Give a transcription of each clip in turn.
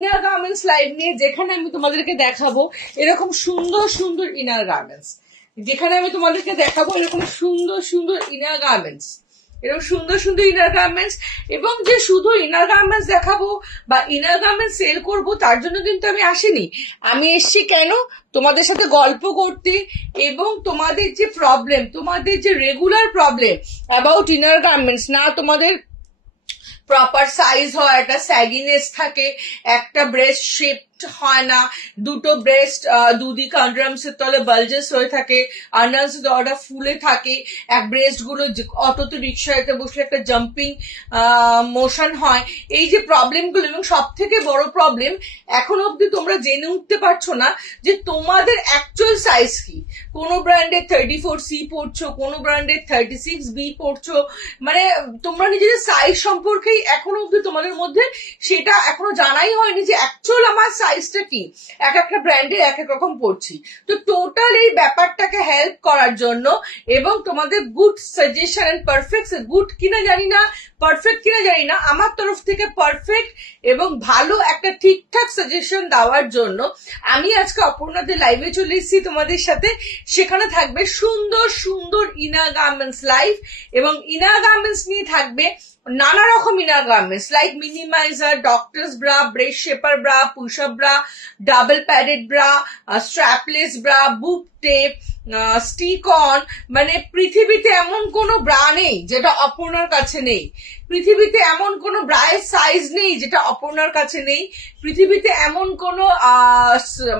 Inner garments live নিয়ে, যেখানে আমি তোমাদেরকে দেখাবো এরকম সুন্দর সুন্দর ইনার গার্মেন্টস, যেখানে আমি তোমাদেরকে দেখাবো এরকম সুন্দর সুন্দর ইনার গার্মেন্টস, এরকম সুন্দর সুন্দর ইনার গার্মেন্টস। এবং যে শুধু ইনার গার্মেন্টস দেখাবো বা ইনার গার্মেন্টস সেল করবো তার জন্য কিন্তু আমি আসিনি। আমি এসছি কেন, তোমাদের সাথে গল্প করতে এবং তোমাদের যে প্রবলেম, তোমাদের যে regular problem about inner garments, না তোমাদের প্রপার সাইজ হয়, একটা স্যাগিনেস থাকে, একটা ব্রেস্ট শেপ হয় না, দুটো ব্রেস্ট দুদিকে আন্ডারআর্মসের তলে বালজেস হয়ে থাকে, আন্ডারআর্মস ওটা ফুলে থাকে, এক ব্রেস্ট গুলো অটোতে রিক্সাতে বসলে একটা জাম্পিং মোশন হয়। এই যে প্রবলেমগুলো, এবং সব থেকে বড় প্রবলেম এখন অব্দি তোমরা জেনে উঠতে পারছো না যে তোমাদের অ্যাকচুয়াল সাইজ কি। কোনো ব্র্যান্ডের 34C পড়ছো, কোনো ব্র্যান্ডের 36B পড়ছো, মানে তোমরা নিজেদের সাইজ সম্পর্কেই এখনো অব্দি তোমাদের মধ্যে সেটা এখনো জানাই হয়নি যে অ্যাকচুয়াল আমার সাইজটা কি। এক একটা ব্র্যান্ডের এক এক রকম পড়ছি। তো টোটাল এই ব্যাপারটাকে হেল্প করার জন্য এবং তোমাদের good suggestion and perfect, good কিনা জানি না, পারফেক্ট কিনা জানি না, আমার তরফ থেকে পারফেক্ট এবং ভালো একটা ঠিকঠাক সাজেশন দেওয়ার জন্য আমি আজকে অপর্ণাদের লাইভে চলে এসেছি তোমাদের সাথে। সেখানে থাকবে সুন্দর সুন্দর ইনার গার্মেন্টস লাইভ, এবং ইনার গার্মেন্টস নিয়ে থাকবে নানা রকম inner garments like minimiser, doctors bra, breast shaper bra, push up bra, double padded bra, strapless bra, boob tape, stick on. মানে পৃথিবীতে এমন কোনো ব্রা নেই যেটা অপর্ণার কাছে নেই, পৃথিবীতে এমন কোনো ব্রায়ের সাইজ নেই যেটা অপর্ণার কাছে নেই, পৃথিবীতে এমন কোনো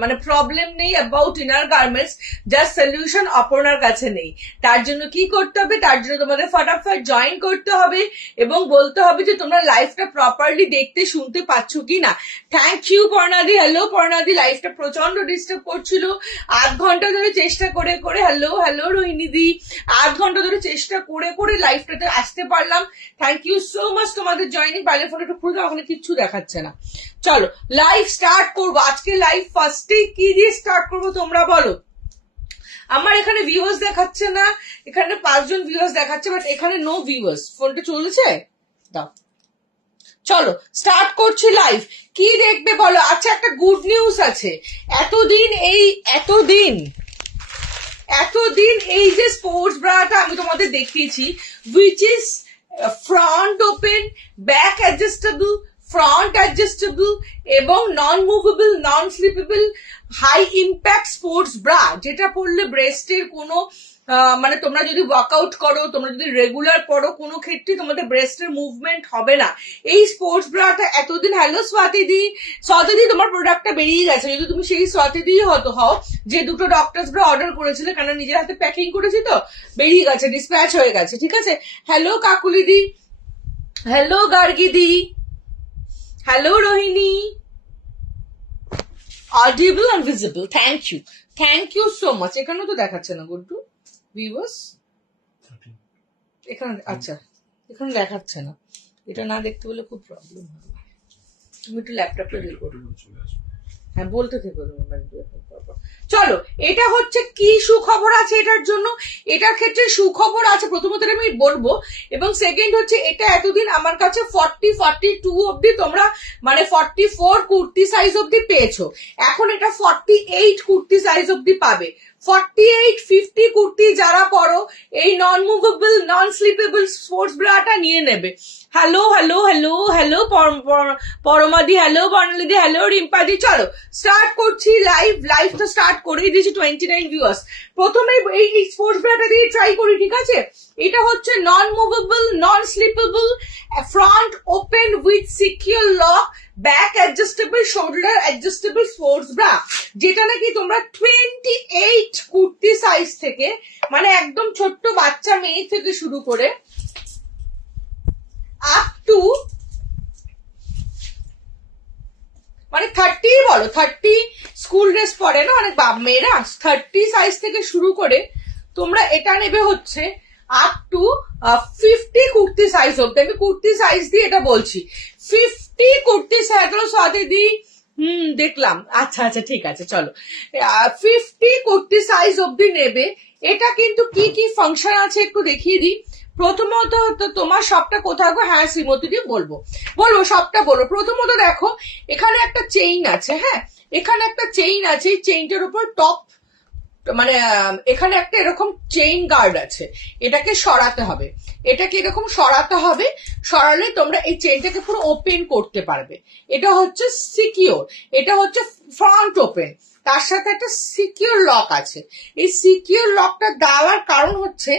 মানে প্রবলেম নেই অ্যাবাউট ইনার গার্মেন্টস যার সলিউশন অপর্ণার কাছে নেই। তার জন্য কি করতে হবে, তার জন্য তোমাদের ফটাফট জয়েন করতে হবে এবং বলতে হবে যে তোমরা লাইফটা প্রপারলি দেখতে শুনতে পাচ্ছ কি না। থ্যাংক ইউ পর্ণাদি। হ্যালো পর্ণাদি, লাইফটা প্রচন্ড ডিস্টার্ব করছিল, 8 ঘন্টা ধরে চেষ্টা করে করে, হ্যালো হ্যালো রোহিণীদি, 8 ঘন্টা ধরে চেষ্টা করে করে লাইফটাতে আসতে পারলাম। থ্যাংক ইউ সো মাচ তোমাদের জয়েনিং। বাইরে ফোন একটু খুলে ওখানে কিচ্ছু দেখাচ্ছে না। চলো লাইভ স্টার্ট করবো। আজকে লাইভ ফার্স্টে কি দিয়ে স্টার্ট করবো তোমরা বলো। আমার এখানে ভিউয়ার্স দেখাচ্ছে না, এখানে 5 জন ভিউয়ার্স দেখাচ্ছে, বাট এখানে নো ভিউয়ার্স। ফোনটা চলছে, দাও। চলো স্টার্ট করছি লাইভ। কি দেখবে বলো। আচ্ছা, একটা গুড নিউজ আছে। এতদিন এই যে স্পোর্টস ব্রাটা আমি তোমাদের দেখিয়েছি, which is front open, back adjustable, front adjustable এবং নন movable, non স্লিপেবল, high impact sports bra, যেটা পরলে ব্রেস্টের কোনো মানে তোমরা যদি ওয়ার্কআউট করো, তোমরা যদি রেগুলার পড়ো, কোনো ক্ষেত্রে তোমাদের ব্রেস্টের মুভমেন্ট হবে না। এই স্পোর্টস ব্রাটা এতদিন, হ্যালো স্বাতিদি, স্বাতিদি তোমার প্রোডাক্টটা বেরিয়ে গেছে, যদি তুমি সেই স্বাতিদি হও যে দুটো ডক্টরস ব্রা অর্ডার করেছিলে, কারণ নিজের হাতে প্যাকিং করেছি তো বেরিয়ে গেছে, ডিসপ্যাচ হয়ে গেছে, ঠিক আছে। হ্যালো কাকুলিদি, হ্যালো গার্গিদি, hello Rohini, audible and visible. Thank you so much. এখানেও তো দেখাচ্ছে না গুড্ডু ভিউয়ার্স, এখানে আচ্ছা এখানে দেখাচ্ছে না। এটা না দেখতে বলে খুব প্রবলেম হবে। তুমি একটু ল্যাপটপটা বের করো। হ্যাঁ বলতে থেকো। চলো, এটা হচ্ছে কি সুখবর আছে এটার জন্য। এটার ক্ষেত্রে সুখবর আছে, প্রথমত আমি বলবো, এবং সেকেন্ড হচ্ছে এটা এতদিন আমার কাছে 42 অব্দি তোমরা মানে 44 কুর্তি সাইজ অব্দি পেয়েছো, এখন এটা 48 কুর্তি সাইজ অব্দি পাবে। 48-50 কুর্তি যারা পরো এই নন মুভেবল, নন স্লিপেবল স্পোর্টস ব্রাটা নিয়ে নেবে। হ্যালো হ্যালো হ্যালো হ্যালো পরমাদি, হ্যালো বর্ণালিদি, হ্যালো রিম্পাদি। চলো স্টার্ট করছি লাইভ তো স্টার্ট করেই দিয়েছি। 29 ভিউয়ার্স। প্রথমে এই স্পোর্টস ব্রাটা দিয়ে ট্রাই করি, ঠিক আছে। এটা হচ্ছে non movable, non slippable, front open with secure lock, back adjustable, shoulder adjustable sports bra, যেটা নাকি তোমরা 28 কুর্তি সাইজ থেকে, মানে একদম ছোট্ট বাচ্চা মেয়ে থেকে শুরু করে আপ টু মানে 30 বলো, 30 স্কুল ড্রেস পরে না অনেক মেয়েরা, 30 সাইজ থেকে শুরু করে তোমরা এটা নেবে হচ্ছে আপ টু 50 কুর্তি সাইজ অব্দি। আমি কুর্তি সাইজ দিয়ে এটা বলছি, 50 কুর্তি সাইজ। স্বাতিদি দেখলাম, আচ্ছা আচ্ছা ঠিক আছে। চলো 50 কুর্তি সাইজ অব্দি নেবে। এটা কিন্তু কি কি ফাংশন আছে একটু দেখিয়ে দিই। প্রথমত তোমার সবটা কোথায় গো? হ্যাঁ শ্রীমতী দি বলবো সবটা বলবো। প্রথমত দেখো এখানে একটা চেইন আছে, হ্যাঁ এখানে একটা চেইন আছে, এই চেইনটার উপর টপ মানে এখানে একটা এরকম চেইন গার্ড আছে, এটাকে সরাতে হবে, এটাকে এরকম সরাতে হবে, সরালে তোমরা এই চেইনটাকে পুরো ওপেন করতে পারবে। এটা হচ্ছে সিকিউর, এটা হচ্ছে ফ্রন্ট ওপেন, তার সাথে একটা সিকিউর লক আছে। এই সিকিউর লকটা দেওয়ার কারণ হচ্ছে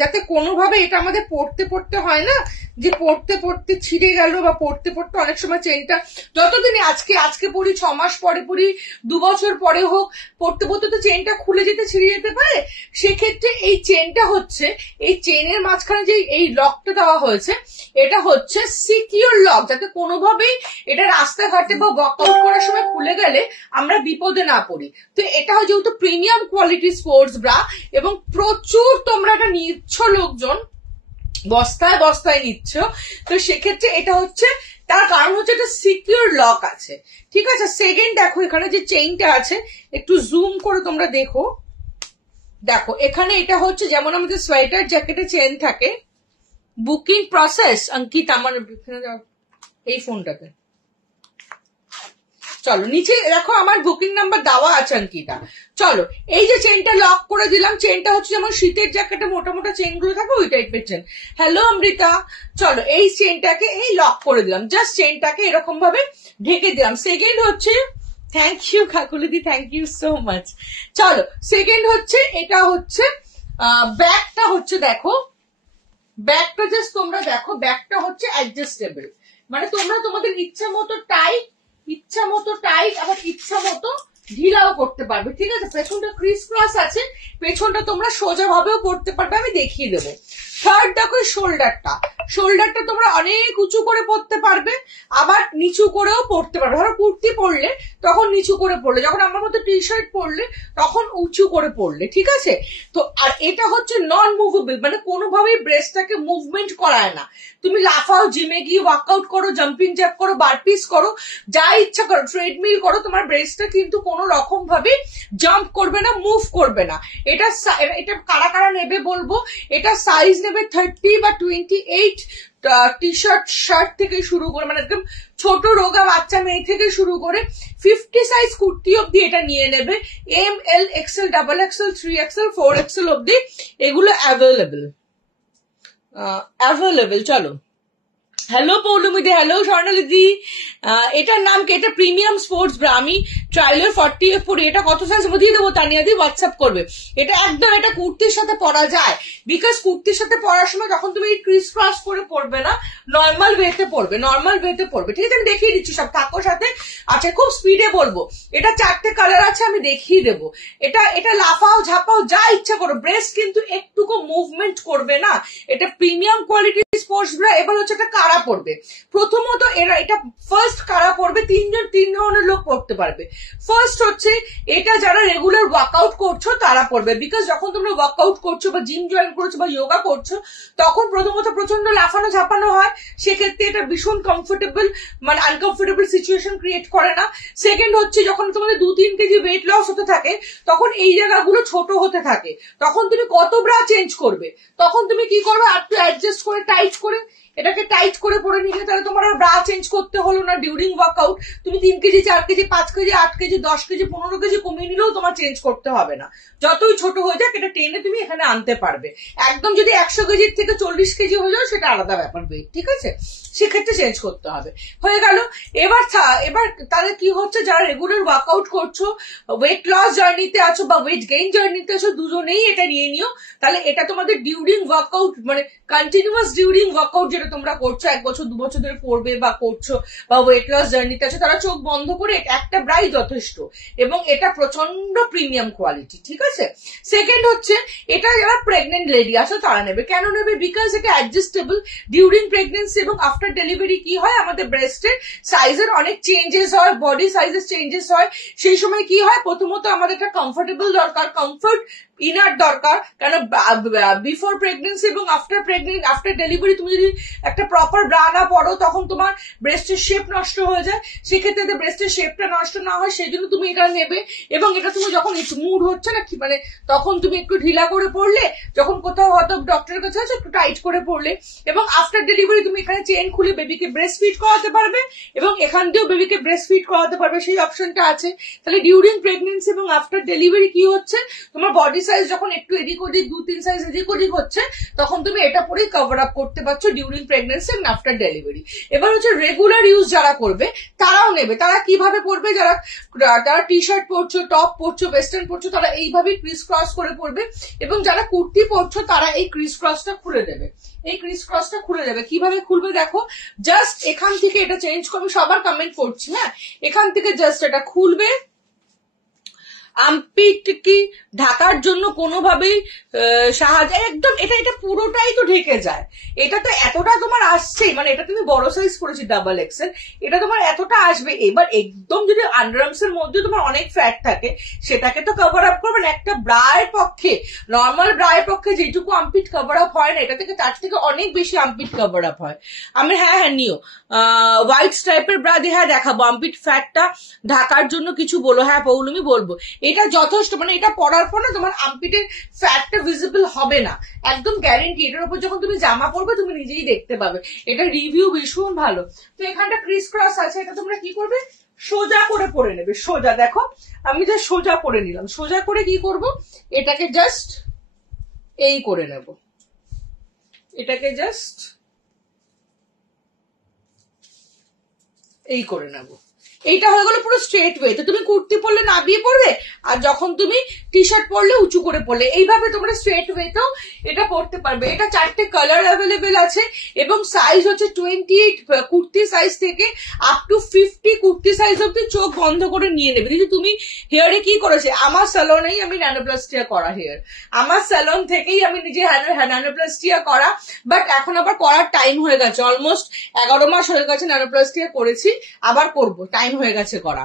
যাতে কোনোভাবে এটা আমাদের পড়তে হয় না যে পড়তে ছিঁড়ে গেল, বা পড়তে অনেক সময় চেনটা যতদিন আজকে পড়ি, 6 মাস পরে পড়ি, 2 বছর পরে হোক, পড়তে তো চেনটা খুলে যেতে ছিঁড়ে যেতে পারে। সেক্ষেত্রে এই চেনটা হচ্ছে, এই চেনের মাঝখানে যে এই লকটা দেওয়া হয়েছে এটা হচ্ছে সিকিউর লক, যাতে কোনোভাবেই এটা রাস্তাঘাটে বা ওয়ার্কআউট করার সময় খুলে গেলে আমরা বিপদে না পড়ি। তো এটা যেহেতু প্রিমিয়াম কোয়ালিটি স্পোর্টস ব্রা এবং প্রচুর তোমরা এটা নিচ্ছ, লোকজন বস্তায় নিচ্ছ, তো সেক্ষেত্রে এটা হচ্ছে তার কারণ হচ্ছে এটা সিকিউর লক আছে, ঠিক আছে। সেকেন্ড দেখো এখানে যে চেইনটা আছে, একটু জুম করে তোমরা দেখো এখানে এটা হচ্ছে যেমন আমাদের সোয়েটার জ্যাকেটে চেন থাকে, বুকিং প্রসেস অঙ্কিত আমার এই ফোনটাতে চলো নিচে দেখো আমার বুকিং নাম্বার দেওয়া আছে অঙ্কিতা। চলো এই যে চেনটা লক করে দিলাম, চেনটা হচ্ছে যেমন শীতের জ্যাকেটে মোটা চেন গুলো থাকে ওই টাইপের চেন। হ্যালো অমৃতা, চলো এই চেনটাকে এই লক করে দিলাম, জাস্ট চেনটাকে এরকম ভাবে ঢেকে দিলাম। সেকেন্ড হচ্ছে থ্যাংক ইউ কাকুলিদি, থ্যাংক ইউ সো মাচ। চলো সেকেন্ড হচ্ছে এটা হচ্ছে ব্যাগটা হচ্ছে, দেখো ব্যাগটা জাস্ট তোমরা দেখো, ব্যাগটা হচ্ছে অ্যাডজাস্টেবল, মানে তোমরা তোমাদের ইচ্ছা মতো টাইট আবার ইচ্ছা মতো ঢিলাও করতে পারবে, ঠিক আছে। পেছনটা ক্রিস ক্রস আছে, পেছনটা তোমরা সোজা ভাবেও পড়তে পারবে, আমি দেখিয়ে দেবো। থার্ড দেখো শোল্ডারটা তোমরা অনেক উঁচু করে পড়তে পারবে, আবার নিচু করেও পড়তে পারবে। ধরো কুর্তি পরলে তখন নিচু করে পড়লে, যখন আমার মতো টি শার্ট পরলে তখন উঁচু করে পড়লে, ঠিক আছে। তো আর এটা হচ্ছে নন মুভেবল, মানে কোনোভাবেই ব্রেস্টটাকে মুভমেন্ট করায় না। তুমি লাফাও, জিমে গিয়ে ওয়ার্কআউট করো, জাম্পিং জ্যাক করো, বারপিস করো, যা ইচ্ছা করো, ট্রেডমিল করো, তোমার ব্রেস্টটা কিন্তু কোনো রকম ভাবে জাম্প করবে না, মুভ করবে না। এটা কারা নেবে বলবো, এটা সাইজ নেবে 30 বা 28, টি শার্ট থেকে শুরু করে, মানে একদম ছোট রোগা বাচ্চা মেয়ে থেকে শুরু করে 50 সাইজ কুর্তি অব্দি এটা নিয়ে নেবে। M L XL, double XL, 3XL, 4XL অব্দি এগুলো অ্যাভেলেবেল। চলো হ্যালো পৌলমিদি, হ্যালো স্বর্ণালিদি, এটার নাম কি? এটা প্রিমিয়াম স্পোর্টস ব্রা, আমি ট্রাইলের 40F পরি। এটা কত সাইজ দিয়ে দেবো, তানিয়া দি হোয়াটসঅ্যাপ করবে। এটা একদম এটা কুর্তির সাথে পরা যায়, বিকজ কুর্তির সাথে পরার সময় যখন তুমি ক্রিস ক্রস করে পরবে না, নর্মাল ওয়েতে পরবে, ঠিক আছে। আমি দেখিয়ে দিচ্ছি সব, থাকোর সাথে। আচ্ছা খুব স্পিডে বলবো, এটা 4টে কালার আছে, আমি দেখিয়ে দেবো। এটা লাফাও ঝাপাও যা ইচ্ছা করো, ব্রেস্ট কিন্তু একটুকু মুভমেন্ট করবে না। এটা প্রিমিয়াম কোয়ালিটি স্পোর্টস ব্রা। এবার হচ্ছে এটা কারা পড়বে, প্রথমত এটা ফার্স্ট কারা পড়বে, তিন ধরনের লোক পড়তে পারবে। ফার্স্ট হচ্ছে এটা যারা রেগুলার ওয়ার্কআউট করছো তারা পড়বে, বিকজ যখন তোমরা ওয়ার্কআউট করছো বা জিম জয়েন করছো বা যোগা করছো তখন প্রথমত প্রচন্ড লাফানো ঝাপানো হয়, সেক্ষেত্রে এটা ভীষণ কমফোর্টেবল, মানে আনকমফোর্টেবল সিচুয়েশন ক্রিয়েট করে না। সেকেন্ড হচ্ছে যখন তোমাদের 2-3 কেজি ওয়েট লস হতে থাকে তখন এই জায়গাগুলো ছোট হতে থাকে, তখন তুমি কত ব্রা চেঞ্জ করবে, তখন তুমি কি করবে, একটু অ্যাডজাস্ট করে টাইট করে এটাকে টাইট করে পরে নিলে তাহলে তোমার আর ব্রা চেঞ্জ করতে হলো না ডিউরিং ওয়ার্কআউট। তুমি 3 KG, 4 KG, 5 KG, 8 KG, 10 KG, 15 KG কমিয়ে নিলেও তোমার চেঞ্জ করতে হবে না। যতই ছোট হয়ে যাক এটা টেনে তুমি এখানে আনতে পারবে। একদম যদি 100 কেজির থেকে 40 কেজি হয়ে যাও সেটা আলাদা ব্যাপার, ঠিক আছে, সেক্ষেত্রে চেঞ্জ করতে হবে। হয়ে গেল। এবার তাহলে কি হচ্ছে, যারা রেগুলার ওয়ার্কআউট করছো, ওয়েট লস জার্নিতে আছো বা ওয়েট গেইন জার্নিতে আছো, দুজনেই এটা নিয়ে নিও। তাহলে এটা তোমাদের ডিউরিং ওয়ার্কআউট, মানে কন্টিনিউয়াস ডিউরিং ওয়ার্কআউট যেটা তোমরা করছো 1 বছর 2 বছর ধরে করবে বা করছো, বা ওয়েট লস জার্নিতে আছো, তারা চোখ বন্ধ করে একটা ব্রাই যথেষ্ট, এবং এটা প্রচন্ড প্রিমিয়াম কোয়ালিটি, ঠিক আছে। সেকেন্ড হচ্ছে এটা যারা প্রেগনেন্ট লেডি আছো তারা নেবে। কেন নেবে, বিকজ এটা অ্যাডজাস্টেবল। ডিউরিং প্রেগনেন্সি এবং আফটার ডেলিভারি কি হয়, আমাদের ব্রেস্টের সাইজের অনেক চেঞ্জেস হয়, বডি সাইজের চেঞ্জেস হয়। সেই সময় কি হয়, প্রথমত আমাদের একটা কমফোর্টেবল দরকার, কমফোর্ট ইনার দরকার, কারণ বিফোর প্রেগনেন্সি এবং আফটার ডেলিভারি তুমি যদি একটা প্রপার ব্রা না পরো তখন তোমার ব্রেস্টের শেপ নষ্ট হয়ে যায়। সেক্ষেত্রে ব্রেস্টের শেপটা নষ্ট না হয় সেই জন্য তুমি এটা নেবে। এবং এটা তুমি যখন মুড হচ্ছে না কি মানে তখন তুমি একটু ঢিলা করে পড়লে, যখন কোথাও হয়তো ডক্টরের কাছে আছে একটু টাইট করে পড়লে, এবং আফটার ডেলিভারি তুমি এখানে চেন খুলে বেবিকে ব্রেস্ট ফিড করাতে পারবে এবং এখান দিয়েও বেবিকে ব্রেস্ট ফিড করাতে পারবে, সেই অপশনটা আছে। তাহলে ডিউরিং প্রেগনেন্সি এবং আফটার ডেলিভারি কি হচ্ছে, তোমার বডি সাইজ যখন একটু এদিক ওদিক 2-3 সাইজ এদিক ওদিক হচ্ছে তখন তুমি এটা পরেই কভার আপ করতে পারছো ডিউরিং প্রেগনেন্সি এবং আফটার ডেলিভারি। এবার হচ্ছে রেগুলার ইউজ যারা করবে তারাও নেবে। তারা কিভাবে করবে, যারা টি শার্ট পরছো, টপ পরছো, ওয়েস্টার্ন পরছো তারা এইভাবে ক্রিস ক্রস করে পরবে, এবং যারা কুর্তি পরছো তারা এই ক্রিস ক্রসটা খুলে দেবে। এই ক্রিস ক্রসটা খুলে দেবে। কিভাবে খুলবে দেখো, জাস্ট এখান থেকে এটা চেঞ্জ করবে, সবার কমেন্ট করছি, হ্যাঁ, এখান থেকে জাস্ট এটা খুলবে। আর্মপিট কি ঢাকার জন্য কোনোভাবেই সাহায্য, একদম এটা পুরোটাই তো ঢেকে যায়। এটা তো এতটা তোমার আসছেই, মানে এটা তুমি বড় সাইজ করেছি ডাবল এক্সেল, এটা তোমার এতটা আসবে। এবার একদম যদি আন্ডারআর্মস এর মধ্যে তোমার অনেক ফ্যাট থাকে সেটাকে তো কভার আপ করবে না। একটা ব্রায়ের পক্ষে, নর্মাল ব্রায়ের পক্ষে যেটুকু আর্মপিট কভার আপ হয় না, এটা থেকে তার থেকে অনেক বেশি আর্মপিট কভার আপ হয়। আমি হ্যাঁ নিও হোয়াইট স্ট্রাইপের ব্রা দিয়ে হ্যাঁ দেখাবো। আর্মপিট ফ্যাটটা ঢাকার জন্য কিছু বলো, হ্যাঁ পৌলমি বলবো। এটা যথেষ্ট, মানে এটা পরার পর না তোমার আর্মপিটের ফ্যাটটা ভিজিবল হবে না, একদম গ্যারেন্টি। এটার উপর যখন তুমি জামা পরবে তুমি নিজেই দেখতে পাবে, এটা রিভিউ ভীষণ ভালো। তো এখানটা ক্রিস ক্রস আছে, এটা তোমরা কি করবে, সোজা করে পরে নেবে। সোজা দেখো আমি যা সোজা করে নিলাম, সোজা করে কি করব, এটাকে জাস্ট এই করে নেব, এটাকে জাস্ট এই করে নেব। এইটা হয়ে গেল পুরো স্ট্রেট ওয়ে। তো তুমি কুর্তি পরলে নাবিয়ে পড়বে, আর যখন তুমি টি শার্ট পরলে উঁচু করে পরলে, এইভাবে তোমরা স্ট্রেট ওয়েতেও এটা পরতে পারবে। এটা 4টে কালার অ্যাভেলেবেল আছে এবং সাইজ হচ্ছে 28 কুর্তি সাইজ থেকে আপ টু 50 কুর্তি সাইজ অব্দি চোখ বন্ধ করে নিয়ে নেবে। কিন্তু তুমি হেয়ারে কি করেছে, আমার স্যালনেই আমি ন্যানোপ্লাস্টিয়া করা হেয়ার, আমার স্যালন থেকেই আমি নিজে ন্যানোপ্লাস্টিয়া করা, বাট এখন আবার করার টাইম হয়ে গেছে, অলমোস্ট 11 মাস হয়ে গেছে ন্যানোপ্লাস্টিয়া করেছি, আবার করবো, টাইম হয়ে গেছে করা।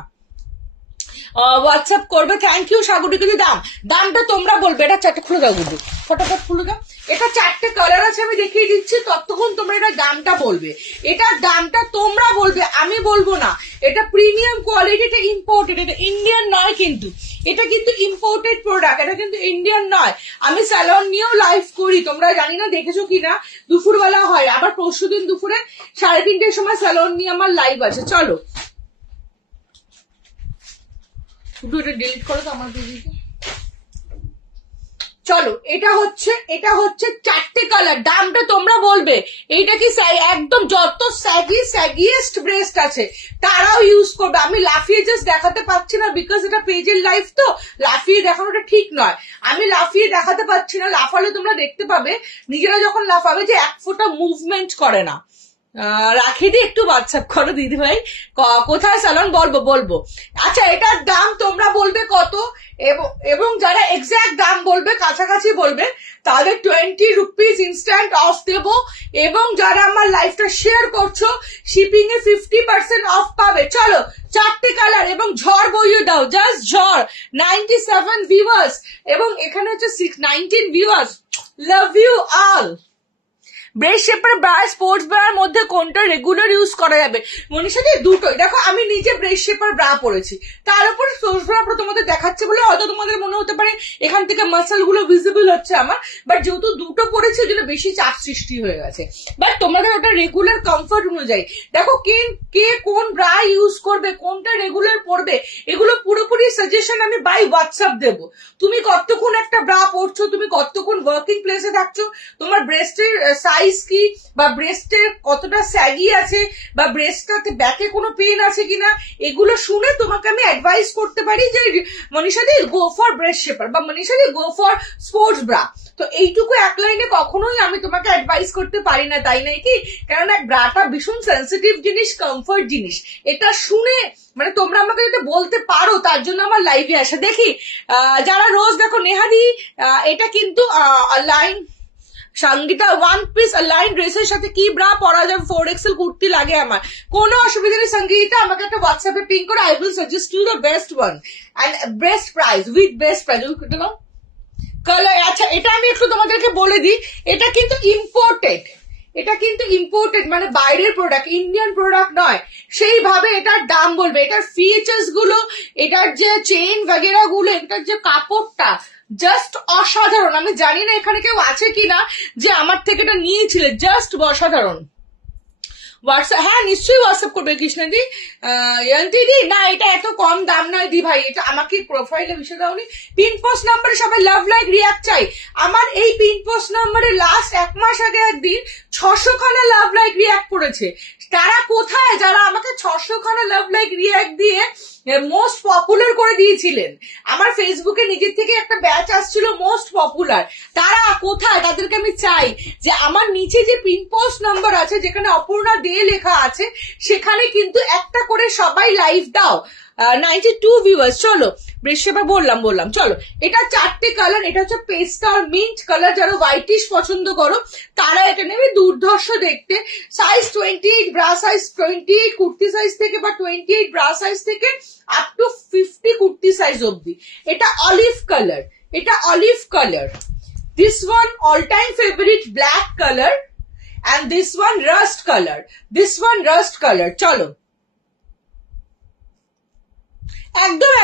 হোয়াটসঅ্যাপ করবে, থ্যাংক ইউ সাগরিকা। দামটা তোমরা বলবে। এটা 4টে খুলে দাও গুড্ডু, ফটাফট খুলে দাও। এটা 4টে কালার আছে, আমি দেখিয়ে দিচ্ছি, ততক্ষণ তোমরা এটা দামটা বলবে। এটার দামটা তোমরা বলবে, আমি বলবো না। এটা প্রিমিয়াম কোয়ালিটি, এটা ইম্পোর্টেড, এটা ইন্ডিয়ান নয় কিন্তু, এটা কিন্তু ইম্পোর্টেড প্রোডাক্ট, এটা কিন্তু ইন্ডিয়ান নয়। আমি স্যালন নিয়েও লাইভ করি, তোমরা জানি না দেখেছো কিনা, দুপুরবেলা হয়, আবার পরশুদিন দুপুরে 3:30টার সময় স্যালন নিয়ে আমার লাইভ আছে। চলো শুধু এটা ডিলিট করো তো আমার দিদিকে। চলো এটা হচ্ছে 4টে কালার, দামটা তোমরা বলবে। এইটা কি একদম যত স্যাগিয়েস্ট ব্রেস্ট আছে তারাও ইউজ করবে। আমি লাফিয়ে জাস্ট দেখাতে পারছি না, বিকজ এটা পেজের লাইভ, তো লাফিয়ে দেখানোটা ঠিক নয়। আমি লাফিয়ে দেখাতে পারছি না, লাফালে তোমরা দেখতে পাবে, নিজেরা যখন লাফাবে যে এক ফোঁটা মুভমেন্ট করে না। রাখি দি একটু হোয়াটসঅ্যাপ করো দিদি ভাই, কোথায় স্যালন বলবো। আচ্ছা এটার দাম তোমরা বলবে কত, এবং যারা এক্সাক্ট দাম বলবে, কাছাকাছি বলবে, তাদের 20 রুপিস ইনস্ট্যান্ট অফ দেব। এবং যারা আমার লাইফটা শেয়ার করছো শিপিং এ 50% অফ পাবে। চলো 4টে কালার, এবং ঝড় বইয়ে দাও, জাস্ট ঝড়। 97 ভিউয়ার্স, এবং এখানে হচ্ছে 19 viewers. Love you all. Breast shaper bra, sports ব্রার মধ্যে কোনটা রেগুলার ইউজ করা যাবে? মনীষা দি দুটোই। দেখো আমি নিজে ব্রেস্ট শেপার ব্রা পরেছি, তার উপর স্পোর্টস ব্রা তোমাদের দেখাচ্ছে বলে হয়তো তোমাদের মনে হতে পারে এখান থেকে মাসল গুলো ভিজিবল হচ্ছে আমার, বাট যেহেতু দুটো পরেছি ওই জন্য বেশি চাপ সৃষ্টি হয়ে গেছে। বাট তোমাদের ওটা রেগুলার কমফর্ট অনুযায়ী দেখো কে কোন ব্রা ইউজ করবে, কোনটা রেগুলার পরবে, এগুলো পুরোপুরি সাজেশন আমি বাই হোয়াটসঅ্যাপ দেবো। তুমি কতক্ষণ একটা ব্রা পরছো, তুমি কতক্ষণ ওয়ার্কিং প্লেসে থাকছো, তোমার ব্রেস্টের সাইজ কি, বা ব্রেস্টের কতটা স্যাগি আছে, বা ব্রেস্টটাতে ব্যাকে কোনো পেন আছে কিনা, এগুলো শুনে তোমাকে আমি অ্যাডভাইস করতে পারি যে মনীষা দি গো ফর ব্রেস্ট শেপার, বা মনীষা দি গো ফর স্পোর্টস ব্রা। তো এইটুকু এক লাইনে কখনোই আমি তোমাকে অ্যাডভাইস করতে পারি না, তাই নাই কি? কেননা ব্রাটা ভীষণ সেন্সিটিভ জিনিস, কমফর্ট জিনিস। এটা শুনে মানে তোমরা আমাকে যদি বলতে পারো, তার জন্য আমার লাইভে আসে। দেখি যারা রোজ দেখো, নেহাদি এটা কিন্তু line Sangeeta one piece line ড্রেসের সাথে কি ব্রা পরা যাবে? 4XL কুর্তি লাগে আমার, কোনো অসুবিধা নেই। সঙ্গীতা আমাকে একটা হোয়াটসঅ্যাপে পিং করে, I will suggest you the best one and best price with best price. Colour. আচ্ছা এটা আমি একটু তোমাদেরকে বলে দিই, এটা কিন্তু ইম্পোর্টেড, এটা কিন্তু ইম্পোর্টেড মানে বাইরের প্রোডাক্ট, ইন্ডিয়ান প্রোডাক্ট নয়। সেইভাবে এটার দাম বলবে, এটার ফিচার্স গুলো, এটার যে চেইন বাগেরা গুলো, এটার যে কাপড়টা জাস্ট অসাধারণ। আমি জানি না এখানে কেউ আছে কিনা যে আমার থেকে এটা নিয়েছিলে, জাস্ট অসাধারণ। হোয়াটসঅ্যাপ, হ্যাঁ নিশ্চয়ই হোয়াটসঅ্যাপ করবে কৃষ্ণাদি। দি না এটা এত কম দাম নয় দি ভাই, এটা আমাকে প্রোফাইলে বিষয় দাওনি। পিন পোস্ট নাম্বারে সবাই লাভ লাইক রিয়াক্ট চাই। আমার এই পিন পোস্ট নাম্বারে লাস্ট 1 মাস আগে একদিন 600 খানা লাভ লাইক রিয়াক্ট করেছে। তারা কোথায় যারা আমাকে 600 খানা লাভ লাইক রিয়াক্ট দিয়ে মোস্ট পপুলার করে দিয়েছিলেন? আমার ফেসবুকে নিজের থেকে একটা ব্যাচ আসছিল মোস্ট পপুলার, তারা কোথায়? তাদেরকে আমি চাই যে আমার নিচে যে পিন পোস্ট নাম্বার আছে যেখানে অপূর্ণা দে লেখা আছে, সেখানে কিন্তু একটা করে সবাই লাইভ দাও। 92 ভিউয়ার্স। চলো বৃষ্টিবা বললাম চলো। এটা 4টে কালার, এটা হচ্ছে পেস্টা আর মিন্ট কালার। যারা হোয়াইটিশ পছন্দ করো তারা এটা নেবে, দুর্ধর্ষ দেখতে। Size 28, bra size 28 kurti size থেকে, বা 28 ব্রা সাইজ থেকে আপ টু 50 কুর্তি সাইজ অব্দি। এটা অলিভ কালার, এটা olive colour. This one all time favourite black colour, and this one rust color, this one rust color। চলো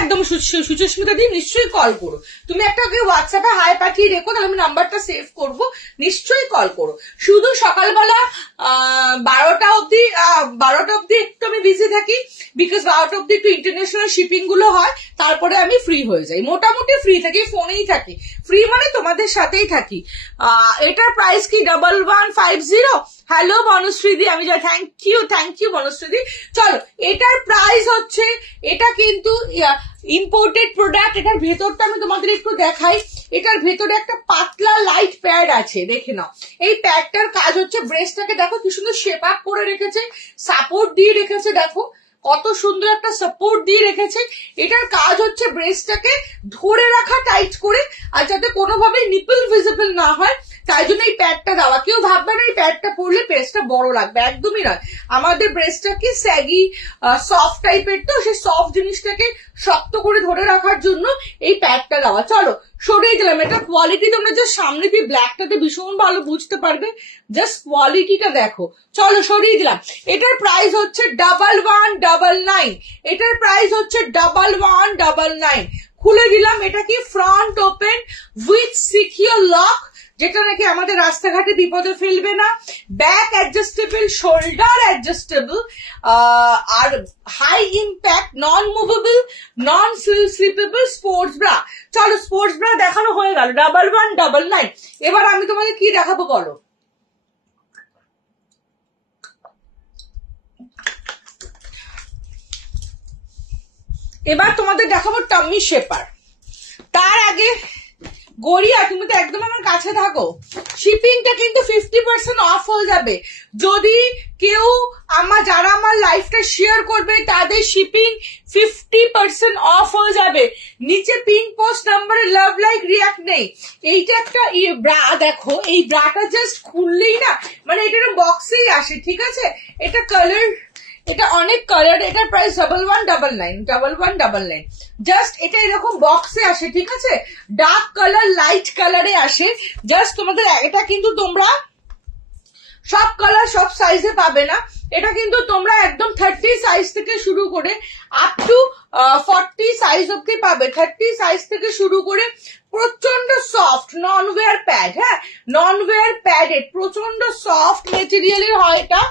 একদম সুচিস্মিতা দি নিশ্চয়ই কল করো। তুমি একটা হোয়াটসঅ্যাপে হাই পাঠিয়ে রেখো, তাহলে আমি নাম্বারটা সেভ করব, নিশ্চয়ই কল করো। শুধু সকালবেলা 12টা অব্দি একটু আমি বিজি থাকি, বিকজ 12টা অব্দি একটু ইন্টারন্যাশনাল শিপিং গুলো হয়, তারপরে আমি ফ্রি হয়ে যাই। মোটামুটি ফ্রি থাকি, ফোনেই থাকি। ফ্রি মানে তোমাদের সাথেই থাকি। এটার প্রাইস কি 1150? হ্যালো বনশ্রীদি, আমি যাই। থ্যাংক ইউ বনশ্রীদি। চলো এটার প্রাইস হচ্ছে, এটা কিন্তু ইম্পোর্টেড প্রোডাক্ট। এটার ভেতরটা আমি তোমাদের একটু দেখাই। এটার ভেতরে একটা পাতলা লাইট প্যাড আছে, দেখে নাও। এই প্যাডটার কাজ হচ্ছে, ব্রেস্টটাকে দেখো কি সুন্দর শেপ আপ করে রেখেছে, সাপোর্ট দিয়ে রেখেছে, দেখো কত সুন্দর একটা সাপোর্ট দিয়ে রেখেছে। এটার কাজ হচ্ছে ব্রেস্টটাকে ধরে রাখা টাইট করে, আর যাতে কোনোভাবে নিপল ভিজিবল না হয়, তাই জন্য এই প্যাডটা দেওয়া। কেউ ভাববে না এই প্যাডটা পরলে ব্রেস্টটা বড় লাগবে, একদমই নয়। আমাদের ব্রেস্টটা কি স্যাগি সফট টাইপের, তো সেই সফট জিনিসটাকে শক্ত করে ধরে রাখার জন্য এই প্যাডটা দেওয়া। চলো সরিয়ে দিলাম। এটা কোয়ালিটি তোমরা যে সামনে দিয়ে ব্ল্যাকটাতে ভীষণ ভালো বুঝতে পারবে, জাস্ট কোয়ালিটিটা দেখো। চলো সরিয়ে দিলাম। এটার প্রাইস হচ্ছে 1199। এটার প্রাইস হচ্ছে 1199। খুলে দিলাম। এটা কি front open with secure lock, যেটা নাকি আমাদের রাস্তাঘাটে বিপদে ফেলবে না। ব্যাক অ্যাডজাস্টেবল, শোল্ডার অ্যাডজাস্টেবল, আর হাই ইম্প্যাক্ট, নন মুভেবল, নন স্লিপেবল স্পোর্টস ব্রা। চলো স্পোর্টস ব্রা দেখানো হয়ে গেল, 1199। এবার আমি তোমাদের কি দেখাবো বলো। এবার তোমাদের দেখাবো টাম্মি শেপার। তার আগে গড়িয়া, তুমি তো একদম আমার কাছে থাকো, শিপিংটা কিন্তু 50% অফ হয়ে যাবে। যদি কেউ যারা আমার লাইফটা শেয়ার করবে তাদের শিপিং 50% অফ হয়ে যাবে। নিচে পিন পোস্ট নাম্বারে লাভ লাইক রিয়াক্ট নেই। এইটা একটা ব্রা, দেখো এই ব্রাটা জাস্ট খুললেই না, মানে এটা বক্সেই আসে, ঠিক আছে। এটা কালার, এটা অনেক কালার। এটার প্রাইস 1199 জাস্ট। এটা এরকম বক্সে আসে, ঠিক আছে। ডার্ক কালার, লাইট কালারে আসে। জাস্ট তোমাদের এটা কিন্তু তোমরা সব কালার সব সাইজে পাবে না। এটা কিন্তু তোমরা একদম 30 সাইজ থেকে শুরু করে আপ টু 40 সাইজ অব্দি পাবে। 30 সাইজ থেকে শুরু করে প্রচন্ড সফট নন ওয়্যার প্যাড, হ্যাঁ নন ওয়্যার প্যাডেড, প্রচন্ড সফট মেটেরিয়ালের হয় এটা।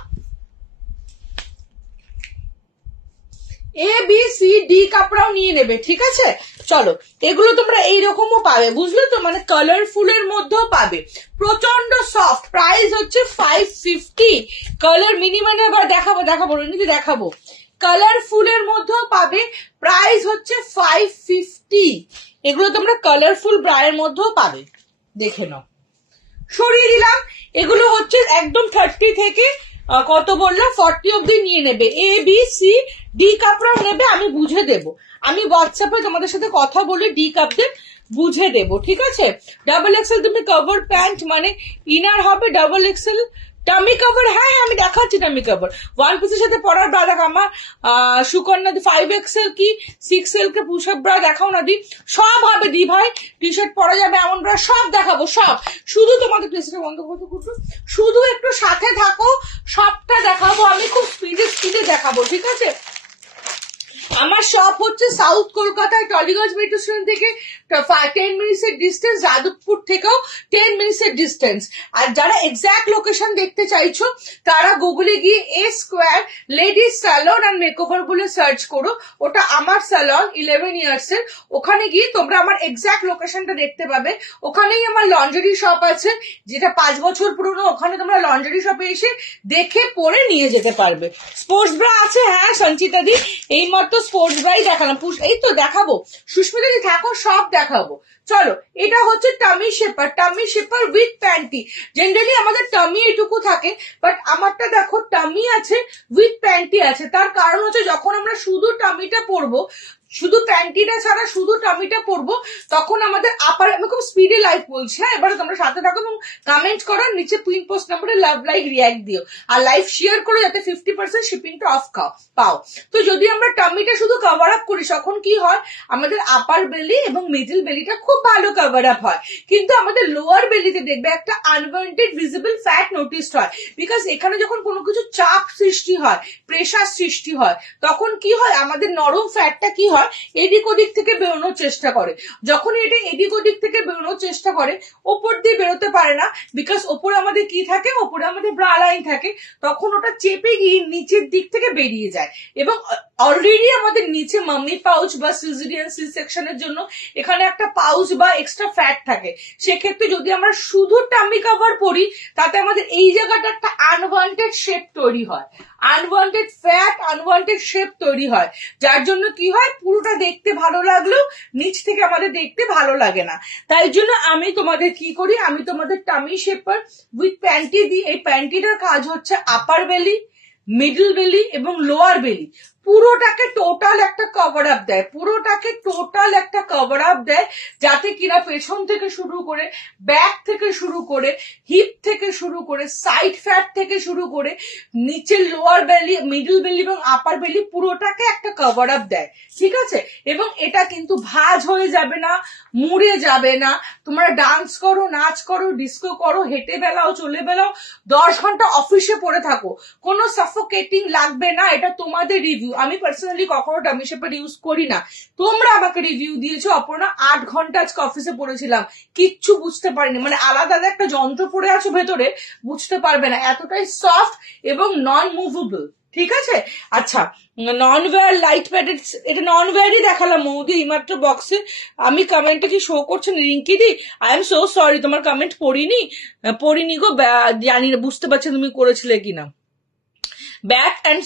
এ বি সি ডি কাপড়াও নিয়ে নেবে, ঠিক আছে। চলো এগুলো তোমরা এইরকমও পাবে, বুঝলে তো, মানে কালারফুলের মধ্যেও পাবে, প্রচন্ড সফট। প্রাইস হচ্ছে 550। কালার মিনিমাম এবার দেখাবো রঞ্জিত দেখাবো। কালারফুলের মধ্যেও পাবে, প্রাইস হচ্ছে 550। এগুলো তোমরা কালারফুল ব্রায়ের মধ্যেও পাবে, দেখে নাও। সরিয়ে দিলাম। এগুলো হচ্ছে একদম 30 থেকে কত বললাম 40 অব্দি নিয়ে নেবে। এ বি সি ডি কাপড় নেবে, আমি বুঝে দেব। আমি হোয়াটসঅ্যাপে তোমাদের সাথে কথা বলে ডি কাপদের বুঝে দেব, ঠিক আছে। ডাবল এক্সেল তুমি কভার প্যান্ট মানে ইনার হবে, ডাবল এক্সেল টামি কভার, হ্যাঁ হ্যাঁ আমি দেখাচ্ছি টামি কভার। ওয়ান পিসের সাথে পরার ব্রা দেখো আমার সুকন্যা 5XL কি 6L কে পুশ আপ ব্রা দেখাও না দি, সব হবে দি ভাই, টি শার্ট পরা যাবে এমন ব্রা সব দেখাবো সব। শুধু তোমাদের প্লেসটা বন্ধ করতে করতে শুধু একটু সাথে থাকো, সবটা দেখাবো আমি, খুব স্পিডে স্পিডে দেখাবো, ঠিক আছে। আমার শপ হচ্ছে সাউথ কলকাতায় টলিগঞ্জ মেট্রো স্টেশন থেকে 10 মিনিটসের ডিস্টেন্স, যাদবপুর থেকেও 10 মিনিটসের ডিস্টেন্স। আর যারা এক্সাক্ট লোকেশন দেখতে চাইছো তারা গুগলে গিয়ে A square ladies salon and makeover বলে সার্চ করো, ওটা আমার স্যালন 11 ইয়ার্স এর, ওখানে গিয়ে তোমরা আমার এক্সাক্ট লোকেশনটা দেখতে পাবে। ওখানেই আমার লন্ড্রি শপ আছে যেটা 5 বছর পুরনো, ওখানে তোমরা লন্ড্রি শপে এসে দেখে পরে নিয়ে যেতে পারবে। স্পোর্টস ব্রা আছে, হ্যাঁ সঞ্চিতা দি এই মাত্র স্পোর্টস ব্রাই দেখালাম, এই তো দেখাবো, সুস্মিতা দি থাকো সব দেখাবো। চলো এটা হচ্ছে tummy shaper, tummy shaper with panty. Generally আমাদের টামি এটুকু থাকে, বাট আমারটা দেখো টামি আছে উইথ প্যান্টি আছে। তার কারণ হচ্ছে যখন আমরা শুধু টামিটা পরবো, শুধু প্যান্টিটা ছাড়া শুধু টামিটা পরবো, তখন আমাদের আপার, আমি খুব স্পিডে লাইভ বলছি, হ্যাঁ এবারে তোমরা সাথে থাকো এবং কমেন্ট করো, নিচে পিন পোস্ট নাম্বারে লাভ লাইক রিয়াক্ট দিও, আর লাইভ শেয়ার করো যাতে 50% শিপিংটা অফ পাও। তো যদি আমরা টামিটা শুধু কভার আপ করি তখন কি হয়, আমাদের আপার বেলি এবং মিডল বেলিটা খুব ভালো কভার আপ হয়, কিন্তু আমাদের লোয়ার বেলিতে দেখবে একটা আনওয়ান্টেড ভিজিবল ফ্যাট নোটিস হয়, বিকজ এখানে যখন কোনো কিছু চাপ সৃষ্টি হয়, প্রেশার সৃষ্টি হয়, তখন কি হয় আমাদের নরম ফ্যাটটা কি হয় এদিক ওদিক থেকে বেরোনোর চেষ্টা করে। যখন এটা এদিক ওদিক থেকে বেরোনোর চেষ্টা করে, ওপর দিয়ে বেরোতে পারে না, বিকজ ওপরে আমাদের কি থাকে, ওপরে আমাদের ব্রা লাইন থাকে, তখন ওটা চেপে গিয়ে নিচের দিক থেকে বেরিয়ে যায়। এবং অলরেডি আমাদের নিচে মাম্মি পাউচ বা সিজারিয়ান সি সেকশনের জন্য এখানে একটা পাউচ বা এক্সট্রা ফ্যাট থাকে, সেক্ষেত্রে যদি আমরা শুধু টামি কভার পরি তাতে আমাদের এই জায়গাটা একটা আনওয়ান্টেড শেপ তৈরি হয়, আনওয়ান্টেড ফ্যাট আনওয়ান্টেড শেপ তৈরি হয়, যার জন্য কি হয় পুরোটা দেখতে ভালো লাগলেও নিচ থেকে আমাদের দেখতে ভালো লাগে না। তাই জন্য আমি তোমাদের কি করি, আমি তোমাদের টামি শেপার উইথ প্যান্টি দিই। এই প্যান্টিটার কাজ হচ্ছে আপার বেলি, মিডল বেলি এবং লোয়ার বেলি পুরোটাকে টোটাল একটা কভার আপ দেয়, পুরোটাকে টোটাল একটা কভার আপ দেয়, যাতে কিনা পেছন থেকে শুরু করে, ব্যাক থেকে শুরু করে, হিপ থেকে শুরু করে, সাইড ফ্যাট থেকে শুরু করে, নিচের লোয়ার বেলি, মিডল বেলি এবং আপার বেলি পুরোটাকে একটা কভার আপ দেয়, ঠিক আছে। এবং এটা কিন্তু ভাঁজ হয়ে যাবে না, মুড়ে যাবে না, তোমরা ডান্স করো, নাচ করো, ডিস্কো করো, হেঁটে বেলাও, চলে বেলাও, 10 ঘন্টা অফিসে পড়ে থাকো, কোনো সাফোকেটিং লাগবে না। এটা তোমাদের রিভিউ, আমি পার্সোনালি কখনো টামি শেপার ইউজ করি না, তোমরা আমাকে রিভিউ দিয়েছো। অপর্ণা 8 ঘন্টা আজকে অফিসে পড়েছিলাম, কিচ্ছু বুঝতে পারিনি, মানে আলাদা একটা যন্ত্র পড়ে আছো ভেতরে, বুঝতে পারবে না, এতটাই সফট এবং নন মুভেবল, ঠিক আছে। আচ্ছা নন ওয়্যার লাইট প্যাডেড, এটা নন ওয়্যারই দেখালাম মৌদি এইমাত্র বক্সে, আমি কমেন্টে কি শো করছেন রিঙ্কি দি, আই এম সো সরি তোমার কমেন্ট পড়িনি গো, জানি না বুঝতে পারছি তুমি করেছিলে কিনা। ব্যাক অ্যান্ড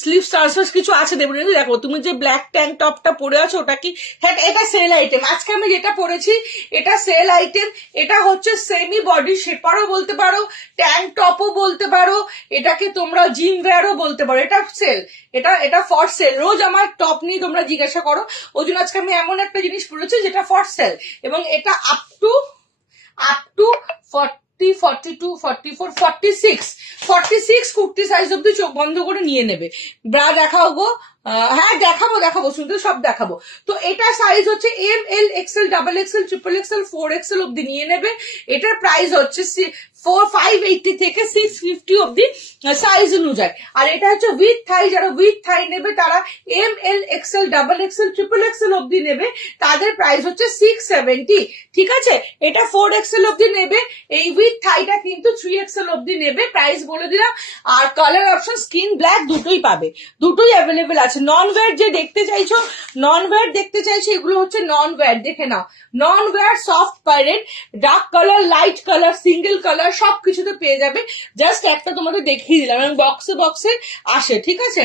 স্লিভ সার্ভিস কিছু আছে দেবো, দেখো তুমি যে ব্ল্যাক ট্যাঙ্ক টপটা পরে আছো ওটা কি, হ্যাঁ এটা সেল আইটেম, আজকে আমি যেটা পরেছি এটা সেল আইটেম, এটা হচ্ছে সেমি বডি শেপারও বলতে পারো, ট্যাঙ্ক টপও বলতে পারো, এটাকে তোমরা জিম ওয়্যারও বলতে পারো, এটা সেল, এটা ফর সেল। রোজ আমার টপ নিয়ে তোমরা জিজ্ঞাসা করো, ওই জন্য আজকে আমি এমন একটা জিনিস পরেছি যেটা ফর সেল, এবং এটা আপ টু 42, 44, 46 কুর্তি সাইজ অব্দি চোখ বন্ধ করে নিয়ে নেবে। ব্রা দেখাও গো, হ্যাঁ দেখাবো শুনতে সব দেখাবো। তো এটা সাইজ হচ্ছে M, L, XL, double XL, triple XL, 4XL অব্দি নিয়ে নেবে। এটার প্রাইস হচ্ছে 580 থেকে 650 অব্দি সাইজ অনুযায়ী। আর এটা হচ্ছে উইথ থাই, যারা উইথ থাই নেবে তারা M, L, XL, double XL, triple XL অব্দি নেবে, তাদের প্রাইস হচ্ছে 670, ঠিক আছে। এটা 4XL অব্দি নেবে, এই উইথ থাইটা কিন্তু 3XL অব্দি নেবে, প্রাইস বলে দিলাম। আর কালার অপশন স্কিন ব্ল্যাক দুটোই পাবে, দুটোই অ্যাভেলেবেল আছে। নন ওয়্যার যে দেখতে চাইছো, এগুলো হচ্ছে নন ওয়্যার, দেখে নাও, নন ওয়্যার সফট পাইরেট, dark colour, light colour, single colour সবকিছুতে পেয়ে যাবে। জাস্ট একটা তোমাদের দেখিয়ে দিলাম, এবং বক্সে আসে, ঠিক আছে।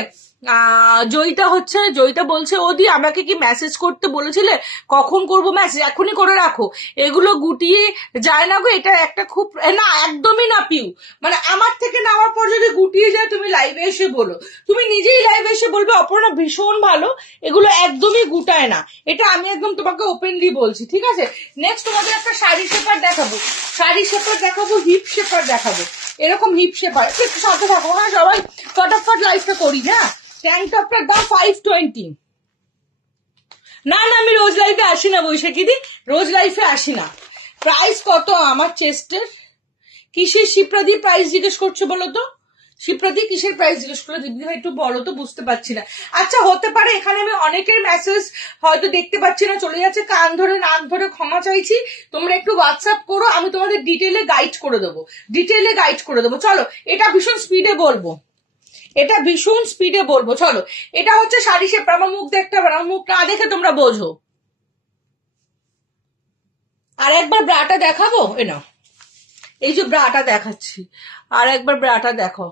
জয়িতা বলছে ওদি আমাকে কি মেসেজ করতে বলেছিলে, কখন করবো মেসেজ, এখনই করে রাখো, এগুলো গুটিয়ে যায় না গো, এটা একটা খুব না, একদমই না পিউ, মানে আমার থেকে নেওয়ার পর যদি গুটিয়ে যায় তুমি লাইভে এসে বলো, তুমি নিজেই লাইভে এসে বলবে অপর্ণা ভীষণ ভালো, এগুলো একদমই গুটায় না, এটা আমি একদম তোমাকে ওপেনলি বলছি, ঠিক আছে। নেক্সট তোমাদের একটা শাড়ি শেপার দেখাবো, হিপ শেপার দেখাবো। এরকম হিপ শেপ হয়। একটু সাথে থাকো হ্যাঁ সবাই, ফটাফট লাইফটা করি না। ট্যাঙ্ক টপটার দাম 520। না না আমি রোজ লাইফে আসি না বৈশাখী দি, রোজ লাইফে আসি না। প্রাইস কত আমার চেস্টের? কিসের শিপ্রাদি প্রাইস জিজ্ঞেস করছো বলো তো? শিপ্রাদি কিসের প্রাইস জিজ্ঞেস করলো? দিদি ভাই একটু বলো তো, বুঝতে পারছি না। আচ্ছা হতে পারে এখানে আমি অনেকের মেসেজ হয়তো দেখতে পাচ্ছি না, চলে যাচ্ছে, কান ধরে নাক ধরে ক্ষমা চাইছি। তোমরা একটু হোয়াটসঅ্যাপ করো, আমি তোমাদের ডিটেইলে গাইড করে দেবো, ডিটেইলে গাইড করে দেবো। চলো এটা ভীষণ স্পিডে বলবো, এটা ভীষণ স্পিডে বলবো। চলো এটা হচ্ছে শাড়ি শেপ। আমার মুখ দেখতে হবে, আমার মুখ না দেখে তোমরা বোঝো। আর একবার ব্রাটা দেখাবো, এ নাও, এই যে ব্রাটা দেখাচ্ছি, আর একবার ব্রাটা দেখো।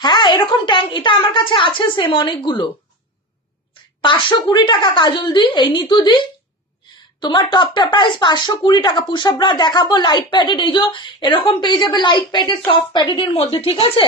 হ্যাঁ এরকম ট্যাঙ্ক, এটা আমার কাছে আছে সেম অনেকগুলো। 520 টাকা কাজল দি, এই নিতু দি, তোমার টপটা প্রাইস 520 টাকা। পুশআপ ব্রা দেখাবো লাইট প্যাডেড, এই যে এরকম পেয়ে যাবে লাইট প্যাডেড সফট প্যাডেড এর মধ্যে, ঠিক আছে?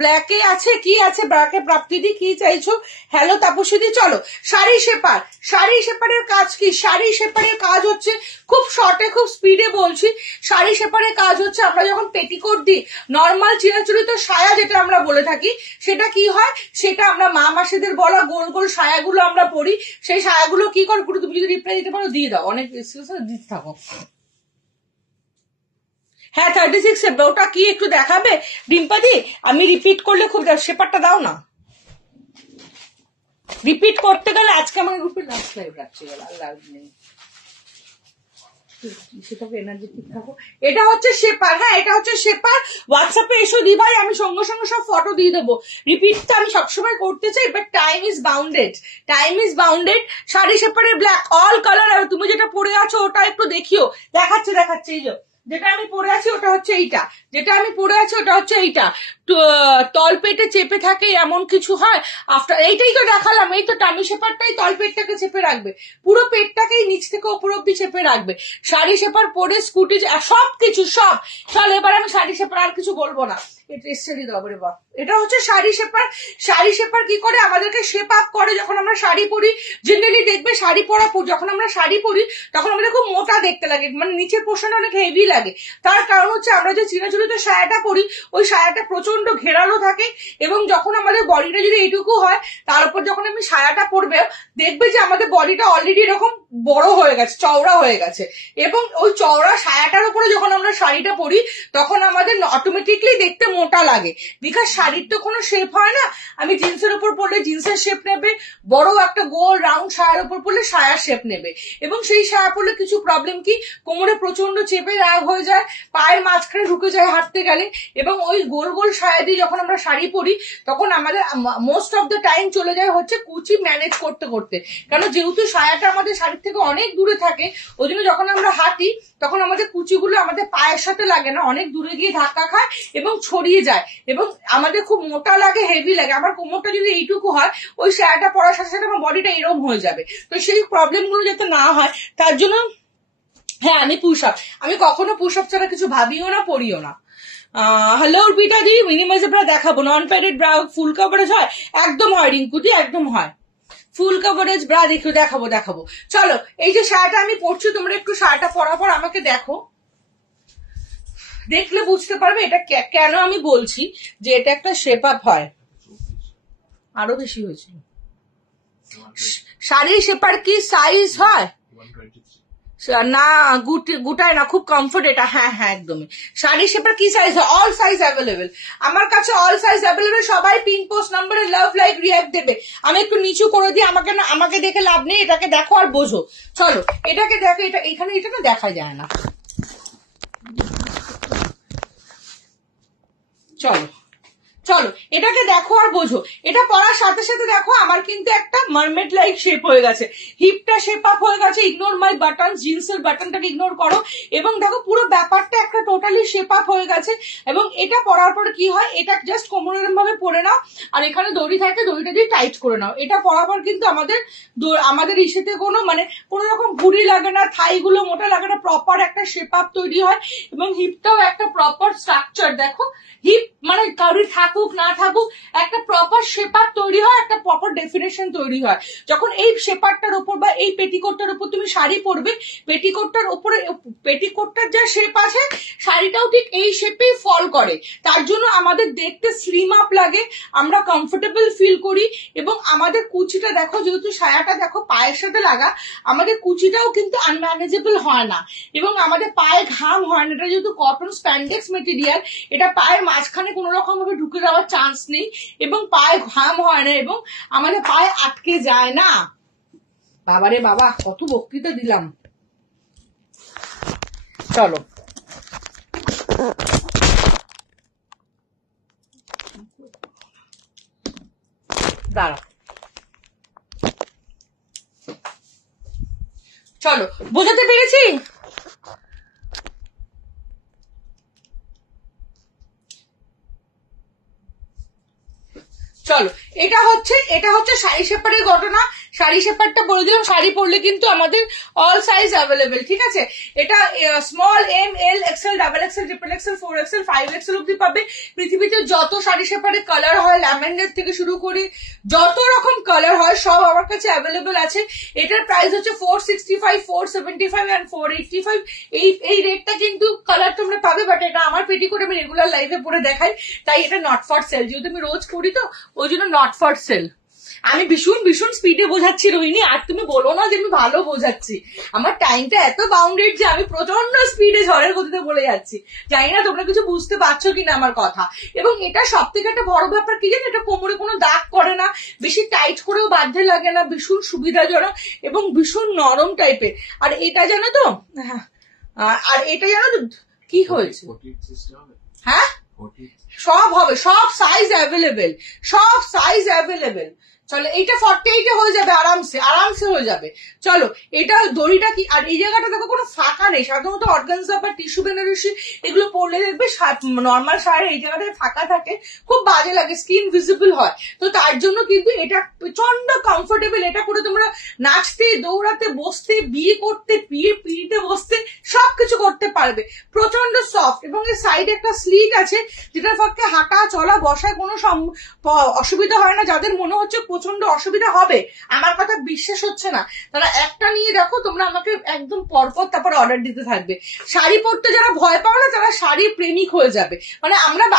ব্ল্যাকে আছে, কি আছে ব্রাকে? প্রাপ্তি দি কি চাইছো? হ্যালো তাপসী দি। চলো শাড়ি শেপার, শাড়ি শেপারের কাজ কি? শাড়ি শেপারের কাজ হচ্ছে খুব শর্টে খুব স্পিডে বলছি। শাড়ি শেপারের কাজ হচ্ছে আমরা যখন পেটিকোট দিই, নর্মাল চিরাচরিত সায়া যেটা আমরা বলে থাকি, সেটা কি হয়, সেটা আমরা মা মাসিদের বলা গোল গোল সায়াগুলো আমরা পরি। সেই সায়াগুলো কি করে, তুমি যদি রিপ্লাই দিতে পারো দিয়ে দাও, অনেক দিতে থাকো। হ্যাঁ 36 ওটা কি একটু দেখাবে ডিম্পাদি? আমি রিপিট করলে খুব, শেপারটা দাও না, রিপিট করতে গেলে আজকে আমার গ্রুপে লাস্ট লাইভ রাখছে আল্লাহ নেই। এটা হচ্ছে শেপার, হ্যাঁ এটা হচ্ছে শেপার। হোয়াটসঅ্যাপে এসো দি ভাই, আমি সঙ্গে সঙ্গে সব ফটো দিয়ে দেবো। রিপিটটা আমি সবসময় করতে চাই, but time is bounded, time is bounded. Sari শেপারের ব্ল্যাক অল কালার। তুমি যেটা পরে আছো ওটা একটু দেখিও, দেখাচ্ছে দেখাচ্ছে, এই যে যেটা আমি পরে আছি ওটা হচ্ছে এইটা, যেটা আমি পরে আছি ওটা হচ্ছে এইটা। তল পেটে চেপে থাকে এমন কিছু হয় আফটার, এইটাই তো দেখালাম। এই তো টামি শেপারটাই তল পেটটাকে চেপে রাখবে, পুরো পেটটাকেই নিচ থেকে উপর অব্দি চেপে রাখবে। শাড়ি শেপার পরে স্কুটি সবকিছু সব। চল এবার আমি শাড়ি শেপার আর কিছু বলবো না। এটা হচ্ছে শাড়ি শেপার। শাড়ি শেপার কি করে আমাদেরকে শেপ আপ করে যখন আমরা শাড়ি পরি। জেনারেলি দেখবে শাড়ি পরা যখন আমরা শাড়ি পরি তখন আমাদের খুব মোটা দেখতে লাগে, মানে নিচের পোর্শনটা অনেক হেভি লাগে। তার কারণ হচ্ছে আমরা যে চিরাচরিত সায়াটা পরি, ওই সায়াটা প্রচন্ড ঘেরানো থাকে, এবং যখন আমাদের বডিটা যদি এইটুকু হয়, তার উপর যখন আমি সায়াটা পরবে দেখবে যে আমাদের বডিটা অলরেডি এরকম বড় হয়ে গেছে, চওড়া হয়ে গেছে। এবং ওই চওড়া সায়াটার উপরে যখন আমরা শাড়িটা পরি তখন আমাদের অটোমেটিকলি দেখতে মোটা লাগে, বিকজ শাড়ির তো কোনো শেপ হয় না। আমি জিন্সের উপর পরলে জিন্সের শেপ নেবে, বড় একটা গোল রাউন্ড সায়ার উপর পরলে সায়ার শেপ নেবে। এবং সেই সায়া পরলে কিছু প্রবলেম কি, কোমরে প্রচন্ড চেপে রাগ হয়ে যায়, পায়ের মাঝখানে ঢুকে যায় হাঁটতে গেলে। এবং ওই গোল গোল সায়া দিয়ে যখন আমরা শাড়ি পরি তখন আমাদের মোস্ট অফ দ্য টাইম চলে যায় হচ্ছে কুচি ম্যানেজ করতে করতে, কারণ যেহেতু সায়াটা আমাদের শাড়ির থেকে অনেক দূরে থাকে, ওই জন্য যখন আমরা হাঁটি তখন আমাদের কুচিগুলো আমাদের পায়ের সাথে লাগে না, অনেক দূরে গিয়ে ধাক্কা খায় এবং ছড়িয়ে যায়, এবং আমাদের খুব মোটা লাগে, হেভি লাগে। আমার কোমরটা যদি এইটুকু হয়, ওই সায়াটা পরার সাথে সাথে আমার বডিটা এরকম হয়ে যাবে। তো সেই প্রবলেমগুলো যাতে না হয় তার জন্য হ্যাঁ আমি পুশ আপ, আমি কখনো পুশ আপ ছাড়া কিছু ভাবিও না, পড়িও না। হ্যালো অর্পিতা দি, মিনিমাইজে ব্রা দেখাবো, নন প্যাডেড ব্রা ফুল কভারেজ হয়? একদম হয় রিঙ্কুদি, একদম হয় ফুল কভারেজ ব্রা। দেখাবো দেখাবো। চলো এই যে শাড়িটা আমি পরছি, তোমরা একটু শাড়িটা পরার পর আমাকে দেখো, দেখলে বুঝতে পারবে এটা কেন আমি বলছি যে এটা একটা শেপ আপ হয়। আরো বেশি হয়েছিল। শাড়ির শেপার কি সাইজ হয় না? গুটায় না, খুব কমফোর্ট এটা। হ্যাঁ হ্যাঁ একদমই। শাড়ির শেপার কি সাইজ হয়? অল সাইজ অ্যাভেলেবেল আমার কাছে, অল সাইজ অ্যাভেলেবেল। সবাই পিন পোস্ট নাম্বারে লাভ লাইক রিয়াক্ট দেবে। আমি একটু নিচু করে দিই, আমাকে না, আমাকে দেখে লাভ নেই, এটাকে দেখো আর বোঝো। চলো এটাকে দেখো, এটা এখানে এটা না দেখা যায় না। চলো চলো এটাকে দেখো আর বোঝো। এটা পরার সাথে সাথে দেখো আমার কিন্তু একটা মারমেড লাইক শেপ হয়ে গেছে, হিপটা শেপ আপ হয়ে গেছে। ইগনোর মাই বাটন, জিন্সের বাটনটাকে ইগনোর করো, এবং দেখো পুরো ব্যাপারটা একটা টোটালি শেপ আপ হয়ে গেছে। এবং এটা পরার পরে কি হয়, এটা জাস্ট কোমরের ভাবে পরে নাও, আর এখানে দড়ি থাকে, দড়িটা দিয়ে টাইট করে নাও। এটা পরার পর কিন্তু আমাদের ইসেতে কোনো মানে কোনো রকম ভুঁড়ি লাগে না, থাইগুলো মোটা লাগে না, প্রপার একটা শেপ আপ তৈরি হয়। এবং হিপটাও একটা প্রপার স্ট্রাকচার, দেখো হিপ মানে কারোর থাক থাকুক না থাকুক একটা প্রপার শেপার তৈরি হয়, একটা প্রপার ডেফিনেশন তৈরি হয়। যখন এই শেপারটার উপর বা এই পেটিকোটটার উপর তুমি শাড়ি পরবে, পেটিকোটটার উপরে পেটিকোটটার যা শেপ আছে শাড়িটাও ঠিক এই শেপেই ফল করে। তার জন্য আমাদের দেখতে স্লিম আপ লাগে, আমরা কমফোর্টেবল ফিল করি, এবং আমাদের কুচিটা দেখো, যেহেতু সায়াটা দেখো পায়ের সাথে লাগা, আমাদের কুচিটাও কিন্তু আনম্যানেজেবল হয় না, এবং আমাদের পায়ে ঘাম হয় না। এটা যেহেতু কটন স্প্যান্ডেক্স মেটেরিয়াল, এটা পায়ের মাঝখানে কোনো রকম ভাবে ঢুকে যাওয়ার চান্স নেই, এবং পায়ে ঘাম হয় না, এবং আমাদের পায়ে আটকে যায় না। বাবারে বাবা, কত বক্তৃতা দিলাম। চলো দাঁড়া, চলো, বোঝাতে পেরেছি? চলো, এটা হচ্ছে শাড়ি শেপারের ঘটনা। শাড়ি শেপারটা বলে দিলাম, শাড়ি পরলে কিন্তু আমাদের অল সাইজ অ্যাভেলেবেল, ঠিক আছে? এটা small, M, L, XL, double XL, triple XL, 4XL, 5XL অব্দি পাবে। পৃথিবীতে যত শাড়ি শেপারের কালার হয়, ল্যাভেন্ডার থেকে শুরু করে যত রকম কালার হয় সব আমার কাছে অ্যাভেলেবেল আছে। এটার প্রাইস হচ্ছে 465, 475 and 485। এই রেটটা কিন্তু কালার তোমরা পাবে, বাট এটা আমার পেটিকোট আমি রেগুলার লাইফে পরে দেখাই, তাই এটা নট ফর সেল। যেহেতু আমি রোজ পরি তো ওই জন্য নট ফর সেল। আমি ভীষণ স্পিডে বোঝাচ্ছি রোহিণী, আর তুমি বলো না যে আমি ভালো বোঝাচ্ছি। আমার টাইমটা এত বাউন্ডেড যে আমি প্রচন্ড স্পিডে ঝড়ের গতিতে বলে যাচ্ছি। জানি না তোমরা কিছু বুঝতে পারছো কিনা আমার কথা। এবং এটা সব থেকে একটা বড় ব্যাপার কি জানো, এটা কোমরে কোনো দাগ করে না, বেশি টাইট করেও বাঁধতে লাগে না, ভীষণ সুবিধাজনক এবং ভীষণ নরম টাইপের। আর এটা জানো তো, আর এটা জানো তো কি হয়েছে, হ্যাঁ সব হবে, সব সাইজ অ্যাভেলেবেল, সব সাইজ অ্যাভেলেবেল। চলো, এইটা 48 হয়ে যাবে, আরামসে হয়ে যাবে। চলো, এটা দড়িটা কি, আর এই জায়গাটা দেখো কোনো ফাঁকা নেই। সাধারণত অর্গানজা বা টিস্যু বেনারসি এগুলো পরলে দেখবে নর্মাল শাড়ি এই জায়গাটায় ফাঁকা থাকে, খুব বাজে লাগে, স্কিন ভিজিবল হয়। তো তার জন্য কিন্তু এটা প্রচন্ড কমফোর্টেবল। এটা করে তোমরা নাচতে, দৌড়াতে, বসতে, বিয়ে করতে, পিড়িতে বসতে সবকিছু করতে পারবে। প্রচন্ড সফট, এবং এর সাইডে একটা স্লিট আছে যেটার পক্ষে হাঁটা চলা বসায় কোনো অসুবিধা হয় না। যাদের মনে হচ্ছে প্রচন্ড অসুবিধা হবে, আমার কথা বিশ্বাস হচ্ছে না, তারা একটা নিয়ে দেখো, তোমরা আমাকে একদম পরপর তারপর অর্ডার দিতে থাকবে। শাড়ি পরতে যারা ভয় পাও না, তারা শাড়ি প্রেমিক হয়ে যাবে। মানে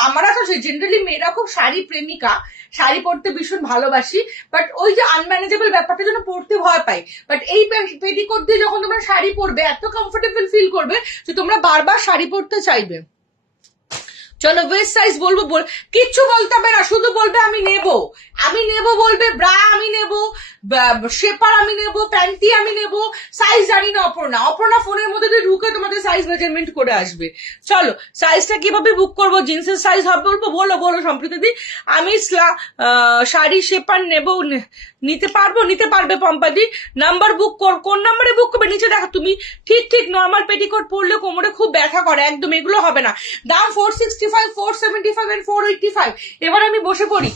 আমরা তো জেনারেলি মেয়েরা খুব শাড়ি প্রেমিকা, শাড়ি পরতে ভীষণ ভালোবাসি, বাট ওই যে আনম্যানেজেবল ব্যাপারটা যেন পরতে ভয় পাই। বাট এই পেটিকোট দিয়ে যখন তোমরা শাড়ি পরবে, এত কমফোর্টেবল ফিল করবে যে তোমরা বারবার শাড়ি পরতে চাইবে। চলো, ওয়েস্ট সাইজ বলবো, কিচ্ছু বলতে হবে না, শুধু বলবে আমি নেব বলবে, ব্রা আমি নেব, শেপার আমি নেব, প্যান্টি আমি নেব, সাইজ জানি না অপর্ণা ফোনের মধ্যে দিয়ে ঢুকে তোমাদের সাইজ মেজারমেন্ট করে আসবে। চলো, সাইজটা কিভাবে বুক করবো, জিন্সের সাইজ হবে বলবো, বলো সম্প্রীতি দি। আমি শাড়ি শেপার নেব, নিতে পারবে পম্পাদি। নাম্বার বুক কোন নাম্বারে বুক করবে, নিচে দেখো তুমি। ঠিক নর্মাল পেটিকোট পরলে কোমরে খুব ব্যথা করে, একদম এগুলো হবে না। দাম 465, 475 and 485। এবার আমি বসে পড়ি,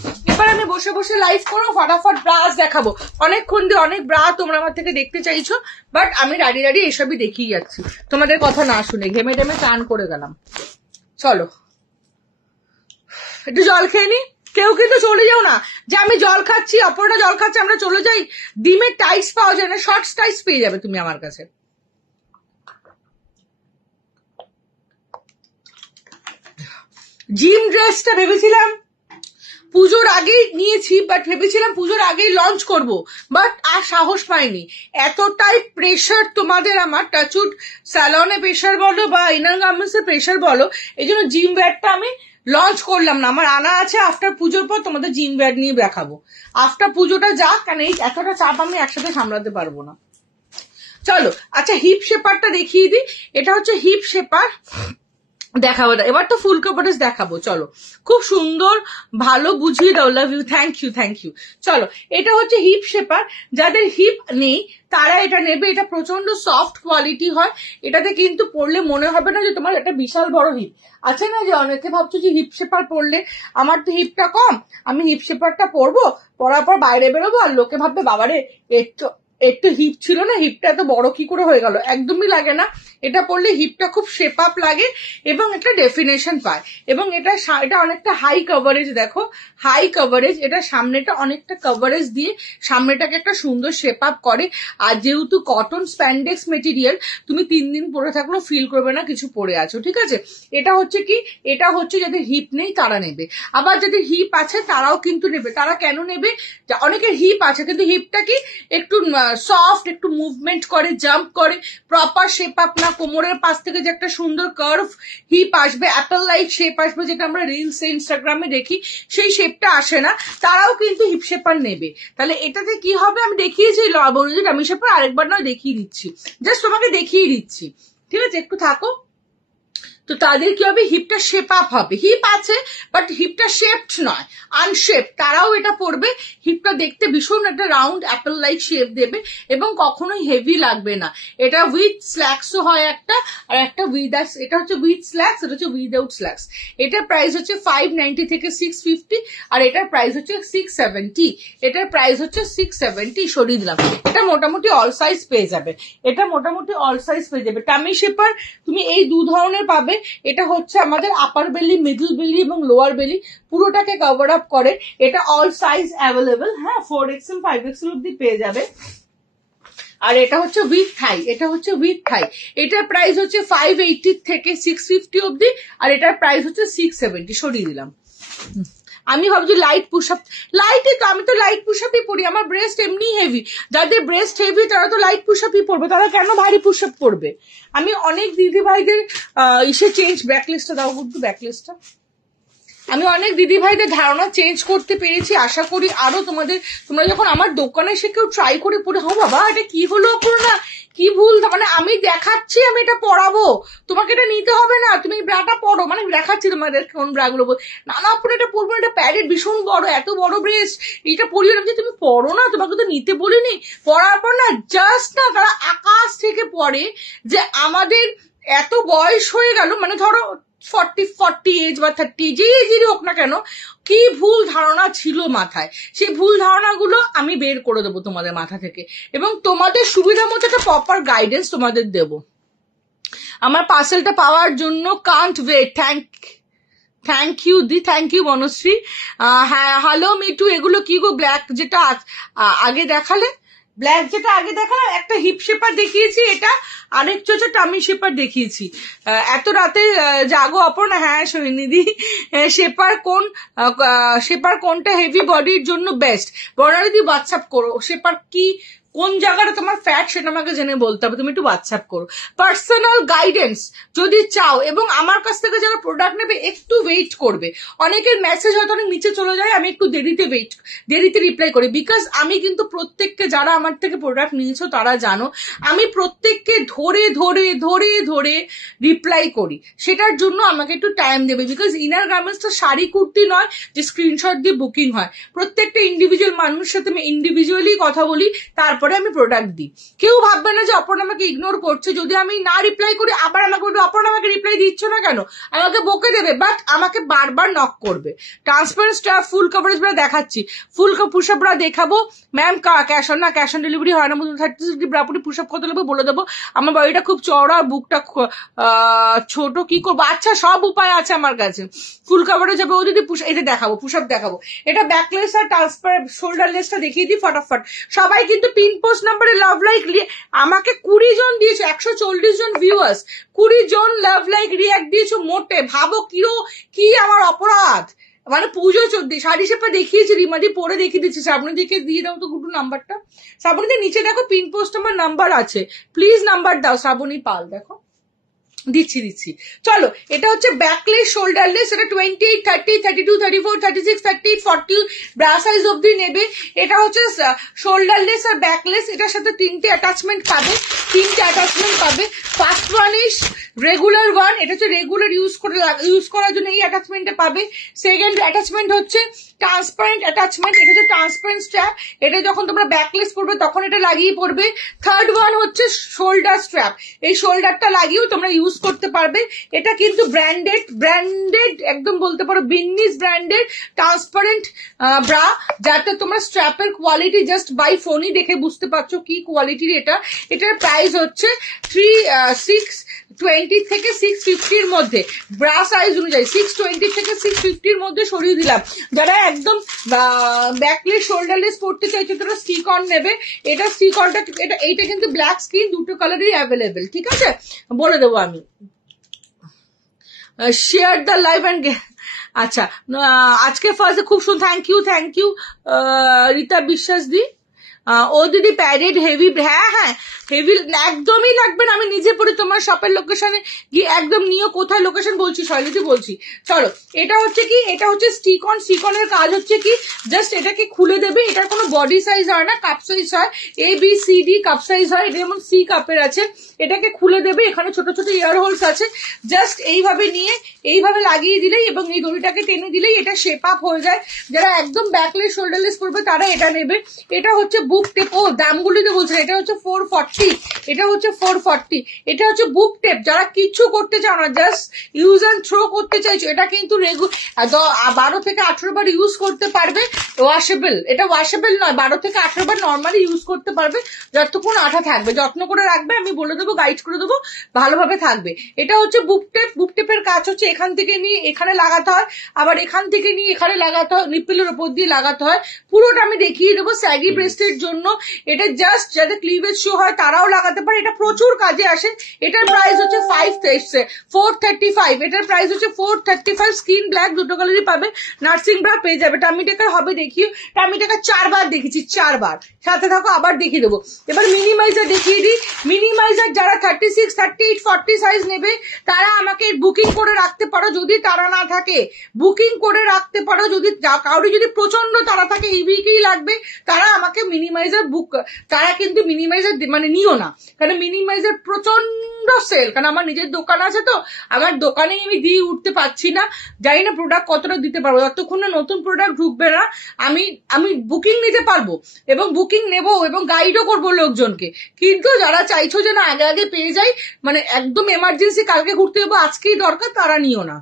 বসে লাইভ করো, ফটাফট ব্রাস দেখাবো। অনেকক্ষণ দিয়ে অনেক ব্রা তোমরা আমার থেকে দেখতে চাইছো, বাট আমি দাঁড়িয়ে এসবই দেখিয়ে যাচ্ছি তোমাদের কথা না শুনে, ঘেমে চান করে গেলাম। চলো, একটু জল খেয়ে নি। কেউ কিন্তু চলে যাও না যে আমি জল খাচ্ছি, অপরটা জল খাচ্ছে, আমরা চলে যাই। ডিমের টাইস পাওয়া যায় না, শর্টস টাইস পেয়ে যাবে তুমি আমার কাছে। জিম ড্রেসটা ভেবেছিলাম পুজোর আগেই নিয়েছি, বাট ভেবেছিলাম পুজোর আগেই লঞ্চ করব, বাট আর সাহস পাইনি। এতটাই প্রেশার তোমাদের আমার, টাচুড স্যালনে প্রেশার বলো বা ইনার গার্মেন্টস এর প্রেশার বলো, এই জন্য জিম ব্যাগটা আমি লঞ্চ করলাম না। আমার আনা আছে, আফটার পুজোর পর তোমাদের জিম ব্যাগ নিয়ে দেখাবো। আফটার পুজোটা যাক, কেন এই এতটা চাপ আমি একসাথে সামলাতে পারবো না। চলো, আচ্ছা হিপ শেপারটা দেখিয়ে দিই। এটা হচ্ছে হিপ শেপার, দেখাবো। এবার তো ফুল কাপড়েস দেখাবো। চলো, খুব সুন্দর, ভালো বুঝিয়ে দাও, লাভ ইউ, থ্যাংক ইউ। চলো, এটা হচ্ছে হিপ শেপার। যাদের হিপ নেই তারা এটা নেবে। এটা প্রচন্ড সফট কোয়ালিটি হয়, এটাতে কিন্তু পরলে মনে হবে না যে তোমার একটা বিশাল বড় হিপ আছে। না যে অনেকে ভাবছো যে হিপ শেপার পরলে, আমার তো হিপটা কম, আমি হিপ শেপারটা পরবো, পরার পর বাইরে বেরোবো আর লোকে ভাববে বাবারে একটু হিপ ছিল না, হিপটা এত বড় কি করে হয়ে গেল, একদমই লাগে না। এটা পরলে হিপটা খুব শেপ আপ লাগে এবং একটা ডেফিনেশন পায়। এবং এটা অনেকটা হাই কভারেজ, দেখো হাই কভারেজ, এটা সামনেটা অনেকটা কভারেজ দিয়ে সামনেটাকে একটা সুন্দর শেপ আপ করে। আর যেহেতু কটন স্প্যান্ডেক্স মেটেরিয়াল, তুমি 3 দিন পরে থাকলেও ফিল করবে না কিছু পরে আছো, ঠিক আছে। এটা হচ্ছে কি, এটা হচ্ছে যাদের হিপ নেই তারা নেবে, আবার যাদের হিপ আছে তারাও কিন্তু নেবে। তারা কেন নেবে, অনেকের হিপ আছে কিন্তু হিপটা কি একটু সফট, একটু মুভমেন্ট করে, জাম্প করে, প্রপার শেপ আপ না, কোমরের পাশ থেকে যে একটা সুন্দর কার্ভ হিপ আসবে, অ্যাপল লাইক শেপ আসবে, যেটা আমরা রিলসে ইনস্টাগ্রামে দেখি, সেই শেপটা আসে না, তারাও কিন্তু হিপ শেপার নেবে। তাহলে এটাতে কি হবে, আমি দেখিয়েছি বন্ধুদের ডামি শেপার, আরেকবার নয় দেখিয়ে দিচ্ছি, জাস্ট তোমাকে দেখিয়ে দিচ্ছি, ঠিক আছে, একটু থাকো। তো তাদের কি হবে, হিপটা শেপ আপ হবে, হিপ আছে বাট হিপটা শেপড নয়, আনশেপ, তারাও এটা পরবে। হিপটা দেখতে ভীষণ একটা রাউন্ড অ্যাপল লাইক শেপ দেবে এবং কখনোই হেভি লাগবে না। এটা উইথ স্ল্যাক্সও হয় একটা, আর একটা উইদাউট, এটা হচ্ছে উইথ স্ল্যাক্স, এটা হচ্ছে উইদাউট স্ল্যাক্স। এটার প্রাইস হচ্ছে 590 থেকে 650, আর এটার প্রাইস হচ্ছে 670, এটার প্রাইস হচ্ছে 670, সরিয়ে দিলাম। এটা মোটামুটি অল সাইজ পেয়ে যাবে, এটা মোটামুটি অল সাইজ পেয়ে যাবে। টামি শেপার তুমি এই 2 ধরনের পাবে। এটা হচ্ছে আমাদের আপার বেলি, মিডল বেলি এবং লোয়ার বেলি, পুরোটাকে কভার আপ করে। এটা অল সাইজ অ্যাভেলেবল, হ্যাঁ 4XL 5XL অব্দি পেয়ে যাবে। আর এটা হচ্ছে উইথ থাই, এটা হচ্ছে উইথ থাই, এটার প্রাইস হচ্ছে 580 থেকে 650 অব্দি, আর এটার প্রাইস হচ্ছে 670, সরিয়ে দিলাম। আমি ভাবছি লাইট পুশ আপ, লাইটে তো আমি তো লাইট পুশ আপই পরি, আমার ব্রেস্ট এমনি হেভি, যাদের ব্রেস্ট হেভি তারা তো লাইট পুশ আপই পরবে, তারা কেন ভারী পুশ আপ পরবে। আমি অনেক দিদি ভাইদের ইসে চেঞ্জ, ব্যাকলিস্টটা দাও কিন্তু, ব্যাকলিস্টটা আমি অনেক দিদি ভাইদের ধারণা চেঞ্জ করতে পেরেছি। আশা করি আরো তোমরা যখন আমার দোকানে এসে কেউ ট্রাই করে পড়ে, হো বাবা এটা কি হলো অপর্ণা, কি ভুল, মানে আমি দেখাচ্ছি আমি এটা পরাবো, তোমাকে এটা নিতে হবে না, তুমি ব্রাটা পরো, মানে দেখাচ্ছি তোমাদের কোন ব্রা গুলো, না না আপনার এটা পরবো, এটা প্যাডেড ভীষণ বড়, এত বড় ব্রেস্ট, এটা পরিয়ে রাখছি, তুমি পরো না, তোমাকে তো নিতে বলিনি। পরার পর না জাস্ট না তারা আকাশ থেকে পড়ে যে আমাদের এত বয়স হয়ে গেল, মানে ধরো 40 এজ বা 30, যে এজেরই হোক না কেন, কি ভুল ধারণা ছিল মাথায়, সেই ভুল ধারণাগুলো আমি বের করে দেবো তোমাদের মাথা থেকে, এবং তোমাদের সুবিধা মতো একটা প্রপার গাইডেন্স তোমাদের দেবো। আমার পার্সেলটা পাওয়ার জন্য কান্ট ওয়েট, থ্যাংক ইউ দি, থ্যাংক ইউ বনশ্রী। হ্যাঁ হ্যালো মিটু, এগুলো কি গো, ব্ল্যাক যেটা আগে দেখালে, ব্ল্যাক যেটা আগে দেখালাম, একটা হিপ শেপার দেখিয়েছি, এটা আরেকটা হচ্ছে টামি শেপার দেখিয়েছি। এত রাতে জাগো অপর্ণা, হ্যাঁ নিধি, শেপার কোনটা হেভি বডির জন্য বেস্ট, বর্ণালিদি হোয়াটসঅ্যাপ করো, শেপার কি কোন জায়গাটা তোমার ফ্যাট সেটা আমাকে জেনে বলতে হবে, তুমি একটু হোয়াটসঅ্যাপ করো। পার্সোনাল গাইডেন্স যদি চাও এবং আমার কাছ থেকে যারা প্রোডাক্ট নেবে একটু ওয়েট করবে, অনেকের মেসেজ হয়তো অনেক নিচে চলে যায়, আমি একটু দেরিতে রিপ্লাই করি, বিকজ আমি কিন্তু প্রত্যেককে, যারা আমার থেকে প্রোডাক্ট নিয়েছো তারা জানো, আমি প্রত্যেককে ধরে ধরে ধরে ধরে রিপ্লাই করি, সেটার জন্য আমাকে একটু টাইম দেবে, বিকজ ইনার গার্মেন্টসটা শাড়ি কুর্তি নয় যে স্ক্রিনশট দিয়ে বুকিং হয়, প্রত্যেকটা ইন্ডিভিজুয়াল মানুষের সাথে আমি ইন্ডিভিজুয়ালি কথা বলি, তারপরে আমি প্রোডাক্ট দিই। কেউ ভাববে না যে অপর্ণা আমাকে ইগনোর করছে, যদি আমি না রিপ্লাই করি আবার আমাকে বলবে অপর্ণা আমাকে রিপ্লাই দিচ্ছ না কেন, আমাকে বকে দেবে, বাট আমাকে বারবার নক করবে। ট্রান্সপারেন্ট স্টাফ ফুল কভারেজ ব্রা দেখাচ্ছি, ফুল পুশ আপ ব্রা দেখাবো ম্যাম, ক্যাশ অন ডেলিভারি হয় না, 30 ব্রাপুরি পুশ আপ কত লাগবে বলে দেবো, আমার বডিটা খুব চওড়া, বুকটা ছোট, কি করবো, আচ্ছা সব উপায় আছে আমার কাছে। ফুল কভারেজ হবে, ও যদি এটা দেখাবো, পুশ আপ দেখাবো, এটা ব্যাকলেস আর ট্রান্সপারেন্ট শোল্ডারলেসটা দেখিয়ে দিই ফটাফট। সবাই কিন্তু পিন পোস্ট নাম্বারে লাভ লাইক, আমাকে 20 জন দিয়েছে, 140 জন ভিউয়ার্স, 20 জন লাভ লাইক রিয়াক্ট দিয়েছো মোটে, ভাবো কি আমার অপরাধ, মানে পুজো চলতে শাড়ি সেপা দেখিয়েছি, রিমাদি পরে দেখিয়ে দিচ্ছি, শ্রাবণী দিকে দিয়ে দাও তো গুটু নাম্বারটা, শ্রাবণীদের নিচে দেখো পিন পোস্ট আমার নাম্বার আছে, প্লিজ নাম্বার দাও, শ্রাবণী পাল দেখো দিচ্ছি। চলো, এটা হচ্ছে ব্যাকলেস শোল্ডারলেস, এটা 28, 30, 32, 34, 36, 38, 40 ব্রা সাইজ অব্দি নেবে। এটা হচ্ছে শোল্ডারলেস আর ব্যাকলেস, এটার সাথে 3টে অ্যাটাচমেন্ট পাবে, first one is regular one, এটা হচ্ছে রেগুলার ইউজ করার জন্য এই অ্যাটাচমেন্টটা পাবে। সেকেন্ড অ্যাটাচমেন্ট হচ্ছে ট্রান্সপারেন্ট অ্যাটাচমেন্ট, এটা হচ্ছে ট্রান্সপারেন্ট স্ট্র্যাপ, এটা যখন তোমরা ব্যাকলেস পড়বে তখন এটা লাগিয়ে পড়বে। থার্ড ওয়ান হচ্ছে শোল্ডার স্ট্র্যাপ, এই শোল্ডারটা লাগিয়েও তোমরা ইউজ করতে পারবে। এটা কিন্তু ব্র্যান্ডেড একদম বলতে পারো বিন্নিস ব্র্যান্ডেড ট্রান্সপারেন্ট ব্রা, যাতে তোমরা স্ট্র্যাপের কোয়ালিটি জাস্ট বাই ফোনই দেখে বুঝতে পারছো কি কোয়ালিটির এটা। এটার প্রাইস হচ্ছে 620 থেকে 650 মধ্যে, ব্রা সাইজ অনুযায়ী 620 থেকে 650 মধ্যে সরিয়ে দিলাম। যারা একদম ব্যাকলেস শোল্ডারলেস পড়তে চাইছো তারা স্টিক অন নেবে। এটা স্টিক অনটা এইটা কিন্তু ব্ল্যাক স্কিন দুটো কালারই অ্যাভেলেবেল, ঠিক আছে, বলে দেবো আমি। শেয়ার দ্য লাইভ অ্যান্ড আচ্ছা আজকে ফার্স্ট খুব থ্যাংক ইউ রীতা বিশ্বাস দি। ও দিদি প্যাডেড হেভি, হ্যাঁ হেভি একদমই লাগবে না, আমি নিজে পরে তোমার শপের লোকেশনে গিয়ে একদম নিয়ে, কোথায় লোকেশন বলছি শৈলজি বলছি। চলো এটা হচ্ছে কি, এটা হচ্ছে স্টিকনের কাজ হচ্ছে কি, জাস্ট এটাকে খুলে দেবে। এটার কোনো বডি সাইজ হয় না, কাপ সাইজ হয়, ABCD কাপ সাইজ হয়, এটা যেমন C কাপের আছে। এটাকে খুলে দেবে, এখানে ছোট ছোট ইয়ার হোলস আছে, জাস্ট এইভাবে নিয়ে এইভাবে লাগিয়ে দিলেই এবং এই দড়িটাকে টেনে দিলেই এটা শেপ আপ হয়ে যায়। যারা একদম ব্যাকলেস শোল্ডারলেস করবে তারা এটা নেবে। এটা হচ্ছে বুক টেপ, ও দামগুলিতে বলছে, এটা হচ্ছে 440, এটা হচ্ছে 440, এটা হচ্ছে বুক টেপ। যারা কিছু করতে চাও না, জাস্ট ইউজ অ্যান্ড থ্রো করতে চাইছো, এটা কিন্তু 12 থেকে 18 বার ইউজ করতে পারবে, ওয়াশেবল। এটা ওয়াশেবল নয়, 12 থেকে 18 বার নর্মালি ইউজ করতে পারবে, যতক্ষণ আঠা থাকবে। যত্ন করে রাখবে, আমি বলে দেবো, গাইড করে দেবো, ভালোভাবে থাকবে। এটা হচ্ছে বুক টেপ। বুক টেপের কাজ হচ্ছে এখান থেকে নিয়ে এখানে লাগাতে হয়, আবার এখান থেকে নিয়ে এখানে লাগাতে হয়, নিপ্পেলের উপর দিয়ে লাগাতে হয়। পুরোটা আমি দেখিয়ে দেবো। স্যাগি ব্রেস্টের জন্য এটা জাস্ট যাদের ক্লিভেজ শো হয় তারাও লাগাতে পারে, এটা প্রচুর কাজে আসে। এটার প্রাইস হচ্ছে 435, এটার প্রাইস হচ্ছে 435। স্কিন ব্ল্যাক দুটো কালারই পাবে, নার্সিং ব্রা পেয়ে যাবে। টামি টেকার হবে দেখিও, টামি টেকার 4 বার দেখেছি, 4 বার, সাথে থাকো আবার দেখিয়ে দেবো। এবার মিনিমাইজার দেখিয়ে দিই। মিনিমাইজার যারা 36, 38, 40 সাইজ নেবে তারা আমাকে বুকিং করে রাখতে পারো, যদি তারা না থাকে বুকিং করে রাখতে পারো। যদি কাউরি যদি প্রচন্ড তারা থাকে এই উইকেই লাগবে, তারা আমাকে মিনিমাইজার তারা কিন্তু মিনিমাইজার মানে নিও না, কারণ মিনিমাইজার প্রচন্ড সেল। কারণ আমার নিজের দোকান আছে, তো আমার দোকানে আমি দিয়ে উঠতে পারছি না, জানি না প্রোডাক্ট কতটা দিতে পারবো। যতক্ষণ না নতুন প্রোডাক্ট ঢুকবে না আমি বুকিং নিতে পারবো এবং বুকিং নেবো এবং গাইডও করবো লোকজনকে। কিন্তু যারা চাইছো যে না আগে আগে পেয়ে যাই, মানে একদম এমার্জেন্সি কালকে ঘুরতে যাবো আজকেই দরকার, তারা নিও না।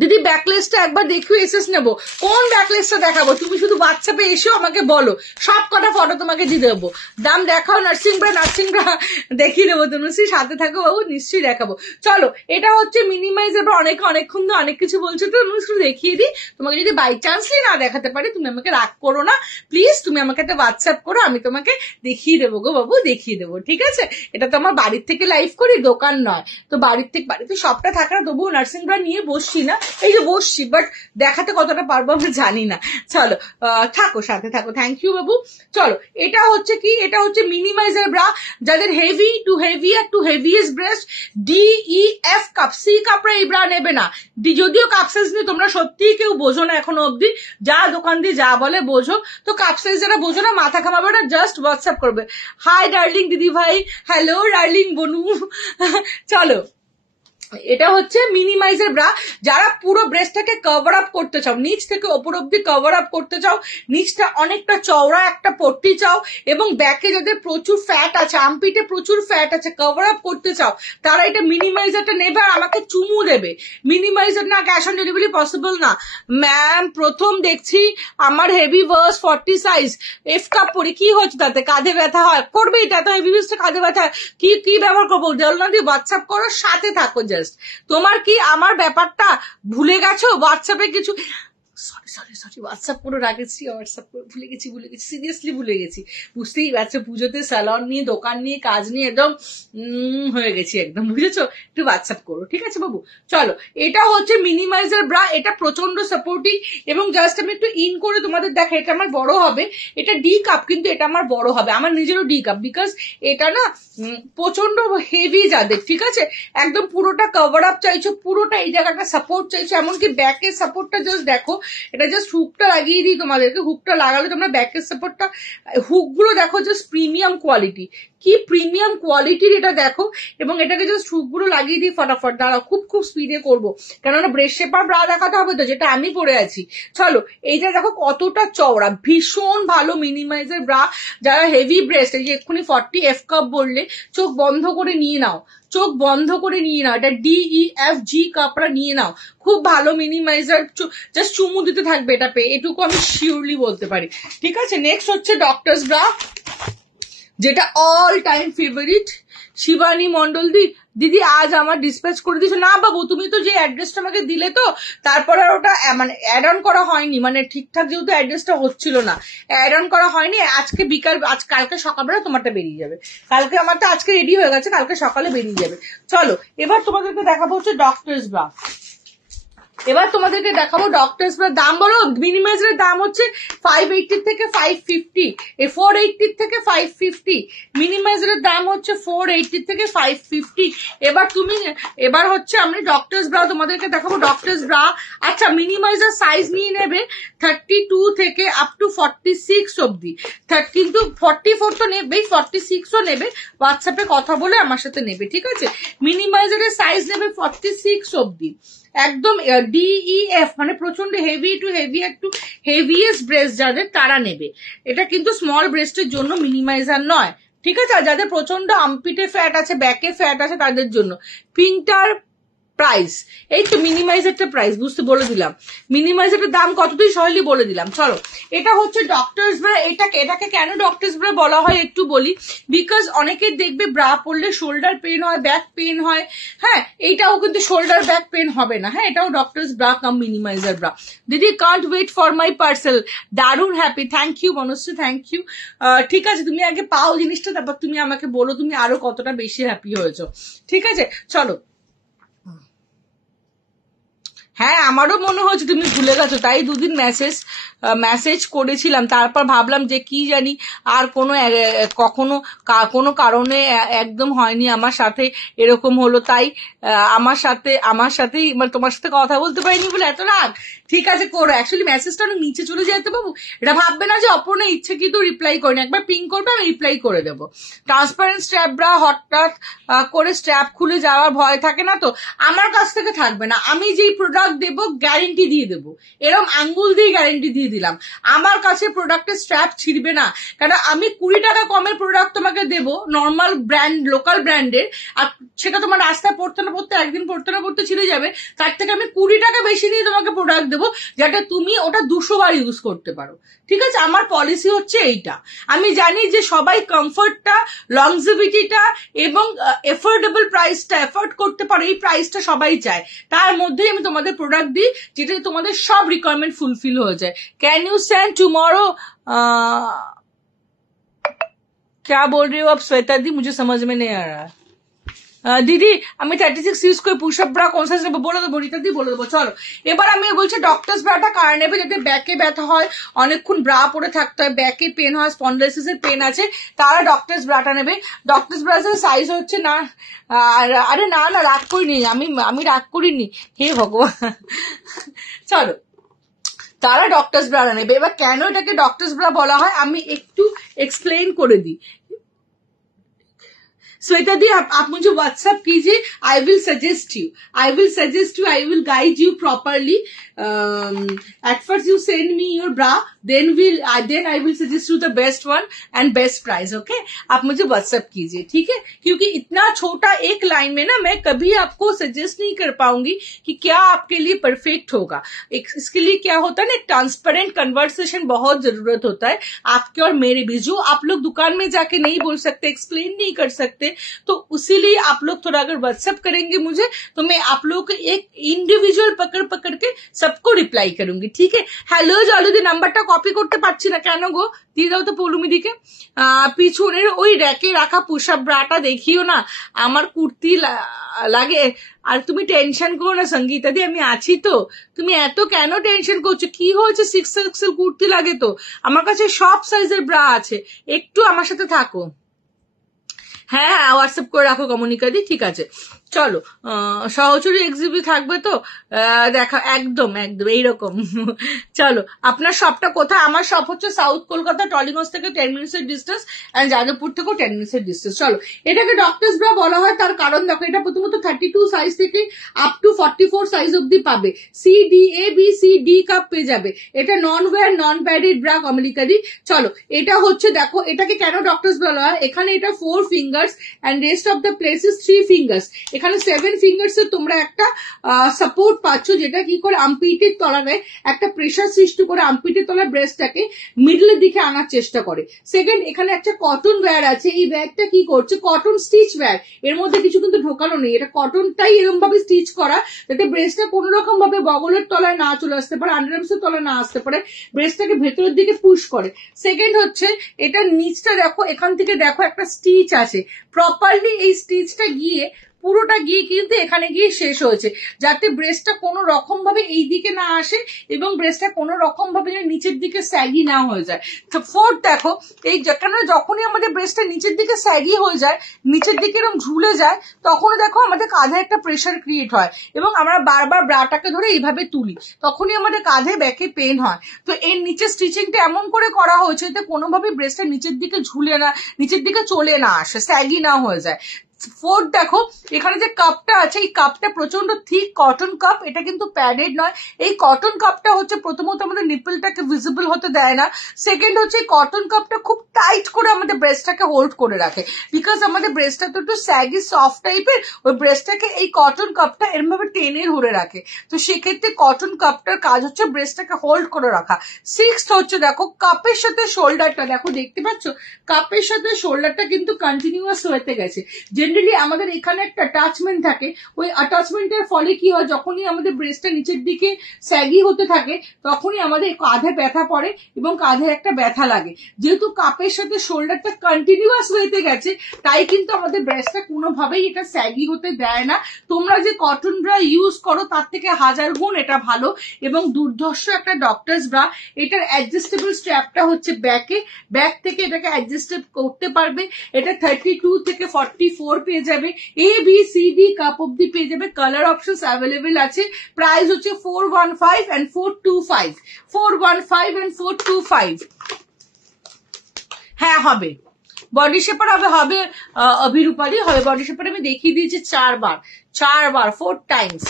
দিদি ব্যাকলেসটা একবার দেখিও, এসএস নেবো। কোন ব্যাকলেসটা দেখাবো? তুমি শুধু হোয়াটসঅ্যাপে এসেও আমাকে বলো, সব কটা ফটো তোমাকে দিয়ে দেবো। দাম দেখাও, নার্সিং ব্রা দেখিয়ে দেবো। তুমি সাথে থাকো বাবু, নিশ্চয়ই দেখাবো। চলো এটা হচ্ছে মিনিমাইজার। অনেকক্ষণ তো অনেক কিছু বলছো, তো আমি শুধু দেখিয়ে দিই। তোমাকে যদি বাই চান্সলি না দেখাতে পারি তুমি আমাকে রাগ করো না প্লিজ, তুমি আমাকে একটা হোয়াটসঅ্যাপ করো, আমি তোমাকে দেখিয়ে দেবো গো বাবু, দেখিয়ে দেবো, ঠিক আছে। এটা তো আমার বাড়ির থেকে লাইভ করি, দোকান নয়। তো বাড়িতে সবটা থাকে না, তবুও নার্সিং ব্রা নিয়ে বসছি না, এই যে বসছি, বাট দেখাতে কতটা পারবো আমি জানি না। চলো থাকো, সাথে থাকো। থ্যাংক ইউ বাবু। চলো এটা হচ্ছে কি, এটা হচ্ছে মিনিমাইজার ব্রা, যাদের heavy to heavier to heaviest breast, DEF cup, C কাপরা এই ব্রা নেবে না। যদিও কাপ সাইজ নিয়ে তোমরা সত্যিই কেউ বোঝো না এখনো অব্দি, যা দোকান দিয়ে যা বলে বোঝো। তো কাপ সাইজ যারা বোঝো না, মাথা ঘামাবে না, জাস্ট হোয়াটসঅ্যাপ করবে। হাই ডার্লিং দিদি ভাই, হ্যালো ডার্লিং বনু। চলো এটা হচ্ছে মিনিমাইজার ব্রা, যারা পুরো ব্রেস্টটাকে কভার আপ করতে চাও, নিচ থেকে ওপর অব্দি কভার আপ করতে চাও, নিচটা অনেকটা চওড়া একটা পট্টি চাও, এবং ব্যাকে যাদের প্রচুর ফ্যাট আছে, আর্মপিটে প্রচুর ফ্যাট আছে, কভার আপ করতে চাও, তারা এটা মিনিমাইজারটা নেবে আর আমাকে চুমু দেবে। মিনিমাইজার না, ক্যাশ অন ডেলিভারি পসিবল না ম্যাম। প্রথম দেখছি আমার heavy verse 40 size, F cup পরে কি হচ্ছে, তাতে কাঁধে ব্যথা হয়, করবেই, তাতে হেভি ভার্সে কাঁধে ব্যথা হয়, কি ব্যবহার করবো? জলনা দিয়ে হোয়াটসঅ্যাপ করো, সাথে থাকো। তোমার কি আমার ব্যাপারটা ভুলে গেছো? হোয়াটসঅ্যাপে কিছু সরি হোয়াটসঅ্যাপ করে রাখেছি, হোয়াটসঅ্যাপ করে ভুলে গেছি, সিরিয়াসলি ভুলে গেছি। বুঝতেই পারছো, পুজোতে স্যালন নিয়ে, দোকান নিয়ে, কাজ নিয়ে একদম হয়ে গেছি একদম, বুঝেছো? একটু হোয়াটসঅ্যাপ করো, ঠিক আছে বাবু। চলো এটা হচ্ছে মিনিমাইজার ব্রা, এটা প্রচন্ড সাপোর্টিং, এবং জাস্ট আমি একটু ইন করে তোমাদের দেখা, এটা আমার বড় হবে, এটা D কাপ, কিন্তু এটা আমার বড় হবে, আমার নিজেরও D কাপ, বিকজ এটা না প্রচন্ড হেভি যাদের, ঠিক আছে, একদম পুরোটা কভার আপ চাইছো, পুরোটা এই জায়গাটা সাপোর্ট চাইছো, এমনকি ব্যাকের সাপোর্টটা জাস্ট দেখো। এটা জাস্ট হুকটা লাগিয়ে দিই তোমাদেরকে, হুকটা লাগালে তোমরা ব্যাকের সাপোর্টটা, হুকগুলো দেখো জাস্ট প্রিমিয়াম কোয়ালিটি, কি প্রিমিয়াম কোয়ালিটির এটা দেখো, এবং এটাকে জাস্ট হুকগুলো লাগিয়ে দিই ফটাফট। দাঁড়াও, খুব খুব স্পিডে করবো, কেননা ব্রেস্ট শেপার ব্রা দেখাতে হবে তো, যেটা আমি পরে আছি। চলো, এইটা দেখো কতটা চওড়া, ভীষণ ভালো মিনিমাইজার ব্রা। যারা হেভি ব্রেস্ট, এই যে এক্ষুনি 40 এফ কাপ বললে, চোখ বন্ধ করে নিয়ে নাও, চোখ বন্ধ করে নিয়ে নাও, এটা DEFG কাপড়া নিয়ে নাও, খুব ভালো মিনিমাইজার, জাস্ট চুমু দিতে থাকবে এটা পেয়ে, এটুকু আমি শিওরলি বলতে পারি। ঠিক আছে, নেক্সট হচ্ছে ডক্টরস ব্রা, যেটা all time favourite. Shibani Mondal দিদি আজ আমার ডিসপ্যাচ করে দিয়েছো। না বাবু, তুমি তো যে অ্যাড্রেসটা আমাকে দিলে তো, তারপর আর ওটা মানে অ্যাড অন করা হয়নি, মানে ঠিকঠাক যেহেতু অ্যাড্রেসটা হচ্ছিল না, অ্যাড অন করা হয়নি। আজকে বিকাল, কালকে সকালবেলা তোমারটা বেরিয়ে যাবে। কালকে আমারটা আজকে রেডি হয়ে গেছে, কালকে সকালে বেরিয়ে যাবে। চলো, এবার তোমাদেরকে দেখাবো হচ্ছে ডক্টরস ব্রা। এবার তোমাদেরকে দেখাবো ডক্টরস ব্রা। দাম বলো, মিনিমাইজারের দাম হচ্ছে 580 থেকে 550, 480 থেকে 550, মিনিমাইজারের দাম হচ্ছে 480 থেকে 550। এবার হচ্ছে আমি ডক্টরস ব্রা তোমাদেরকে দেখাবো, ডক্টরস ব্রা। আচ্ছা, মিনিমাইজার সাইজ নিয়ে নেবে 32 থেকে আপ টু 46 অব্দি, কিন্তু 44 তো নেবেই, 46ও নেবে, হোয়াটসঅ্যাপে কথা বলে আমার সাথে নেবে, ঠিক আছে। মিনিমাইজারের সাইজ নেবে 46 অব্দি, একদম DEF, মানে প্রচন্ড হেভি টু হেভি, একটু হেভিয়েস্ট ব্রেস্ট যাদের, তারা নেবে। এটা কিন্তু স্মল ব্রেস্টের জন্য মিনিমাইজার নয়, ঠিক আছে। আর যাদের প্রচন্ড আম্পিটে ফ্যাট আছে, ব্যাকে ফ্যাট আছে, তাদের জন্য পিঙ্কটার প্রাইস, এই তো মিনিমাইজারটা প্রাইস বুঝতে বলে দিলাম, মিনিমাইজারের দাম কত তুই সহজেই বলে দিলাম। চলো, এটা হচ্ছে ডক্টরস ব্রা। এটাকে কেন ডক্টরস ব্রা বলা হয় একটু বলি, বিকজ অনেকের দেখবে ব্রা পরলে শোল্ডার পেন হয়, ব্যাক পেন হয়। হ্যাঁ, এইটাও কিন্তু শোল্ডার ব্যাক পেন হবে না। হ্যাঁ, এটাও doctor's bra cum minimiser bra. দিদি can't wait for my parcel, দারুণ happy, thank you Monoshri, thank you. ঠিক আছে, তুমি আগে পাও জিনিসটা, তারপর তুমি আমাকে বলো তুমি আরো কতটা বেশি হ্যাপি হয়েছো, ঠিক আছে। চলো, হ্যাঁ, আমারও মনে হচ্ছে তুমি ভুলে গেছো, তাই দুদিন মেসেজ করেছিলাম, তারপর ভাবলাম যে কি জানি আর কখনো কোনো কারণে একদম হয়নি আমার সাথে, এরকম হলো, তাই আমার সাথেই মানে তোমার সাথে কথা বলতে পারিনি বলে এত রাগ। ঠিক আছে, করো। অ্যাকচুয়ালি মেসেজটা অনেক নিচে চলে যেতে বাবু, এটা ভাববে না যে অপর্ণা ইচ্ছে কিন্তু রিপ্লাই করিনি, একবার পিং করবে, আমি রিপ্লাই করে দেবো। ট্রান্সপারেন্ট স্ট্র্যাপ ব্রা, হঠাৎ করে স্ট্র্যাপ খুলে যাওয়ার ভয় থাকে না তো, আমার কাছ থেকে থাকবে না। আমি যেই প্রোডাক্ট দেবো গ্যারেন্টি দিয়ে দেবো, এরকম আঙ্গুল দিয়ে গ্যারেন্টি দিয়ে দিলাম, আমার কাছে প্রোডাক্টের স্ট্র্যাপ ছিড়বে না। কারণ আমি 20 টাকা কমের প্রোডাক্ট তোমাকে দেবো, নর্মাল ব্র্যান্ড, লোকাল ব্র্যান্ডের, আর সেটা তোমার রাস্তায় পড়তে না পড়তে, একদিন পড়তে না পড়তে ছিঁড়ে যাবে, তার থেকে আমি 20 টাকা বেশি নিয়ে তোমাকে প্রোডাক্ট দেবো, যাতে তুমি ওটা 200 বার ইউজ করতে পারো, ঠিক আছে। আমার পলিসি হচ্ছে এইটা। আমি জানি যে সবাই কমফর্টটা, লংজিভিটিটা এবং এফোর্ডেবল প্রাইসটা এফোর্ড করতে পারো, এই প্রাইসটা সবাই চায়, তার মধ্যেই আমি তোমাদের প্রোডাক্ট দিই যেটা তোমাদের সব রিকোয়ারমেন্ট ফুলফিল হয়ে যায়। कैन यू सेंड टुमारो, क्या बोल रही हो आप श्वेता दी, मुझे समझ में नहीं आ रहा है। দিদি আমি 36 ইউজ করে পুশআপ ব্রা কোন সাইজ নেবো বলে দেবো, রিতা দি বলে দেবো। চলো, এবার আমি বলছি ডক্টরস ব্রাটা কার নেবে, যাতে ব্যাকে ব্যথা হয়, অনেকক্ষণ ব্রা পরে থাকতে হয়, ব্যাকে পেন হয়, স্পন্ডাইলিসিসের পেন আছে, তারা ডক্টরস ব্রাটা নেবে। ডক্টরস ব্রাজের সাইজ হচ্ছে না, আরে না না, রাগ করিনি আমি রাগ করিনি, হে ভগবান। চলো, তারা ডক্টরস ব্রা নেবে। এবার কেন এটাকে ডক্টরস ব্রা বলা হয় আমি একটু এক্সপ্লেন করে দিই। श्वेता दी आप मुझे व्हाट्सएप कीजिए, I will suggest you, I will guide you properly. At first you send me your bra, then I will suggest you the best one and best price, okay. आप मुझे व्हाट्सएप कीजिए, ठीक है, क्योंकि इतना छोटा एक लाइन में ना मैं कभी आपको सजेस्ट नहीं कर पाऊंगी कि क्या आपके लिए परफेक्ट होगा। इसके लिए क्या होता है ना, एक ट्रांसपेरेंट कन्वर्सेशन बहुत जरूरत होता है आपके और मेरे बीच, जो आप लोग दुकान में जाके नहीं बोल सकते, एक्सप्लेन नहीं कर सकते, तो उसीलिए आप लोग थोड़ा अगर व्हाट्सएप करेंगे मुझे, तो मैं आप लोगों को एक इंडिविजुअल पकड़ के सबको रिप्लाई करूंगी, ठीक है। हेलो জালুদি, নাম্বারটা কপি করতে পারছি না কেন গো, দিয়ে দাও তো পৌলুমি দিকে। পিছনের ওই র্যাকে রাখা পুশআপ ব্রাটা দেখিও না, আমার কুর্তি লাগে। আর তুমি টেনশন করো না সঙ্গীতা দি, আমি আছি তো, তুমি এত কেন টেনশন করছো, কি হয়েছে, 6XL কুর্তি লাগে তো, আমার কাছে সব সাইজের ব্রা আছে, একটু আমার সাথে থাকো। হ্যাঁ, হোয়াটসঅ্যাপ করে রাখো কমনিকা দি, ঠিক আছে। চলো সহচরী এক্সিবি থাকবে তো দেখা, একদম একদম এইরকম। চলো আপনার শপটা কোথায়? আমার শপ হচ্ছে সাউথ কলকাতা, টলিগঞ্জ থেকে 10 মিনিটসের ডিস্টেন্স, এন্ড যাদবপুর থেকেও 10 মিনিটসের ডিস্টেন্স। চলো, এটাকে ডক্টরস ব্রা বলা হয় তার কারণ দেখো, এটা প্রথমত 32 সাইজ থেকে আপ টু 44 সাইজ অব্দি পাবে। C D A B C D cup পেয়ে যাবে। এটা non wire non padded bra কমিউনিকারি। চলো, এটা হচ্ছে দেখো, এটাকে কেন ডক্টরস বলা হয়, এখানে এটা 4 fingers and rest of the places 3 fingers. এখানে 7 ফিঙ্গার্স এ তোমরা একটা সাপোর্ট পাচ্ছ, যেটা কি করে আম্পিটের তলায় একটা প্রেসার সৃষ্টি করে আম্পিটের তলায় ব্রেস্টটাকে মিডলের দিকে আনার চেষ্টা করে। সেকেন্ড, এখানে একটা কটন ওয়্যার আছে। এই ব্যাগটা কি করছে, কটন স্টিচ ওয়্যার, এর মধ্যে কিছু কিন্তু ঢোকানো নেই, এটা কটনটাই এরকম ভাবে স্টিচ করা যাতে ব্রেস্টটা কোন রকম ভাবে বগলের তলায় না চলে আসতে পারে, আন্ডারআর্মস এর তলায় না আসতে পারে, ব্রেস্টটাকে ভেতরের দিকে পুশ করে। সেকেন্ড হচ্ছে এটা নিচটা দেখো, এখান থেকে দেখো একটা স্টিচ আছে, প্রপারলি এই স্টিচটা গিয়ে পুরোটা গিয়ে কিন্তু এখানে গিয়ে শেষ হয়েছে, যাতে ব্রেস্টটা কোনো রকম ভাবে এই দিকে না আসে এবং ব্রেস্টটা কোনো রকম ভাবে নিচের দিকে স্যাগি না হয়ে যায়। তো ফোর্থ দেখো, এই যেখানে যখনই আমাদের ব্রেস্টটা নিচের দিকে স্যাগি হয়ে যায়, নিচের দিকে এরকম ঝুলে যায়, তখন দেখো আমাদের কাঁধে একটা প্রেশার ক্রিয়েট হয় এবং আমরা বারবার ব্রাটাকে ধরে এইভাবে তুলি, তখনই আমাদের কাঁধে ব্যাকে পেন হয়। তো এর নিচে স্টিচিংটা এমন করে করা হয়েছে যাতে কোনোভাবে ব্রেস্টটা নিচের দিকে ঝুলে না, নিচের দিকে চলে না আসে, স্যাগি না হয়ে যায়। ফোর্থ দেখো, এখানে যে কাপটা আছে, এই কাপটা প্রচন্ড থিক কটন কাপ, এটা কিন্তু প্যাডেড নয়। এই কটন কাপটা হচ্ছে প্রথমত আমাদের নিপলটাকে ভিজিবল হতে দেয় না। সেকেন্ড হচ্ছে কটন কাপটা খুব টাইট করে আমাদের ব্রেস্টটাকে হোল্ড করে রাখে, বিকজ আমাদের ব্রেস্টটা তো একটু স্যাগি সফট টাইপের, ওই ব্রেস্টটাকে এই কটন কাপটা এরম ভাবে টেনে ধরে রাখে। তো সেক্ষেত্রে কটন কাপটার কাজ হচ্ছে ব্রেস্টটাকে হোল্ড করে রাখা। সিক্সথ হচ্ছে দেখো, কাপের সাথে শোল্ডারটা দেখো, দেখতে পাচ্ছ কাপের সাথে শোল্ডারটা কিন্তু কন্টিনিউয়াস হতে গেছে। জেনারেলি আমাদের এখানে একটা অ্যাটাচমেন্ট থাকে, ওই অ্যাটাচমেন্টের ফলে কি হয়, যখনই আমাদের ব্রেস্টটা নিচের দিকে স্যাগি হতে থাকে তখনই আমাদের কাঁধে ব্যথা পড়ে এবং কাঁধে একটা ব্যথা লাগে। যেহেতু কাপের সাথে শোল্ডারটা কন্টিনিউয়াস হতে গেছে, তাই কিন্তু আমাদের ব্রেস্টটা কোনোভাবেই এটা স্যাগি হতে দেয় না। তোমরা যে কটন ব্রা ইউজ করো তার থেকে 1000 গুণ এটা ভালো এবং দুর্ধর্ষ একটা ডক্টরস ব্রা। এটার অ্যাডজাস্টেবল স্ট্র্যাপটা হচ্ছে ব্যাকে, ব্যাক থেকে এটাকে অ্যাডজাস্ট করতে পারবে। এটা 32 থেকে 44 পেয়ে যাবে, এ বি সি ডি কাপ অব্দি পেয়ে যাবে, কালার অপশনস অ্যাভেলেবেল আছে। প্রাইস হচ্ছে 415 and 425, 415 and 425। হ্যাঁ হবে, বডি শেপার হবে অভিরূপালি হবে, বডি শেপার আমি দেখিয়ে দিয়েছি 4 বার 4 টাইমস।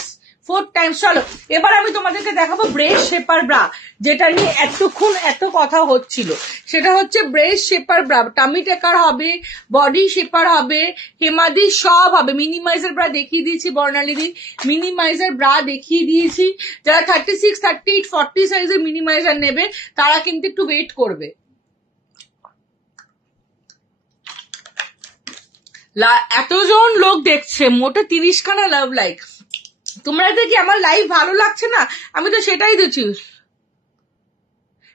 চলো, এবার আমি তোমাদেরকে দেখাবো ব্রেস্ট শেপার ব্রা, যেটা নিয়ে এতক্ষণ এত কথা হচ্ছিল। সেটা হচ্ছে ব্রেস্ট শেপার ব্রা, টামি টেকার হবে, বডি শেপার হবে, হেমাদি সব হবে। মিনিমাইজার ব্রা দেখিয়ে দিয়েছি, বর্ণালীদি মিনিমাইজার ব্রা দেখিয়ে দিয়েছি। যারা 36, 38, 40 সাইজের মিনিমাইজার নেবে তারা কিন্তু একটু ওয়েট করবে। এতজন লোক দেখছে, মোটে 30 খানা লাভ লাইক। তোমরা দেখি আমার লাইভ ভালো লাগছে না, আমি তো সেটাই দিচ্ছি।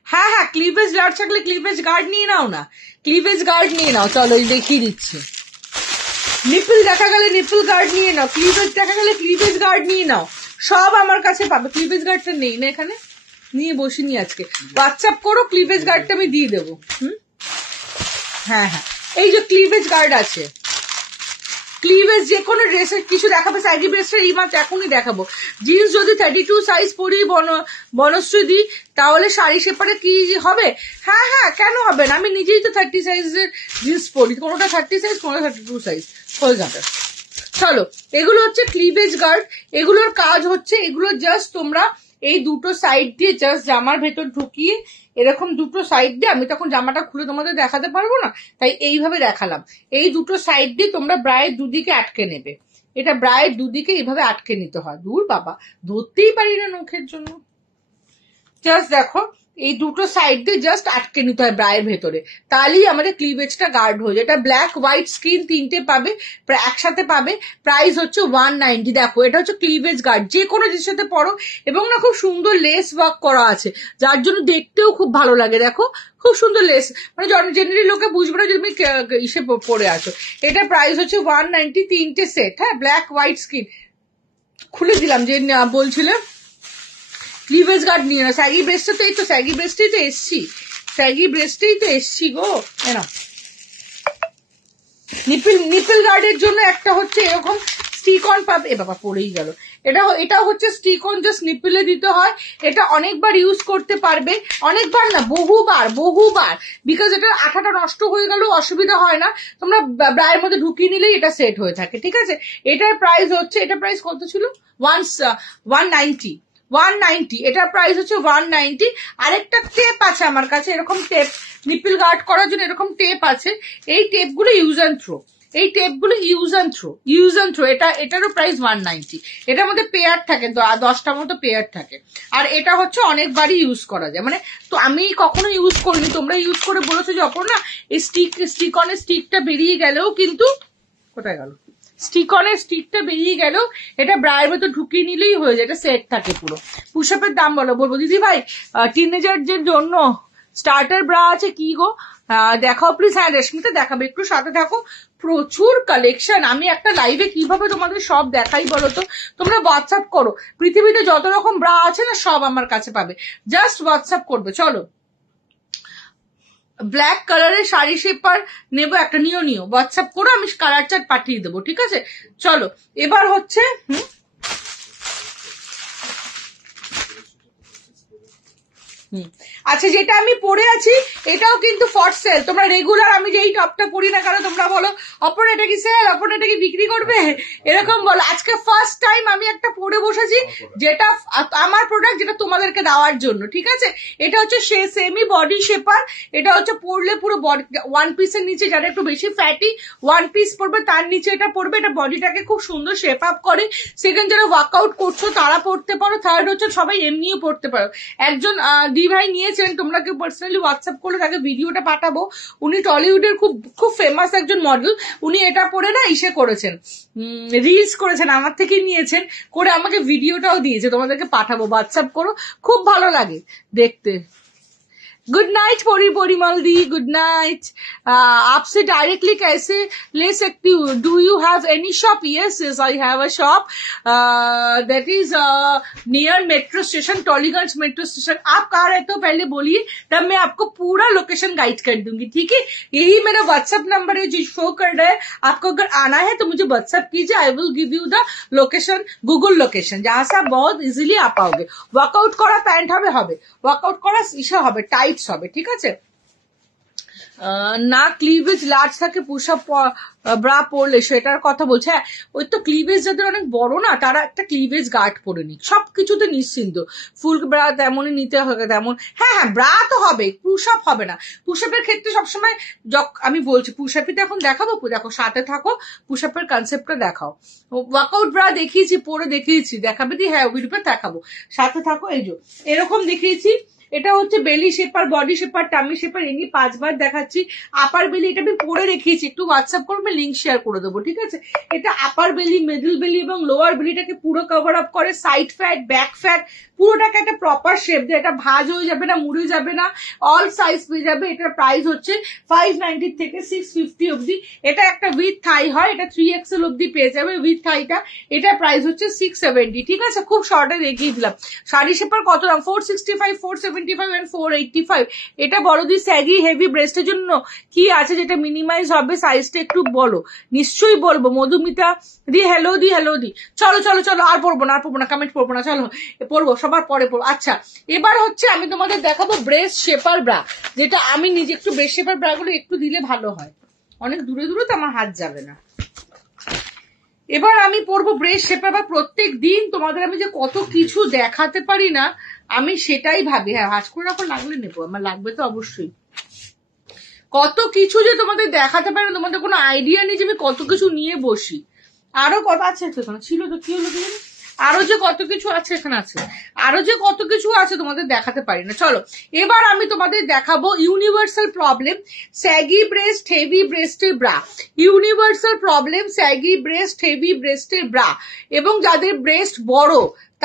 হ্যাঁ হ্যাঁ, ক্লিভেজ গার্ড থাকলে ক্লিভেজ গার্ড নিয়ে নাও না, ক্লিভেজ গার্ড নিয়ে নাও। চলো দেখিয়ে দিচ্ছি, নিপল দেখা গেলে নিপল গার্ড নিয়ে নাও, ক্লিভেজ দেখা গেলে ক্লিভেজ গার্ড নিয়ে নাও, সব আমার কাছে পাবে। ক্লিভেজ গার্ডটা নেই না এখানে, নিয়ে বসিনি আজকে, হোয়াটসঅ্যাপ করো, ক্লিভেজ গার্ডটা আমি দিয়ে দেবো। হ্যাঁ হ্যাঁ, এই যে ক্লিভেজ গার্ড আছে, ক্লিভেজ যে কোনো ড্রেসের কিছু দেখাবে, স্যাগি ব্রেস্টের এই মাত্র এখনই দেখাবো। জিন্স যদি 32 সাইজ পরি বনশ্রী দিই, তাহলে শাড়ি শেপারে কি হবে? হ্যাঁ হ্যাঁ, কেন হবে না, আমি নিজেই তো 30 সাইজের জিন্স পরি, কোনোটা 30 সাইজ কোনোটা 32 সাইজ হয়ে যাবে। চলো, এগুলো হচ্ছে ক্লিভেজ গার্ড। এগুলোর কাজ হচ্ছে, এগুলো জাস্ট তোমরা এই দুটো সাইড দিয়ে জাস্ট জামার ভেতর ঢুকিয়ে এরকম দুটো সাইড দিয়ে, আমি তখন জামাটা খুলে তোমাদের দেখাতে পারবো না তাই এইভাবে দেখালাম, এই দুটো সাইড দিয়ে তোমরা ব্রায়ের দুদিকে আটকে নেবে। এটা ব্রায়ের দুদিকে এইভাবে আটকে নিতে হয়। দূর বাবা, ধরতেই পারি না নখের জন্য। জাস্ট দেখো, এই দুটো সাইড দিয়ে জাস্ট আটকে নিতে হয় ব্রায়ের ভেতরে, তাহলেই আমাদের ক্লিভেজটা গার্ড হয়ে যায়। এটা ব্ল্যাক হোয়াইট স্ক্রিন তিনটে পাবে, একসাথে পাবে। প্রাইস হচ্ছে 190। দেখো, এটা হচ্ছে ক্লিভেজ গার্ড, যে কোনো জিনিসের সাথে পরো এবং না খুব সুন্দর লেস ওয়ার্ক করা আছে, যার জন্য দেখতেও খুব ভালো লাগে। দেখো খুব সুন্দর লেস, মানে জেনারেলি লোকে বুঝবে না যে তুমি ইসে পরে আছো। এটা প্রাইস হচ্ছে 190, তিনটে সেট। হ্যাঁ, ব্ল্যাক হোয়াইট স্ক্রিন খুলে দিলাম, যে বলছিলাম ক্লিভেজ গার্ড নিয়ে না। স্যাগি ব্রেস্টে তো এই তো স্যাগি ব্রেস্টেই তো এসছি, স্যাগি ব্রেস্টেই তো এসছি গো। না, নিপল গার্ডের জন্য একটা হচ্ছে এরকম স্টিক অন পাবে, এ বাবা পড়েই গেল, এটা হচ্ছে স্টিক অন, জাস্ট নিপলে দিতে হয়। এটা অনেকবার ইউজ করতে পারবে, অনেকবার না বহুবার, বিকজ এটা আঠাটা নষ্ট হয়ে গেলেও অসুবিধা হয় না, তোমরা ব্রায়ের মধ্যে ঢুকিয়ে নিলেই এটা সেট হয়ে থাকে, ঠিক আছে। এটার প্রাইস হচ্ছে, এটা প্রাইস কত ছিল, 190, এটার প্রাইস হচ্ছে 190। আরেকটা টেপ আছে আমার কাছে, এরকম টেপ নিপল গার্ড করার জন্য এরকম টেপ আছে, এই টেপগুলো ইউজ অ্যান্ড থ্রো, এই টেপগুলো ইউজ অ্যান্ড থ্রো, এটারও প্রাইস 190। এটার মধ্যে পেয়ার থাকে, 10টা মতো পেয়ার থাকে, আর এটা হচ্ছে অনেকবারই ইউজ করা যায়, মানে তো আমি কখনো ইউজ করিনি, তোমরা ইউজ করে বলেছো যে অপর্ণা এই স্টিক অনের স্টিকটা বেরিয়ে গেলেও কিন্তু, কোথায় গেল স্টিকটা বেরিয়ে গেল, এটা ব্রায়ের মতো ঢুকিয়ে নিলেই হয়ে যায়, এটা সেট থাকে পুরো। পুশআপের দাম বলবো দিদি ভাই, টিনেজারদের জন্য স্টার্টার ব্রা আছে কি গো, দেখাও প্লিজ। হ্যাঁ রেশমিতা দেখাবে, একটু সাথে থাকো, প্রচুর কালেকশন। আমি একটা লাইভে কিভাবে তোমাদের সব দেখাই বলো তো, তোমরা হোয়াটসঅ্যাপ করো, পৃথিবীতে যত রকম ব্রা আছে না সব আমার কাছে পাবে, জাস্ট হোয়াটসঅ্যাপ করবে। চলো, ব্ল্যাক কালারের শাড়ি শেপার নেবো একটা, নিও হোয়াটসঅ্যাপ করো, আমি কালার চার্ট পাঠিয়ে দেবো, ঠিক আছে। চলো এবার হচ্ছে আচ্ছা, যেটা আমি পরে আছি এটাও কিন্তু ফর সেল, তোমরা রেগুলার আমি যেই টপটা পরি না কেন তোমরা বলো অপর্ণা এটা কি সেল, অপর্ণা এটা কি বিক্রি করবে, এরকম বলো। আজকে ফার্স্ট টাইম আমি একটা পরে বসেছি, যেটা আমার প্রোডাক্ট, যেটা তোমাদেরকে দেওয়ার জন্য, ঠিক আছে। এটা হচ্ছে সেমি বডি শেপার, এটা হচ্ছে পরলে পুরো বডি, ওয়ান পিসের নিচে যারা একটু বেশি ফ্যাটি ওয়ান পিস পরবে তার নিচে এটা পরবে, এটা বডিটাকে খুব সুন্দর শেপ আপ করে। সেকেন্ড, যারা ওয়ার্কআউট করছো তারা পড়তে পারো। থার্ড হচ্ছে সবাই এমনিও পড়তে পারো। একজন ভাই নিয়েছেন, তোমরা কেউ পার্সোনালি হোয়াটসঅ্যাপ করলে তাকে ভিডিওটা পাঠাবো, উনি টলিউডের খুব ফেমাস একজন মডেল, উনি এটা পরে না ইসে করেছেন, রিলস করেছেন, আমার থেকেই নিয়েছেন করে, আমাকে ভিডিওটাও দিয়েছে, তোমাদেরকে পাঠাবো, হোয়াটসঅ্যাপ করো, খুব ভালো লাগে দেখতে। गुड नाइट परिमल दी, गुड नाइट। आपसे डायरेक्टली कैसे ले सकती हूँ, do you have any shop? Yes I have a shop, that is near metro station, Tollygunge metro station. आप कहाँ रहते हो पहले बोलिए, तब मैं आपको पूरा लोकेशन गाइड कर दूंगी, ठीक है। यही मेरा व्हाट्सएप नंबर है जो शो कर रहा है, आपको अगर आना है तो मुझे व्हाट्सएप कीजिए, I will give you the location, Google location, जहां से आप बहुत इजिली आ पाओगे। वर्कआउट करा पैंट হবে, ওয়ার্কআউট করা ইসা হবে, টাইটস হবে, ঠিক আছে। না ক্লিভেজ লার্জ থাকে পুশআপ ব্রা পরলে, সেটার কথা বলছে। হ্যাঁ, ওই তো ক্লিভেজ যাদের অনেক বড় না, তারা একটা ক্লিভেজ গার্ড পরে নিক, সবকিছুতে নিশ্চিন্ত। ফুল ব্রা তেমনই নিতে হবে তেমন, হ্যাঁ ব্রা তো হবে, পুশআপ হবে না। পুশআপের ক্ষেত্রে সবসময় আমি বলছি, পুশআপই তো এখন দেখাবো, দেখো সাথে থাকো, পুশআপের কনসেপ্টটা দেখাও। ওয়ার্কআউট ব্রা দেখিয়েছি, পরে দেখিয়েছি, দেখাবে দি, হ্যাঁ ভিডিওতে দেখাবো, সাথে থাকো। এই যে এরকম দেখিয়েছি, এটা হচ্ছে belly shaper, body shaper, tummy shaper, এমনি 5 বার দেখাচ্ছি। আপার বেলি এটা আমি পরে রেখেছি, একটু হোয়াটসঅ্যাপ করবে, লিঙ্ক শেয়ার করে দেবো, ঠিক আছে। এটা আপার বেলি, মিডল বেলি এবং লোয়ার বেলিটাকে পুরো কভার আপ করে, সাইড ফ্যাট, ব্যাক ফ্যাট পুরোটাকে একটা প্রপার শেপ দেয়, এটা ভাঁজ হয়ে যাবে না, মুড়ে যাবে না, অল সাইজ পেয়ে যাবে। এটার প্রাইস হচ্ছে 590 থেকে 650 অব্দি। এটা একটা উইথ থাই হয়, এটা 3XL অব্দি পেয়ে যাবে উইথ থাইটা। এটার প্রাইস হচ্ছে 670, ঠিক আছে। খুব শর্টে দেখিয়ে দিলাম। শাড়ি শেপার কত দাম, 465, 475 and 485। এটা বড়দি স্যাগি হেভি ব্রেস্টের জন্য কি আছে যেটা মিনিমাইজ হবে, সাইজটা একটু বলো। নিশ্চয়ই বলবো। মধুমিতা দি হ্যালো দি, হ্যালো দি। চলো চলো চলো, আর পড়বো না, কমেন্ট পড়বো না, চলো পড়বো, সবার পরে পড়বো। আচ্ছা, এবার হচ্ছে আমি তোমাদের দেখাবো ব্রেস্ট শেপার ব্রা, যেটা আমি নিজে একটু ব্রেস্ট শেপার ব্রা গুলো একটু দিলে ভালো হয়, অনেক দূরে দূরে তো আমার হাত যাবে না। এবার আমি পরবো ব্রেস্ট শেপার ব্রা। প্রত্যেক দিন তোমাদের আমি যে কত কিছু দেখাতে পারি না, আমি সেটাই ভাবি। হ্যাঁ, হাজ করে রাখো, লাগলে নেবো, আমার লাগবে তো অবশ্যই। কত কিছু যে তোমাদের দেখাতে পারি না, তোমাদের কোনো আইডিয়া নেই যে আমি কত কিছু নিয়ে বসি। আরো কত আছে এখানে, ছিল তো কি হলো, আরো যে কত কিছু আছে এখানে আছে, আরো যে কত কিছু আছে তোমাদের দেখাতে পারি না। চলো এবার আমি তোমাদের দেখাবো universal problem saggy breast heavy ব্রেস্টের bra. Universal problem saggy breast heavy ব্রেস্টের ব্রা, এবং যাদের ব্রেস্ট বড়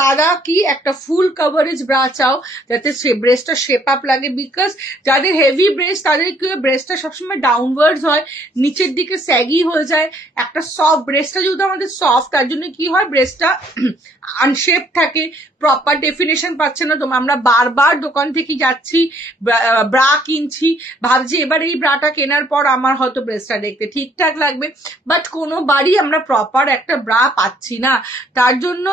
তারা কি একটা ফুল কভারেজ ব্রা চাও যাতে ব্রেস্টটা শেপ আপ লাগে, বিকজ যাদের হেভি ব্রেস্ট তাদের কি ব্রেস্টটা সবসময় ডাউনওয়ার্ডস হয়, নিচের দিকে স্যাগি হয়ে যায়, একটা সফট ব্রেস্টটা যেহেতু আমাদের সফট তার জন্য কি হয় ব্রেস্টটা আনশেপ থাকে, প্রপার ডেফিনেশন পাচ্ছে না। তো আমরা বারবার দোকান থেকে যাচ্ছি, ব্রা কিনছি, ভাবছি এবার এই ব্রাটা কেনার পর আমার হয়তো ব্রেস্টটা দেখতে ঠিকঠাক লাগবে, বাট কোনো বারই আমরা প্রপার একটা ব্রা পাচ্ছি না। তার জন্য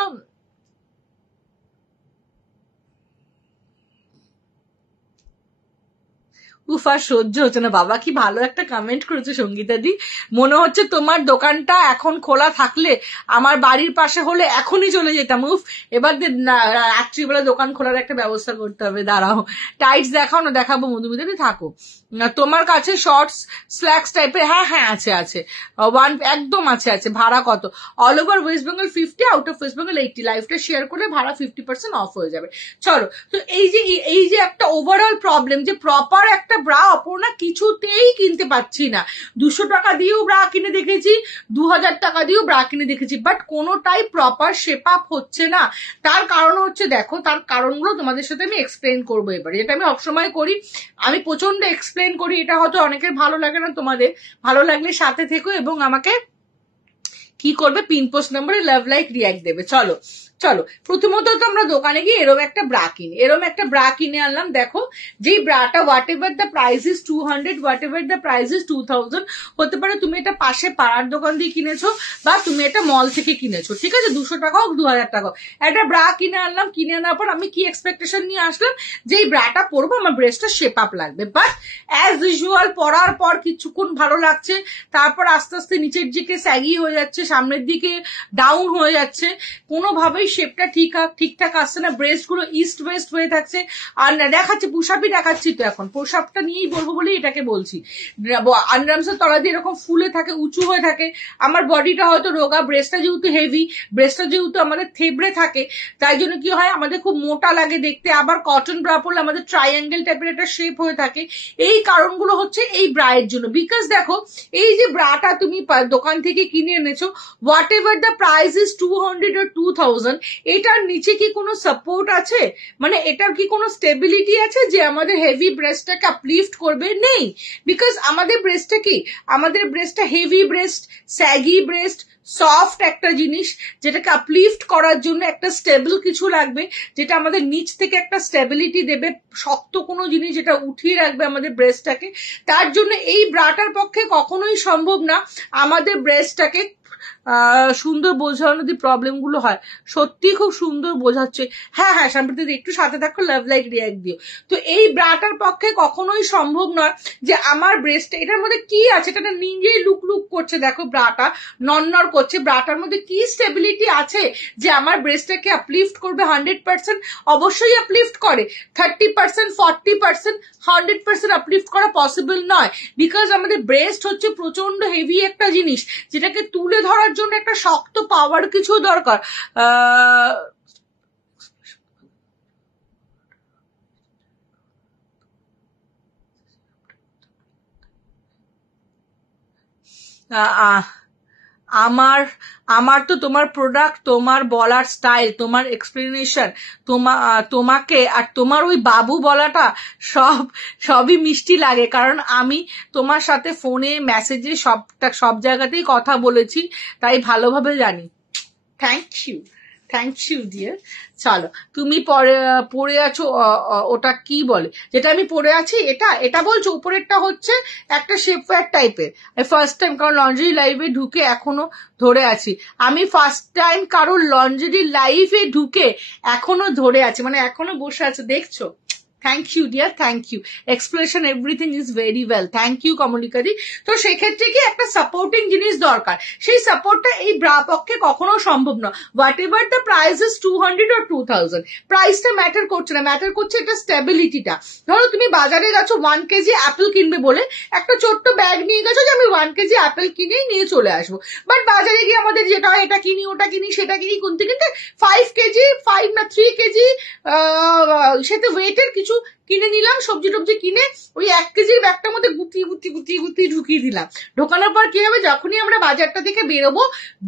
উফ আর সহ্য হচ্ছে না বাবা, কি ভালো একটা কমেন্ট করেছে সঙ্গীতা দি, মনে হচ্ছে তোমার দোকানটা এখন খোলা থাকলে আমার বাড়ির পাশে হলে এখনই চলে যেতাম। উফ, এবার রাত্রিবেলা দোকান খোলার একটা ব্যবস্থা করতে হবে, দাঁড়াও। টাইটস দেখাও না, দেখাবো মধুমিতাদি, থাকো। তোমার কাছে শর্টস স্ল্যাক্স টাইপের? হ্যাঁ হ্যাঁ আছে আছে, একদম আছে আছে। ভাড়া কত? All over West Bengal 50, out of West Bengal 80। লাইফটা শেয়ার করলে ভাড়া 50% অফ হয়ে যাবে। চলো, তো এই যে একটা ওভারঅল প্রবলেম যে প্রপার একটা ব্রা অপর্ণা কিছুতেই কিনতে পাচ্ছি না। 200 টাকা দিয়েও ব্রা কিনে দেখেছি, 2000 টাকা দিয়েও ব্রা কিনে দেখেছি, বাট কোনোটাই প্রপার শেপ আপ হচ্ছে না। তার কারণ হচ্ছে, দেখো তার কারণগুলো তোমাদের সাথে আমি এক্সপ্লেন করবো এবারে, যেটা আমি সবসময় করি, আমি প্রচন্ড এক্সপ্লেন করি। এটা হয়তো অনেকের ভালো লাগে না, তোমাদের ভালো লাগলে সাথে থেকো এবং আমাকে কি করবে, পিন পোস্ট নম্বরে লাভ লাইক রিয়াক্ট দেবে। চলো চলো, প্রথমত তো আমরা দোকানে গিয়ে এরম একটা ব্রা কিনে আনলাম। দেখো, যেই ব্রাটা whatever the price is 200, whatever the price is 2000, হতে পারে তুমি এটা পাশে পাড়ার দোকান দিয়ে কিনেছো বা তুমি এটা মল থেকে কিনেছো, ঠিক আছে, 200 টাকা হোক 2000 টাকা হোক, একটা ব্রা কিনে আনলাম। কিনে আনার পর আমি কি এক্সপেকটেশন নিয়ে আসলাম, যে এই ব্রাটা পরবো আমার ব্রেস্টটা শেপ আপ লাগবে, বাট অ্যাজ ইউজুয়াল পরার পর কিছুক্ষণ ভালো লাগছে, তারপর আস্তে আস্তে নিচের দিকে স্যাগি হয়ে যাচ্ছে, সামনের দিকে ডাউন হয়ে যাচ্ছে, কোনোভাবেই শেপটা ঠিকঠাক আসছে না, ব্রেস্ট গুলো ইস্ট ওয়েস্ট হয়ে থাকছে। আর দেখাচ্ছি পুশআপই দেখাচ্ছি, তো এখন পুশআপটা নিয়েই বলবো বলেই এটাকে বলছি। আন্ডারআর্মসের তলা দিয়ে এরকম ফুলে থাকে, উঁচু হয়ে থাকে, আমার বডিটা হয়তো রোগা, ব্রেস্টটা যেহেতু হেভি, ব্রেস্টটা যেহেতু আমাদের থেবড়ে থাকে, তাই জন্য কি হয় আমাদের খুব মোটা লাগে দেখতে। আবার কটন ব্রা পরলে আমাদের ট্রায়াঙ্গেল টাইপের একটা শেপ হয়ে থাকে। এই কারণগুলো হচ্ছে এই ব্রায়ের জন্য। বিকজ দেখো, এই যে ব্রাটা তুমি দোকান থেকে কিনে এনেছো, what ever the price is 200 or 2000, এটার নিচে কি কোনো সাপোর্ট আছে, মানে এটার কি কোনো স্টেবিলিটি আছে যে আমাদের হেভি ব্রেস্টটাকে আপলিফট করবে? নেই। বিকজ আমাদের ব্রেস্টটা কি, আমাদের ব্রেস্টটা heavy breast, saggy breast, soft একটা জিনিস, যেটাকে আপলিফট করার জন্য একটা স্টেবল কিছু লাগবে, যেটা আমাদের নিচ থেকে একটা স্টেবিলিটি দেবে, শক্ত কোনো জিনিস যেটা উঠিয়ে রাখবে আমাদের ব্রেস্টটাকে। তার জন্য এই ব্রাটার পক্ষে কখনোই সম্ভব না আমাদের ব্রেস্টটাকে সুন্দর বোঝানো যদি প্রবলেম গুলো হয়। সত্যি খুব সুন্দর বোঝাচ্ছে। হ্যাঁ হ্যাঁ সম্প্রতি একটু সাথে থাকো, লাভ লাইক রিয়াক্ট দিও। তো এই ব্রাটার পক্ষে কখনোই সম্ভব নয় যে আমার ব্রেস্টে, এটার মধ্যে কি আছে, এটা নিজেই লুক করছে, দেখো ব্রাটা নড়নড় করছে, ব্রাটার মধ্যে কি স্টেবিলিটি আছে যে আমার ব্রেস্টটাকে আপলিফট করবে 100%? অবশ্যই আপলিফট করে 30%, 40%, 100% আপলিফট করা পসিবল নয়। বিকজ আমাদের ব্রেস্ট হচ্ছে প্রচন্ড হেভি একটা জিনিস, যেটাকে তুলে ধরার জন্য একটা শক্ত পাওয়ার কিছু দরকার। আমার তো তোমার প্রোডাক্ট, তোমার বলার স্টাইল, তোমার এক্সপ্লেনেশন, তোমাকে আর তোমার ওই বাবু বলাটা সবই মিষ্টি লাগে, কারণ আমি তোমার সাথে ফোনে মেসেজে সব জায়গাতেই কথা বলেছি, তাই ভালোভাবে জানি। Thank you dear. চলো, তুমি পরে আছো, ওটা কি বলে যেটা আমি পরে আছি, এটা বলছো? উপরেরটা হচ্ছে একটা শেপওয়্যার টাইপের। ফার্স্ট টাইম কারণ লন্ড্রি লাইভে ঢুকে এখনো ধরে আছি, আমি ফার্স্ট টাইম কারোর লন্ড্রি লাইভে ঢুকে এখনো ধরে আছি, মানে এখনো বসে আছে, দেখছো? Thank you dear, thank you. Explanation everything is very well, thank you কমলিকাদি। তো সেক্ষেত্রে কি একটা সাপোর্টিং জিনিস দরকার, সেই সাপোর্টটা এই ব্রা পক্ষে কখনো সম্ভব না। What ever the price is 200 or 2000, প্রাইসটা ম্যাটার করছে না, ম্যাটার করছে এটা স্টেবিলিটিটা। ধরো তুমি বাজারে গেছো 1 কেজি অ্যাপেল কিনবে বলে, একটা ছোট্ট ব্যাগ নিয়ে গেছো যে আমি 1 কেজি অ্যাপেল কিনেই নিয়ে চলে আসবো, বাট বাজারে গিয়ে আমাদের যেটা হয় এটা কিনি ওটা কিনি সেটা কিনি কিনতে 5 কেজি 3 কেজি সেটা ওয়েটের কিছু কিনে নিলাম, সবজি টবজি কিনে ওই 1 কেজির ব্যাগটার মধ্যে গুটিয়ে ঢুকিয়ে দিলাম। ঢোকানোর পর কি হবে, যখনই আমরা বাজারটা থেকে বেরোবো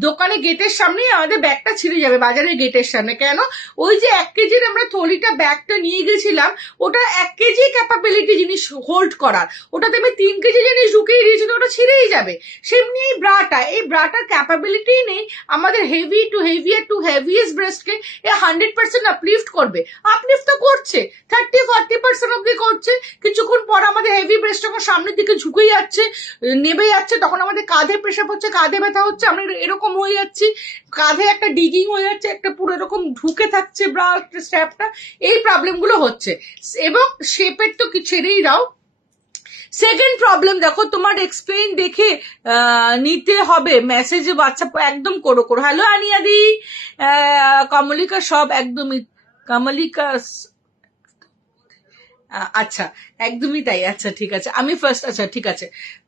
দোকানে গেটের সামনেই আমাদের ব্যাগটা ছিঁড়ে যাবে, বাজারের গেটের সামনে। কেন? ওই যে 1 কেজির আমরা থলিটা ব্যাগটা নিয়ে গেছিলাম, ওটা 1 কেজি ক্যাপাবিলিটি জিনিস হোল্ড করার, ওটাতে আমি 3 কেজি জিনিস ঢুকিয়ে দিয়েছি, তো ওটা ছিঁড়েই যাবে। সেমনি এই ব্রাটার ক্যাপাবিলিটি নেই আমাদের heavy to heavier to heaviest ব্রেস্টকে 100% আপলিফট করবে। আপলিফট তো করছে, 30-40% অব্দি করছে। কিছুক্ষণ পর আমাদের হেভি ব্রেস্ট যখন সামনের দিকে ঝুঁকে যাচ্ছে, নেবে যাচ্ছে, তখন আমাদের কাঁধে প্রেশার হচ্ছে, কাঁধে ব্যথা হচ্ছে, আমরা এরকম হয়ে যাচ্ছি, কাঁধে একটা ডিগিং হয়ে যাচ্ছে, একটা পুরো এরকম ঢুকে থাকছে ব্রা স্ট্র্যাপটা, এই প্রবলেম গুলো হচ্ছে। এবং শেপের তো ছেড়েই দাও, সেকেন্ড প্রবলেম দেখো, তোমার এক্সপ্লেইন দেখে নিতে হবে, মেসেজে হোয়াটসঅ্যাপ একদম করো। হ্যালো আনিয়াদি, কমলিকা, সব একদমই কমলিকা, আচ্ছা একদমই তাই, আচ্ছা ঠিক আছে, আমি ফার্স্ট, আচ্ছা ঠিক আছে,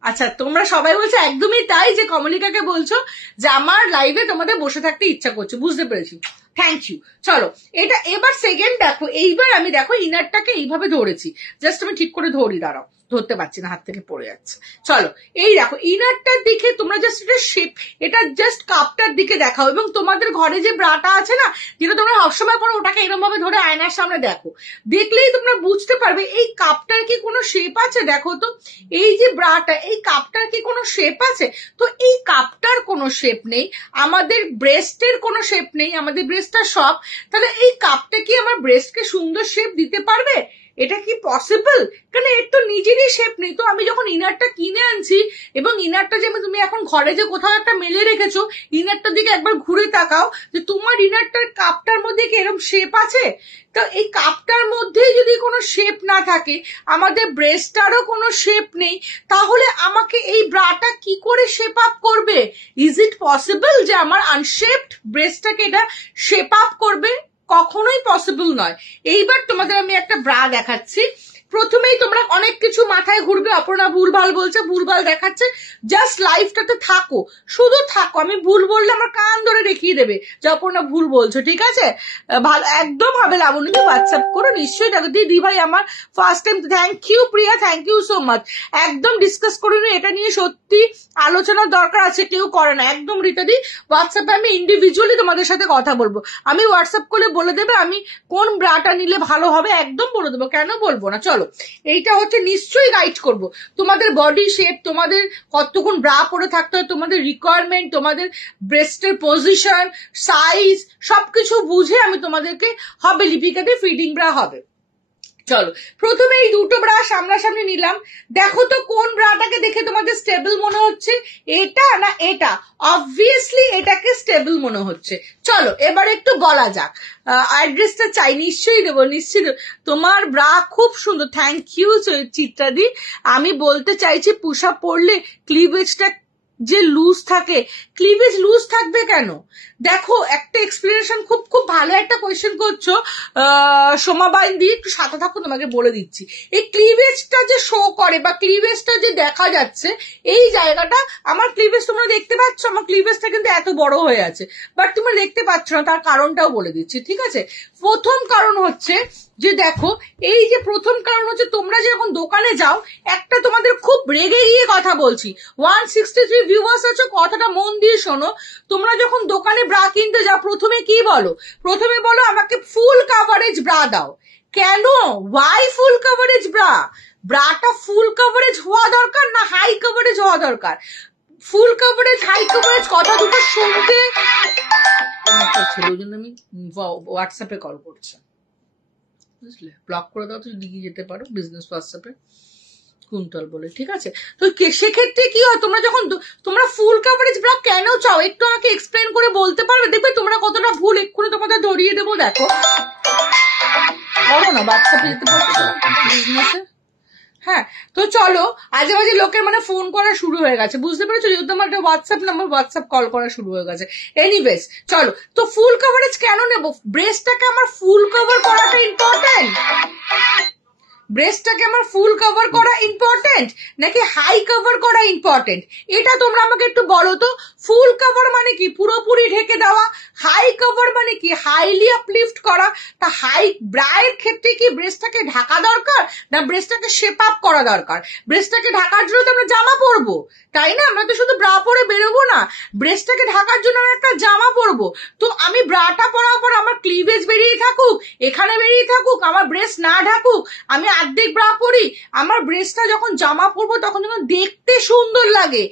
আচ্ছা তোমরা সবাই বলছো একদমই তাই, যে কমলিকাকে বলছো যে আমার লাইভে তোমাদের বসে থাকতে ইচ্ছা করছে, বুঝতে পেরেছি, থ্যাংক ইউ। চলো এটা এবার সেকেন্ড দেখো, এইবার আমি দেখো ইনারটাকে এইভাবে ধরেছি, জাস্ট আমি ঠিক করে ধরি, দাঁড়াও, ধরতে পারছি না, হাত থেকে পড়ে যাচ্ছে। চলো এই দেখো ইনারটার দিকে তোমরা জাস্ট এটা শেপ, এটা জাস্ট কাপটার দিকে দেখাও, এবং তোমাদের ঘরে যে ব্রাটা আছে না, যেটা তোমরা সবসময় পড়ো, ওটাকে এরকম ভাবে ধরে আয়নার সামনে দেখো, দেখলেই তোমরা বুঝতে পারবে এই কাপটার কি কোনো শেপ আছে। দেখো তো এই যে ব্রাটা, এই কাপটার কি কোনো শেপ আছে? তো এই কাপটার কোনো শেপ নেই, আমাদের ব্রেস্টের কোনো শেপ নেই, আমাদের ব্রেস্টটা সব, তাহলে এই কাপটা কি আমার ব্রেস্টকে সুন্দর শেপ দিতে পারবে? এটা কি পসিবল? কারণ এর তো নিজেরই শেপ নেই। তো আমি যখন ইনারটা কিনে আনছি, এবং ইনারটা যে তুমি এখন ঘরে যে কোথাও একটা মেলে রেখেছো, ইনারটার দিকে একবার ঘুরে তাকাও, যে তোমার ইনারটার কাপটার মধ্যে কি এরকম শেপ আছে? তো এই কাপটার মধ্যেই যদি কোনো শেপ না থাকে, আমাদের ব্রেস্টটারও কোনো শেপ নেই, তাহলে আমাকে এই ব্রাটা কি করে শেপ আপ করবে? ইজ ইট পসিবল যে আমার আনশেপড ব্রেস্টটাকে এটা শেপ আপ করবে? কখনোই পসিবল নয়। এইবার তোমাদের আমি একটা ব্রা দেখাচ্ছি। প্রথমেই তোমরা অনেক কিছু মাথায় ঘুরবে, অপর্ণা ভুলভাল বলছে, ভুলভাল দেখাচ্ছে, জাস্ট লাইফটাতে থাকো, শুধু থাকো। আমি ভুল বললে আমার কান ধরে দেখিয়ে দেবে যে অপর্ণা ভুল বলছো, ঠিক আছে? ভালো একদম হবে, লাবণীকে হোয়াটসঅ্যাপ করো নিশ্চয়ই। দেখো দিদি ভাই আমার first time, thank you Priya, thank you so much. একদম ডিসকাস করে নিই, এটা নিয়ে সত্যি আলোচনার দরকার আছে, কেউ করে না একদম। রীতাদি হোয়াটসঅ্যাপে আমি ইন্ডিভিজুয়ালি তোমাদের সাথে কথা বলবো, আমি হোয়াটসঅ্যাপ করলে বলে দেবে আমি কোন ব্রাটা নিলে ভালো হবে, একদম বলে দেবো, কেন বলবো না। চলো এইটা হচ্ছে নিশ্চয়ই গাইড করব, তোমাদের বডি শেপ, তোমাদের কতক্ষণ ব্রা পরে থাকতে হয়, তোমাদের রিকোয়ারমেন্ট, তোমাদের ব্রেস্টের পজিশন, সাইজ, সবকিছু বুঝে আমি তোমাদেরকে হবে, লিপিকাতে ফিডিং ব্রা হবে। চলো প্রথমে এই দুটো ব্রা সামনাসামনি নিলাম, দেখো তো কোন ব্রাটাকে দেখে তোমাদের স্টেবল মনে হচ্ছে, এটা না এটা? অবভিয়াসলি এটাকে স্টেবল মনে হচ্ছে। চলো এবার একটু বলা যাক, অ্যাড্রেসটা চাই, নিশ্চয়ই দেবো, নিশ্চয়ই দেবো। তোমার ব্রা খুব সুন্দর, থ্যাংক ইউ চিত্রাদি। আমি বলতে চাইছি পুশ আপ পড়লে ক্লিভেজটা যে লুজ থাকে, ক্লিভেজ লুজ থাকবে কেন? দেখো একটা এক্সপ্লেনেশন, খুব খুব ভালো একটা কোয়েশ্চেন করছো সোমাবাইন দিয়ে, একটু সাথে থাকো, তোমাকে বলে দিচ্ছি। এই ক্লিভেজটা যে শো করে বা ক্লিভেজটা যে দেখা যাচ্ছে, এই জায়গাটা, আমার ক্লিভেজ তোমরা দেখতে পাচ্ছ, আমার ক্লিভেজটা কিন্তু এত বড় হয়ে আছে, বাট তোমরা দেখতে পাচ্ছ না, তার কারণটাও বলে দিচ্ছি, ঠিক আছে? প্রথম কারণ হচ্ছে যে দেখো, এই যে প্রথম কারণ হচ্ছে, তোমরা যখন দোকানে যাও, একটা তোমাদের খুব রেগে গিয়ে কথা বলছি, 163 ভিউয়ার্স আছো, কথাটা মন দিয়ে শোনো। তোমরা যখন দোকানে ব্রা কিনতে যাও, প্রথমে কি বলো? প্রথমে বলো আমাকে ফুল কাভারেজ ব্রা দাও। কেন? Why full coverage bra? ব্রাটা ফুল কাভারেজ হওয়া দরকার না হাই কাভারেজ হওয়া দরকার? ফুল কাভারেজ হাই কাভারেজ কথা দুটো শুনতে ওই জন্য আমি হোয়াটসঅ্যাপে কল করছি, বুঝলে? ব্লক করে দাও তো, দিকে যেতে পারো বিজনেস হোয়াটসঅ্যাপে কুন্তল বলে, ঠিক আছে? তো সেক্ষেত্রে কি হয়, তোমরা যখন তোমরা ফুল কাভারেজ ব্রা কেন চাও, একটু আমাকে এক্সপ্লেন করে বলতে পারবে? দেখবে তোমরা কতটা ভুল, এক্ষুনি তোমাদের ধরিয়ে দেবো। দেখো করো না, হোয়াটসঅ্যাপে যেতে পারছো বিজনেসে। হ্যাঁ তো চলো, আজে বাজে লোকের মানে ফোন করা শুরু হয়ে গেছে, বুঝতে পেরেছো? যেহেতু আমার একটা হোয়াটসঅ্যাপ নাম্বার, হোয়াটসঅ্যাপ কল করা শুরু হয়ে গেছে। এনিওয়েজ চলো, তো ফুল কভারেজ কেন নেবো? ব্রেস্টটাকে আমার ফুল কভার করাটা ইম্পর্টেন্ট, ব্রেস্টটাকে আমার ফুল কভার করা ইম্পর্টেন্ট নাকি হাই কভার করা ইম্পর্টেন্ট, এটা তোমরা আমাকে একটু বলো তো। ফুল কভার মানে কি পুরোপুরি ঢেকে দেওয়া, হাই কভার মানে কি হাইলি আপলিফট করা। তা হাই ব্রায়ের ক্ষেত্রে কি ব্রেস্টটাকে ঢাকা দরকার না ব্রেস্টটাকে শেপ আপ করা দরকার? ব্রেস্টটাকে ঢাকার জন্য তো আমরা জামা পরবো, তাই না? আমরা তো শুধু ব্রা পরে বেরোবো না, ব্রেস্টটাকে ঢাকার জন্য আমরা একটা জামা পরবো। তো আমি ব্রাটা পরার পর আমার ক্লিভেজ বেরিয়ে থাকুক, এখানে বেরিয়ে থাকুক, আমার ব্রেস্ট না ঢাকুক, আমি অর্ধেক ব্রা পরি, আমার ব্রেস্টটা যখন জামা পরবো তখন যখন দেখতে সুন্দর লাগে,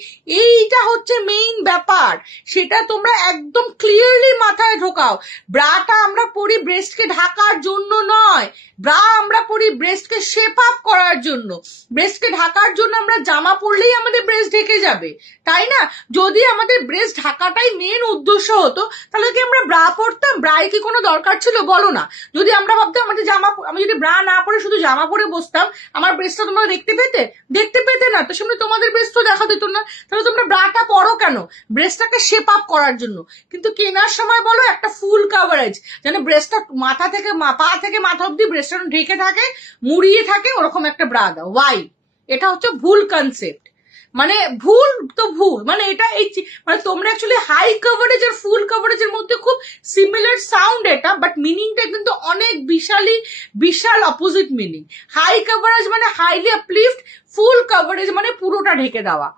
এইটা হচ্ছে মেইন ব্যাপার। সেটা তোমরা একদম ক্লিয়ারলি মাথায় ঢোকাও। ব্রাটা আমরা পরি ব্রেস্টকে ঢাকার জন্য নয়, ব্রা আমরা পরি ব্রেস্টকে শেপ আপ করার জন্য। ব্রেস্টকে ঢাকার জন্য আমরা জামা পরলেই আমাদের ব্রেস্ট ঢেকে যাবে, তাই না? যদি আমাদের ব্রেস্ট ঢাকাটাই মেন উদ্দেশ্য হতো তাহলে কি আমরা ব্রা পরতাম? ব্রায় কি কোনো দরকার ছিল বলো না? যদি আমরা ভাবতাম আমাদের জামা, আমি যদি ব্রা না পরে শুধু জামা পরে বসতাম, আমার ব্রেস্টটা তোমরা দেখতে পেতে না, তো সামনে তোমাদের ব্রেস্ট তো দেখা দিত না। তাহলে তোমরা ব্রাটা পরো কেন? ব্রেস্টটাকে শেপ আপ করার জন্য। কিন্তু কেনার সময় বলো একটা ফুল কাভারেজ, যেন ব্রেস্টটা মাথা থেকে পা থেকে মাথা অব্দি ব্রেস্টটা ঢেকে থাকে, মুড়িয়ে থাকে, ওরকম একটা ব্রা দাও। ওয়াই? এটা হচ্ছে ভুল কনসেপ্ট। মানে ভুল তো ভুল, মানে এটা এই মানে তোমরা অ্যাকচুয়ালি হাই কভারেজ আর ফুল কভারেজের মধ্যে খুব সিমিলার সাউন্ড এটা, বাট মিনিংটা কিন্তু অনেক বিশাল অপোজিট মিনিং। হাই কভারেজ মানে হাইলি আপলিফট, ফুল কভারেজ মানে পুরোটা ঢেকে দেওয়া।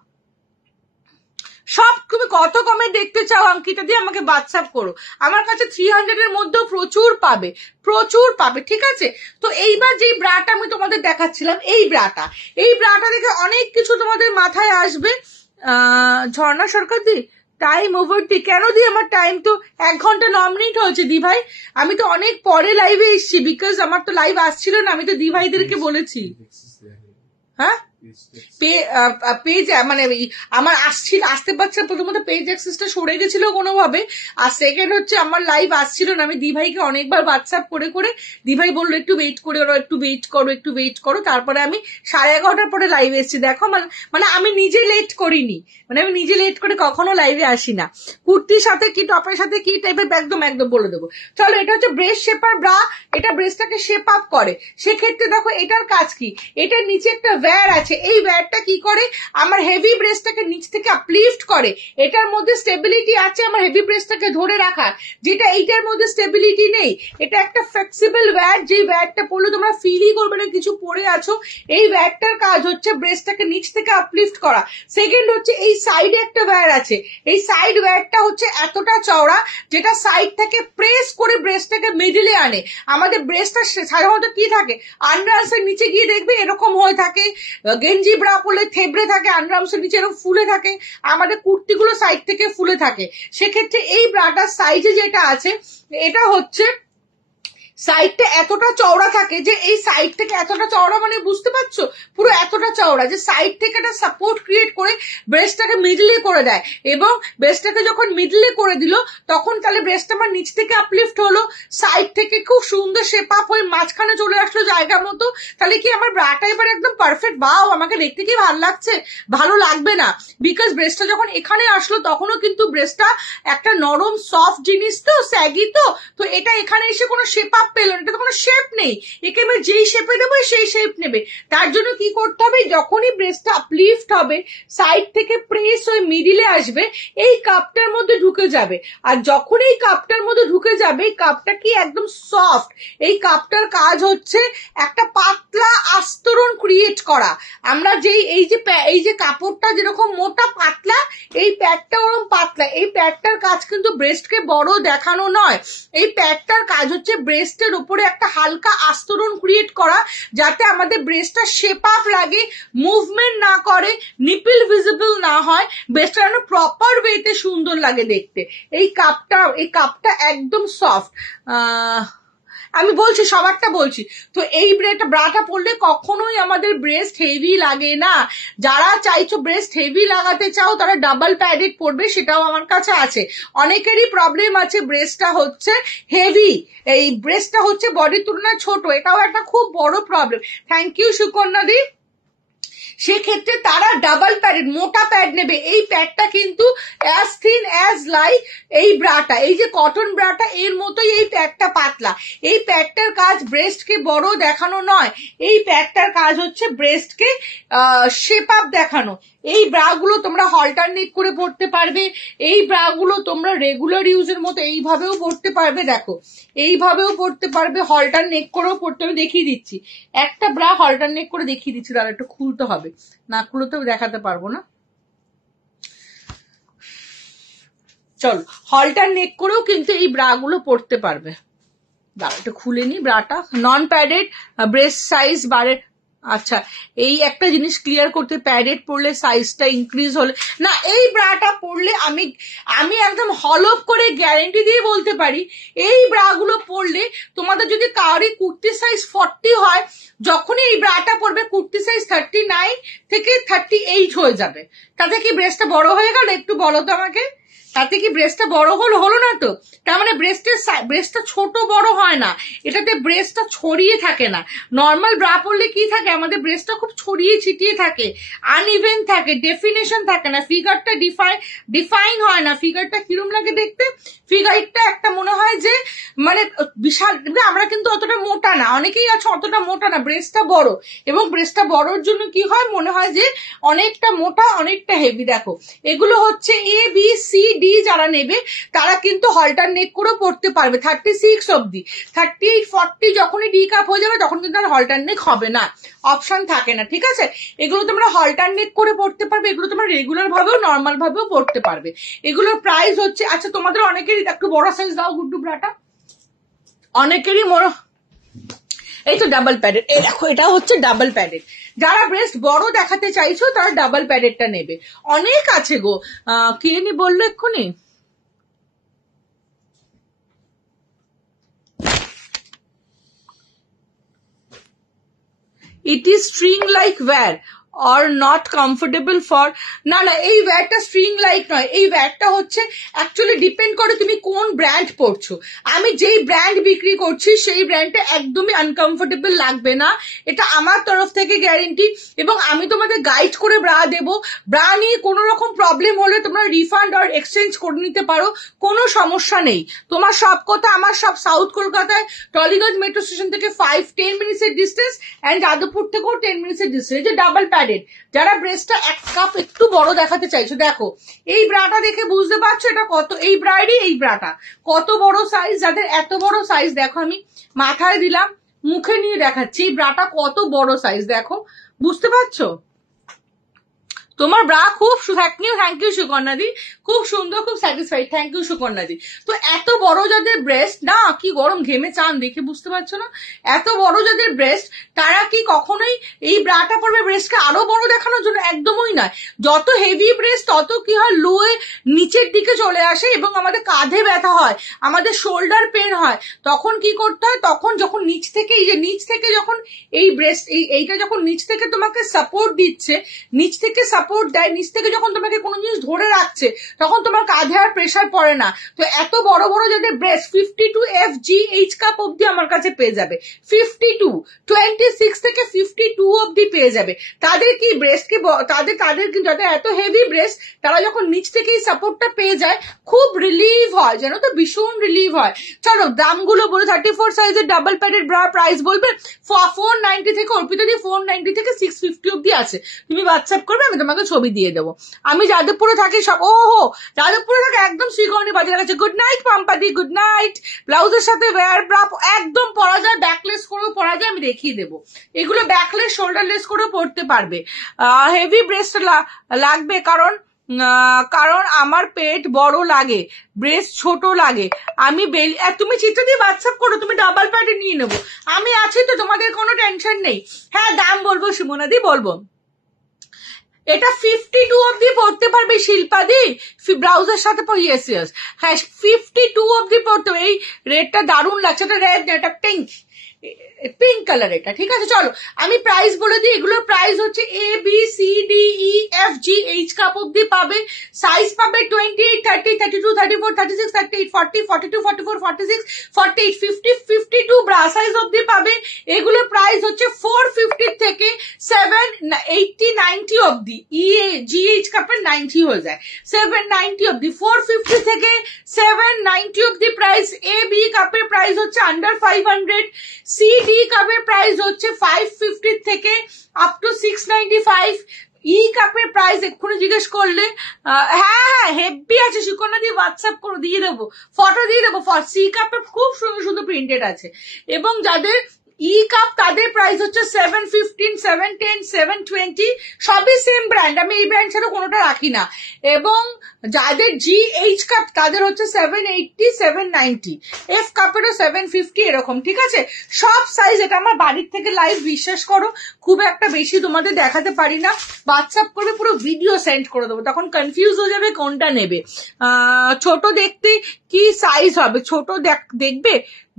সব তুমি কত কমে দেখতে চাও অঙ্কিতা দিয়ে আমাকে হোয়াটসঅ্যাপ করো, আমার কাছে 300 এর মধ্যেও প্রচুর পাবে, ঠিক আছে? তো এইবার যেই ব্রাটা আমি তোমাদের দেখাচ্ছিলাম, এই ব্রাটা দেখে অনেক কিছু তোমাদের মাথায় আসবে। ঝর্ণা সরকার দি টাইম ওভার দি কেন দি? আমার টাইম তো 1 ঘন্টা 9 মিনিট হয়েছে দি ভাই। আমি তো অনেক পরে লাইভে এসেছি, বিকজ আমার তো লাইভ আসছিল না, আমি তো দি ভাইদেরকে বলেছি। হ্যাঁ পেজ মানে আমার আসতে পারছে, প্রথমত পেজ অ্যাক্সেসটা সরে গেছিল কোনোভাবে, আর সেকেন্ড হচ্ছে আমার লাইভ আসছিল না। আমি দিভাইকে অনেকবার হোয়াটসঅ্যাপ করে দিভাই বললো একটু ওয়েট করো, তারপরে আমি 11:30 পরে লাইভে এসেছি। দেখো মানে আমি নিজে লেট করিনি, মানে আমি নিজে লেট করে কখনো লাইভে আসি না। কুর্তির সাথে কি টপের সাথে কি টাইপের একদম বলে দেবো। চলো, এটা হচ্ছে ব্রেস্ট শেপার ব্রা, এটা ব্রেস্টটাকে শেপ আপ করে। সেক্ষেত্রে দেখো এটার কাজ কি, এটার নিচে একটা ওয়্যার আছে, এই ওয়্যারটা কি করে আমার হেভি ব্রেস্টটাকে নিচ থেকে আপলিফট করে। এটার মধ্যে স্টেবিলিটি আছে আমার হেভি ব্রেস্টটাকে ধরে রাখার, যেটা এইটার মধ্যে স্টেবিলিটি নেই। এটা একটা ফ্লেক্সিবল ওয়্যার, যে ওয়্যারটা পরলে তোমরা ফিলই করবে না কিছু পরে আছো। এই ওয়্যারটার কাজ হচ্ছে ব্রেস্টটাকে নিচ থেকে আপলিফট করা। সেকেন্ড হচ্ছে এই সাইডে একটা ওয়্যার আছে, এই সাইড ওয়্যারটা হচ্ছে এতটা চওড়া যেটা সাইড থেকে প্রেস করে ব্রেস্টটাকে মিডলে আনে। আমাদের ব্রেস্টটা সাধারণত কি থাকে, আন্ডারআর্মসের নিচে গিয়ে দেখবে এরকম হয়ে থাকে, গেঞ্জি ব্রা পরলে থেবড়ে থাকে, আন্ডারআর্মসের নিচে এরকম ফুলে থাকে, আমাদের কুর্তিগুলো সাইড থেকে ফুলে থাকে। সেক্ষেত্রে এই ব্রাটার সাইজে যেটা আছে, এটা হচ্ছে সাইডটা এতটা চওড়া থাকে যে এই সাইড থেকে এতটা চওড়া, মানে বুঝতে পারছো, পুরো এতটা চওড়া যে সাইড থেকে একটা সাপোর্ট ক্রিয়েট করে ব্রেস্টটাকে মিডলে করে দেয়। এবং ব্রেস্টটাকে যখন মিডলে করে দিল তখন তাহলে ব্রেস্ট আমার নিচ থেকে আপলিফট হলো, সাইড থেকে খুব সুন্দর শেপ আপ হয়ে মাঝখানে চলে আসলো জায়গা মতো। তাহলে কি আমার ব্রাটা এবার একদম পারফেক্ট? বাও, আমাকে দেখতে কি ভালো লাগছে? ভালো লাগবে না, বিকজ ব্রেস্টটা যখন এখানে আসলো তখনও কিন্তু ব্রেস্টটা একটা নরম সফট জিনিস, তো স্যাগি, তো এটা এখানে এসে কোনো শেপ আপ পেলো না, এটা তো কোনো শেপ নেই। একে এবার যেই শেপে দেবো সেই শেপ নেবে। তার জন্য কি করতে হবে, যখনই ব্রেস্টটা আপলিফট হবে সাইড থেকে প্রেস হয়ে মিডিলে আসবে, এই কাপটার মধ্যে ঢুকে যাবে। আর যখন এই কাপটার মধ্যে ঢুকে যাবে, এই কাপটা কি একদম সফট, এই কাপটার কাজ হচ্ছে একটা পাতলা আস্তরণ ক্রিয়েট করা। আমরা এই যে কাপড়টা যেরকম মোটা পাতলা, এই প্যাডটা ওরকম পাতলা। এই প্যাডটার কাজ কিন্তু ব্রেস্টকে বড় দেখানো নয়, এই প্যাডটার কাজ হচ্ছে ব্রেস্টের উপরে একটা হালকা আস্তরণ ক্রিয়েট করা, যাতে আমাদের ব্রেস্টটা শেপ আপ লাগে, মুভমেন্ট না করে, নিপল ভিজিবল না হয়, ব্রেস্টটা যেন প্রপার ওয়েতে সুন্দর লাগে দেখতে। এই কাপটা একদম সফট। আমি বলছি সবারটা বলছি। তো এই ব্রাটা পরলে কখনোই আমাদের ব্রেস্ট হেভি লাগে না। যারা চাইছো ব্রেস্ট হেভি লাগাতে চাও তারা ডাবল প্যাডেড পরবে, সেটাও আমার কাছে আছে। অনেকেরই প্রবলেম আছে ব্রেস্টটা হচ্ছে হেভি, এই ব্রেস্টটা হচ্ছে বডির তুলনায় ছোট, এটাও একটা খুব বড় প্রবলেম। থ্যাংক ইউ সুকন্যা দি। সেক্ষেত্রে তারা ডাবল প্যাডেড মোটা প্যাড নেবে। এই প্যাডটা কিন্তু অ্যাজ থিন অ্যাজ লাইক এই ব্রাটা, এই যে কটন ব্রাটা এর মতোই এই প্যাডটা পাতলা। এই প্যাডটার কাজ ব্রেস্টকে বড় দেখানো নয়, এই প্যাডটার কাজ হচ্ছে ব্রেস্টকে শেপ আপ দেখানো। এই ব্রাগুলো তোমরা অল্টারনেট করে পড়তে পারবে, এই ব্রাগুলো তোমরা রেগুলার ইউজের মতো এইভাবেও পড়তে পারবে। দেখো এইভাবেও পড়তে পারবে, অল্টারনেট করেও পড়তে হবে। দেখিয়ে দিচ্ছি একটা ব্রা অল্টারনেট করে দেখিয়ে দিচ্ছি, তাহলে একটু খুলতে হবে, না খুলে তো দেখাতে পারবো না। চলো অল্টারনেট করেও কিন্তু এই ব্রাগুলো পড়তে পারবে। দাঁড়া একটু খুলে নি ব্রাটা। নন প্যাডেড ব্রেস্ট সাইজ বাড়ে। আচ্ছা এই একটা জিনিস ক্লিয়ার করতে, প্যাডেড পড়লে সাইজটা ইনক্রিজ হলে না, এই ব্রাটা পড়লে আমি একদম হলফ করে গ্যারেন্টি দিয়ে বলতে পারি, এই ব্রাগুলো পড়লে তোমাদের যদি কারোরই কুর্তি সাইজ 40 হয়, যখনই এই ব্রাটা পড়বে কুর্তি সাইজ 39 থেকে 38 হয়ে যাবে। তাতে কি ব্রেস্টটা বড় হয়ে গেল? একটু বলো তো আমাকে, তাতে কি ব্রেস্টটা বড় হলো না তো? তার মানে ব্রেস্টটা ছোট বড় হয় না, এটাতে ব্রেস্টটা ছড়িয়ে থাকে না। নর্মাল ব্রা পরলে কি থাকে, আমাদের ব্রেস্টটা খুব ছড়িয়ে ছিটিয়ে থাকে, আনইভেন থাকে, ডেফিনেশন থাকে না, ফিগারটা ডিফাইন হয় না। ফিগারটা কিরম লাগে দেখতে? ফিগারটা একটা মনে হয় যে মানে বিশাল। আমরা কিন্তু অতটা মোটা না, অনেকেই আছে অতটা মোটা না, ব্রেস্টটা বড়, এবং ব্রেস্টটা বড়র জন্য কি হয় মনে হয় যে অনেকটা মোটা অনেকটা হেভি। দেখো এগুলো হচ্ছে এ বি সি ডি, যারা নেবে তারা কিন্তু অল্টারনেট করে পড়তে পারবে 36 অব্দি। 38 40 যখনই ডি কাপ হয়ে যাবে তখন কিন্তু আর অল্টারনেট হবে না, অপশন থাকে না। ঠিক আছে, এগুলো তোমরা অল্টারনেট করে পড়তে পারবে, এগুলো তোমরা রেগুলার ভাবেও নর্মাল ভাবেও পড়তে পারবে। এগুলোর প্রাইস হচ্ছে, আচ্ছা তোমাদের অনেকেরই একটু বড় সাইজ দাও গুড্ডু ব্রাটা, অনেকেরই এই তো ডাবল প্যাডেড। এই দেখো এটা হচ্ছে ডাবল প্যাডেড। যারা ব্রেস্ট বড় দেখাতে চাইছো তারা ডাবল প্যাডেডটা নেবে। অনেক আছে গো, কিনে নি বললো এক্ষুনি। It is string like wear or not comfortable for, না না এই ওয়্যারটা স্ট্রিং লাইক নয়, এই ওয়্যারটা হচ্ছে অ্যাকচুয়ালি ডিপেন্ড করে তুমি কোন ব্র্যান্ড পড়ছো। আমি যেই ব্র্যান্ড বিক্রি করছি সেই ব্র্যান্ডটা একদমই আনকমফোর্টেবল লাগবে না, এটা আমার তরফ থেকে গ্যারেন্টি। এবং আমি তোমাদের গাইড করে ব্রা দেবো, ব্রা নিয়ে কোনো রকম প্রবলেম হলে তোমরা রিফান্ড আর এক্সচেঞ্জ করে নিতে পারো, কোনো সমস্যা নেই। তোমার সব কথা, আমার সব সাউথ কলকাতায় টলিগঞ্জ মেট্রো স্টেশন থেকে 5-10 মিনিটসের ডিস্টেন্স, অ্যান্ড যাদবপুর থেকেও 10 মিনিটসের ডিস্টেন্স। যে ডাবল প্যাডেড, যারা ব্রেস্টটা এক কাপ একটু বড় দেখাতে চাইছো, দেখো এই ব্রাটা দেখে বুঝতে পারছো এটা কত, এই ব্রাইডই এই ব্রাটা কত বড় সাইজ। যাদের এত বড় সাইজ, দেখো আমি মাথায় দিলাম, মুখে নিয়ে দেখাচ্ছি এই ব্রাটা কত বড় সাইজ, দেখো বুঝতে পারছো? তোমার ব্রা খুব থ্যাংক ইউ সুকন্যাদি, খুব সুন্দর, খুব স্যাটিসফাইড, থ্যাংক ইউ সুকন্যাদি। তো এত বড় যাদের ব্রেস্ট, না কি গরম ঘেমে চান দেখে বুঝতে পারছো না, এত বড় যাদের ব্রেস্ট তারা কি কখনোই এই ব্রাটা পরবে ব্রেস্টকে আরো বড় দেখানোর জন্য? একদমই নয়। যত হেভি ব্রেস্ট তত কি হয়, লোয়ে নিচের দিকে চলে আসে এবং আমাদের কাঁধে ব্যথা হয়, আমাদের শোল্ডার পেন হয়। তখন কি করতে হয়, তখন যখন নিচ থেকে, এই যে নিচ থেকে যখন এই ব্রেস্ট এইটা যখন নিচ থেকে তোমাকে সাপোর্ট দিচ্ছে, নিচ থেকে সাপোর্ট দেয়, নিচ থেকে যখন তোমাকে কোনো জিনিস ধরে রাখছে তখন তোমার কাঁধে আর প্রেসার পড়ে না। তো এত বড় বড় যাদের ব্রেস্ট 52 FGH কাপ অব্দি আমার কাছে পেয়ে যাবে, 52 26 থেকে 52 অব্দি পেয়ে যাবে। তাদের কি ব্রেস্টকে তাদের যাদের এত হেভি ব্রেস্ট, তারা যখন নিচ থেকে এই সাপোর্টটা পেয়ে যায় খুব রিলিভ হয়, জানো তো, ভীষণ রিলিভ হয়। চলো দামগুলো বলে, 34 সাইজের ডাবল প্যাডেড ব্রা প্রাইস বলবে 490 থেকে, অর্পিতা দিয়ে 490 থেকে 650 অব্দি আছে। তুমি হোয়াটসঅ্যাপ করবে, আমি তোমাকে ছবি দিয়ে দেবো। আমি যাদবপুরে থাকি, সব ওহো যাদবপুরে থাকে, একদম শ্রীগণী বাজার কাছে। গুড নাইট পাম্পাদি, গুড নাইট। ব্লাউজের সাথে ওয়্যার ব্রা একদম পরা যায়, ব্যাকলেস করেও পরা যায়, আমি দেখিয়ে দেবো। এগুলো ব্যাকলেস শোল্ডারলেস করেও পরতে পারবে। হেভি ব্রেস্ট লাগবে কারণ আমার পেট বড় লাগে, ব্রেস্ট ছোট লাগে। আমি তুমি চিত্র দিয়ে হোয়াটসঅ্যাপ করো, তুমি ডাবল প্যাডে নিয়ে নেবো, আমি আছি তো, তোমাদের কোনো টেনশন নেই। হ্যাঁ দাম বলবো সুমনাদি, বলবো। এটা 52 অব্দি পড়তে পারবে শিল্পাদি, ব্লাউজের সাথে ইয়েস ইয়েস, হ্যাঁ 52 অব্দি পড়তে। এই রেডটা দারুণ লাগছে, এটা রেড, এটা পিঙ্ক, পিঙ্ক কালার এটা, ঠিক আছে? চলো আমি প্রাইস বলে দিই। এগুলোর প্রাইস হচ্ছে ABCDEFGH কাপ অব্দি পাবে। সাইজ পাবে 28, 30, 32, 34, 36, 38, 40, 42, 44, 46, 48, 50, 52 ব্রা সাইজ অব্দি পাবে। এগুলোর প্রাইস হচ্ছে 450 থেকে 780, 90 অব্দি। GH কাপের 90 হয়ে যায়, 790 অব্দি। 450 থেকে 790 অব্দি প্রাইস। AB কাপের প্রাইস হচ্ছে আন্ডার 500। CD কাপের প্রাইস হচ্ছে 550 থেকে আপ টু 695। ই কাপের প্রাইস এক্ষুনি জিজ্ঞেস করলে হ্যাঁ হেভি আছে, সুকন্যা দিয়ে হোয়াটসঅ্যাপ করে দিয়ে দেবো, ফটো দিয়ে দেবো। সি কাপের খুব সুন্দর সুন্দর প্রিন্টেড আছে। এবং যাদের ই কাপ তাদের প্রাইস হচ্ছে 715, 710, 720, সবই সেম ব্র্যান্ড, আমি এই ব্র্যান্ড ছাড়া কোনোটা রাখি না। এবং যাদের GH কাপ তাদের হচ্ছে 780, 790, F কাপেরও 750 এরকম, ঠিক আছে? সব সাইজ। এটা আমার বাড়ির থেকে লাইভ, বিশ্বাস করো খুব একটা বেশি তোমাদের দেখাতে পারি না। হোয়াটসঅ্যাপ করবে, পুরো ভিডিও সেন্ড করে দেবো, তখন কনফিউজ হয়ে যাবে কোনটা নেবে। ছোট দেখতে কি সাইজ হবে, ছোট দেখবে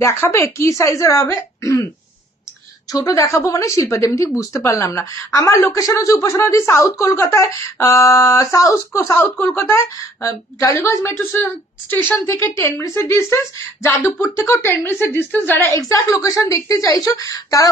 দেখাবে কি সাইজের হবে। ছোট দেখাবো মানে শিল্পাদি, আমি ঠিক বুঝতে পারলাম না। আমার লোকেশন হচ্ছে উপাসনাদি, সাউথ কলকাতায়, সাউথ কলকাতায় টালিগঞ্জ মেট্রো স্টেশন থেকে 10 মিনিটের ডিস্টেন্স, যাদবপুর থেকেও 10 মিনিটের ডিস্টেন্স। যারা এক্সাক্ট লোকেশন দেখতে চাইছো তারা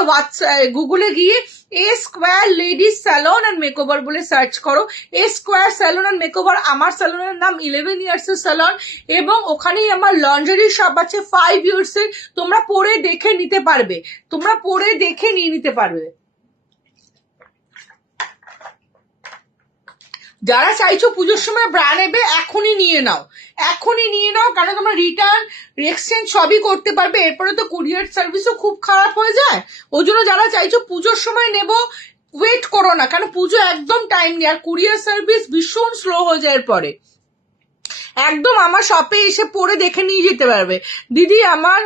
গুগলে গিয়ে A Square ladies salon and makeover বলে সার্চ করো। A Square salon and makeover, আমার স্যালনের নাম 11 ইয়ার্স এর স্যালন, এবং ওখানেই আমার লন্ডারি শপ আছে 5 ইয়ার্স এর। তোমরা পরে দেখে নিতে পারবে, তোমরা পরে দেখে নিয়ে নিতে পারবে। যারা চাইছো পুজোর সময় ব্রা নেবে, এখনই নিয়ে নাও, এখনই নিয়ে নাও, কারণ তোমরা রিটার্ন এক্সচেঞ্জ সবই করতে পারবে। এরপরে তো কুরিয়ার সার্ভিসও খুব খারাপ হয়ে যায়। ওই জন্য যারা চাইছো পুজোর সময় নেব, ওয়েট করো না, কারণ পুজো একদম টাইম নেই, আর কুরিয়ার সার্ভিস ভীষণ স্লো হয়ে যায় এরপরে। একদম আমার শপে এসে পরে দেখে নিয়ে যেতে পারবে। দিদি আমার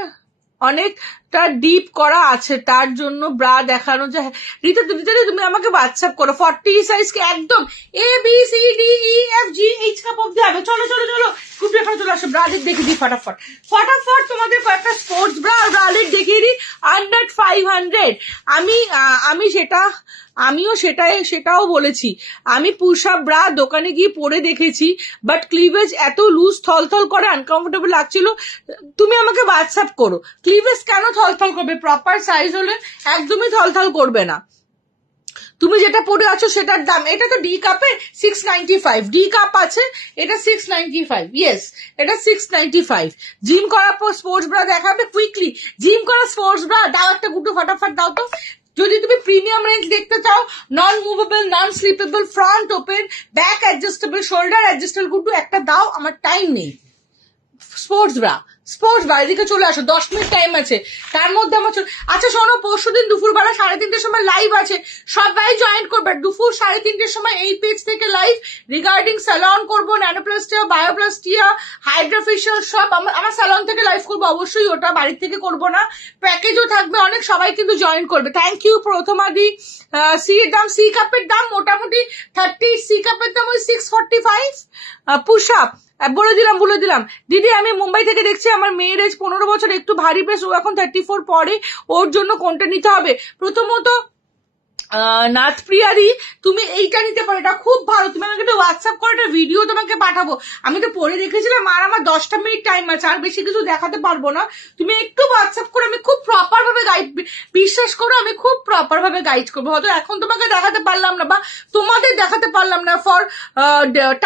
অনেকটা ডিপ করা আছে, তার জন্য ব্রা দেখানো যায়। রিতা তুমি আমাকে হোয়াটসঅ্যাপ করো 40 সাইজ কে একদম ABCDEFGH কাপ অব্দি হবে। চলো চলো চলো কুটু এখানে চলে আসো, ব্রালেট দেখিয়ে দিই ফটাফট ফটাফট তোমাদের কয়েকটা স্পোর্টস ব্রা আর ব্রালেট দেখিয়ে দিই আন্ডার 500। আমিও সেটাও বলেছি। আমি পুশ আপ ব্রা দোকানে গিয়ে পরে দেখেছি, বাট ক্লিভেজ এত লুজ থলথল করে, আনকমফোর্টেবল লাগছিল। তুমি আমাকে হোয়াটসঅ্যাপ করো, ক্লিভেজ কেন থলথল করবে, প্রপার সাইজ হলে একদমই থলথল করবে না। তুমি যেটা পরে আছো সেটার দাম, এটা তো ডি কাপে 695, ডি কাপ আছে, এটা 695, ইয়েস এটা 695। জিম করার পর স্পোর্টস ব্রা দেখাবে কুইকলি। জিম করা স্পোর্টস ব্রা দাও একটা, গুটো ফটাফট দাও তো। যদি তুমি প্রিমিয়াম রেঞ্জ দেখতে চাও, non movable, non slippable, front open, back adjustable, shoulder adjustable, গুটো একটা দাও, আমার টাইম নেই। স্পোর্টস ব্রা এদিকে চলে আসো, 10 মিনিট টাইম আছে, তার মধ্যে আমার আচ্ছা শোনো, পরশুদিন দুপুরবেলা 3:30টার সময় লাইভ আছে, সবাই জয়েন করবে। দুপুর 3:30টার সময় এই পেজ থেকে লাইভ রিগার্ডিং স্যালন করবো, ন্যানোপ্লাস্টিয়া, বায়োপ্লাস্টিয়া, হাইড্রোফেশিয়াল সব আমার স্যালন থেকে লাইভ করবো অবশ্যই, ওটা বাড়ির থেকে করবো না। প্যাকেজও থাকবে অনেক, সবাই কিন্তু জয়েন করবে। Thank you প্রথমাদি। সি কাপের দাম মোটামুটি 30, সি কাপের দাম ওই 645। পুশ আপ বলে দিলাম দিদি, আমি মুম্বাই থেকে দেখছি, আমার মেয়ের এজ 15 বছর, একটু ভারী বেশ, ও এখন 34 পরে, ওর জন্য কোনটা নিতে হবে? প্রথমত নাথপ্রিয়াদি তুমি এইটা নিতে পারো, এটা খুব ভালো। তুমি আমাকে একটা হোয়াটসঅ্যাপ করো, একটা ভিডিও তোমাকে পাঠাবো। আমি তো পরে দেখেছিলাম, আর আমার 10টা মিনিট টাইম আছে, আর বেশি কিছু দেখাতে পারবো না। তুমি একটু হোয়াটসঅ্যাপ করে, আমি খুব প্রপার ভাবে গাইড, বিশ্বাস করো আমি খুব প্রপার ভাবে গাইড করবো। হয়তো এখন তোমাকে দেখাতে পারলাম না, বা তোমাদের দেখাতে পারলাম না ফর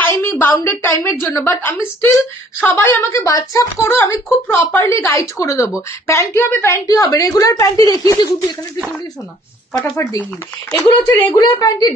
টাইমিং, বাউন্ডেড টাইমের জন্য, বাট আমি স্টিল, সবাই আমাকে হোয়াটসঅ্যাপ করো, আমি খুব প্রপারলি গাইড করে দেবো। প্যান্টি হবে, রেগুলার প্যান্টি দেখিয়েছি গুটি, এখানে কি চলে এসো না, ফটাফট দেখি। এগুলো হচ্ছে রেগুলার প্যান্টি,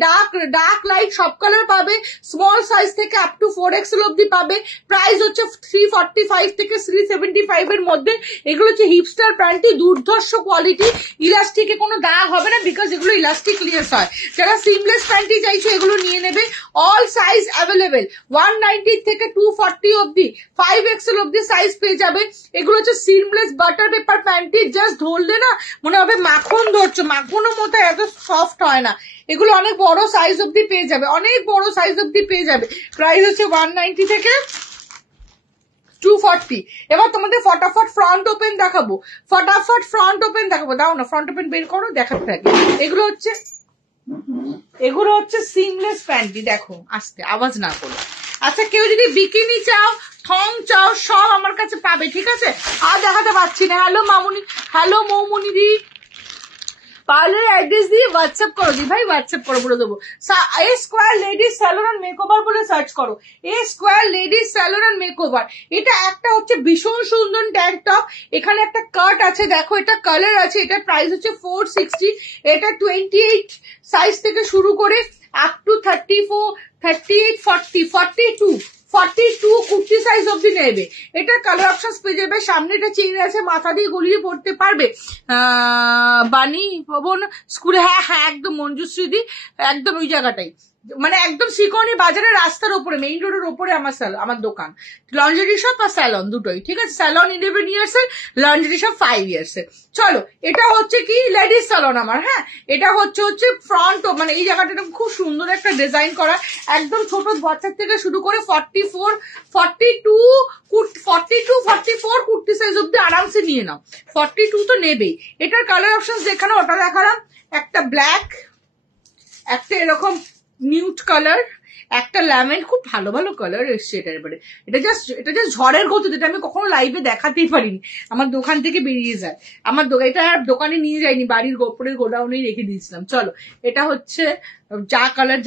ডার্ক লাইট সব কালার পাবে, স্মল সাইজ থেকে আপ টু 4XL অব্দি পাবে। প্রাইস হচ্ছে 345 থেকে 375 এর মধ্যে। এগুলো হচ্ছে হিপস্টার প্যান্টি, দুর্ধর্ষ কোয়ালিটি, ইলাস্টিকে কোনো দাগ হবে না, বিকজ এগুলো ইলাস্টিক লেস হয়। যারা সিমলেস প্যান্টি চাইছো এগুলো নিয়ে নেবে, অল সাইজ অ্যাভেলেবেল, 190 থেকে 240 অব্দি, 5XL অব্দি সাইজ পেয়ে যাবে। এগুলো হচ্ছে seamless butter paper panty, just ধরলে না মনে হবে মাখন ধরছো, মাখনের মতো এত সফট হয় না। এগুলো অনেক বড় সাইজ অব্দি পেয়ে যাবে, অনেক বড় সাইজ অব্দি পেয়ে যাবে। প্রাইস হচ্ছে 190 থেকে 240। এবার তোমাদের ফটাফট ফ্রন্ট ওপেন দেখাবো, ফটাফট ফ্রন্ট ওপেন দেখাবো। দাও না ফ্রন্ট ওপেন বের করো, দেখাতে থাকি। এগুলো হচ্ছে সিমলেস প্যান্টি। দেখো আস্তে, আওয়াজ না করো। আচ্ছা কেউ যদি বিকিনি চাও, থং চাও, সব আমার কাছে পাবে, ঠিক আছে? আর দেখাতে পাচ্ছি না। হ্যালো মামুনি, হ্যালো মৌমনি দি, পার্লার অ্যাড্রেস দিয়ে হোয়াটসঅ্যাপ করো দি ভাই, হোয়াটসঅ্যাপ করে বলে দেবো। A square ladies salon and makeover বলে সার্চ করো, A square ladies salon and makeover. এটা একটা হচ্ছে ভীষণ সুন্দর ট্যাঙ্ক টপ, এখানে একটা কাট আছে, দেখো এটা কালার আছে, এটা প্রাইস হচ্ছে 460। এটা 28 সাইজ থেকে শুরু করে আপ টু 34, 38, 40, 42 কুর্তি সাইজ অব্দি নেবে। এটা কালার অপশন পেয়ে যাবে। সামনে এটা চেইন আছে, মাথা দিয়ে গলিয়ে পড়তে পারবে। বানি ভবন স্কুলে, হ্যাঁ হ্যাঁ একদম মঞ্জুশ্রী দি, একদম ওই জায়গাটাই, মানে একদম শ্রীকর্ণী বাজারের রাস্তার উপরে, মেইন রোডের উপরে আমার দোকান। লঞ্জারি শপ আর স্যালন দুটোই, ঠিক আছে? স্যালন 11 ইয়ার্স এর, লঞ্জারি শপ 5 ইয়ার্স এর। চলো এটা হচ্ছে কি লেডিস স্যালন আমার। হ্যাঁ এটা হচ্ছে ফ্রন্ট, মানে এই জায়গাটা খুব সুন্দর একটা ডিজাইন করা, একদম ছোট বাচ্চার থেকে শুরু করে 44, 42, 44 কুর্তি সাইজ অব্দি আরামসে নিয়ে নাও। 42 তো নেবেই। এটার কালার অপশন দেখানো, ওটা দেখালাম। একটা ব্ল্যাক, একটা এরকম নিউট কালার, একটা ল্যামেন্ড, খুব ভালো ভালো কালার এসছে এটার এবারে। এটা জাস্ট ঝড়ের গতি, যেটা আমি কখনো লাইভে দেখাতেই পারিনি, আমার দোকান থেকে বেরিয়ে যায়। আমার এটা দোকানে নিয়ে যাইনি, বাড়ির গোপরের গোডাউনেই রেখে দিয়েছিলাম। চলো এটা হচ্ছে যা কালার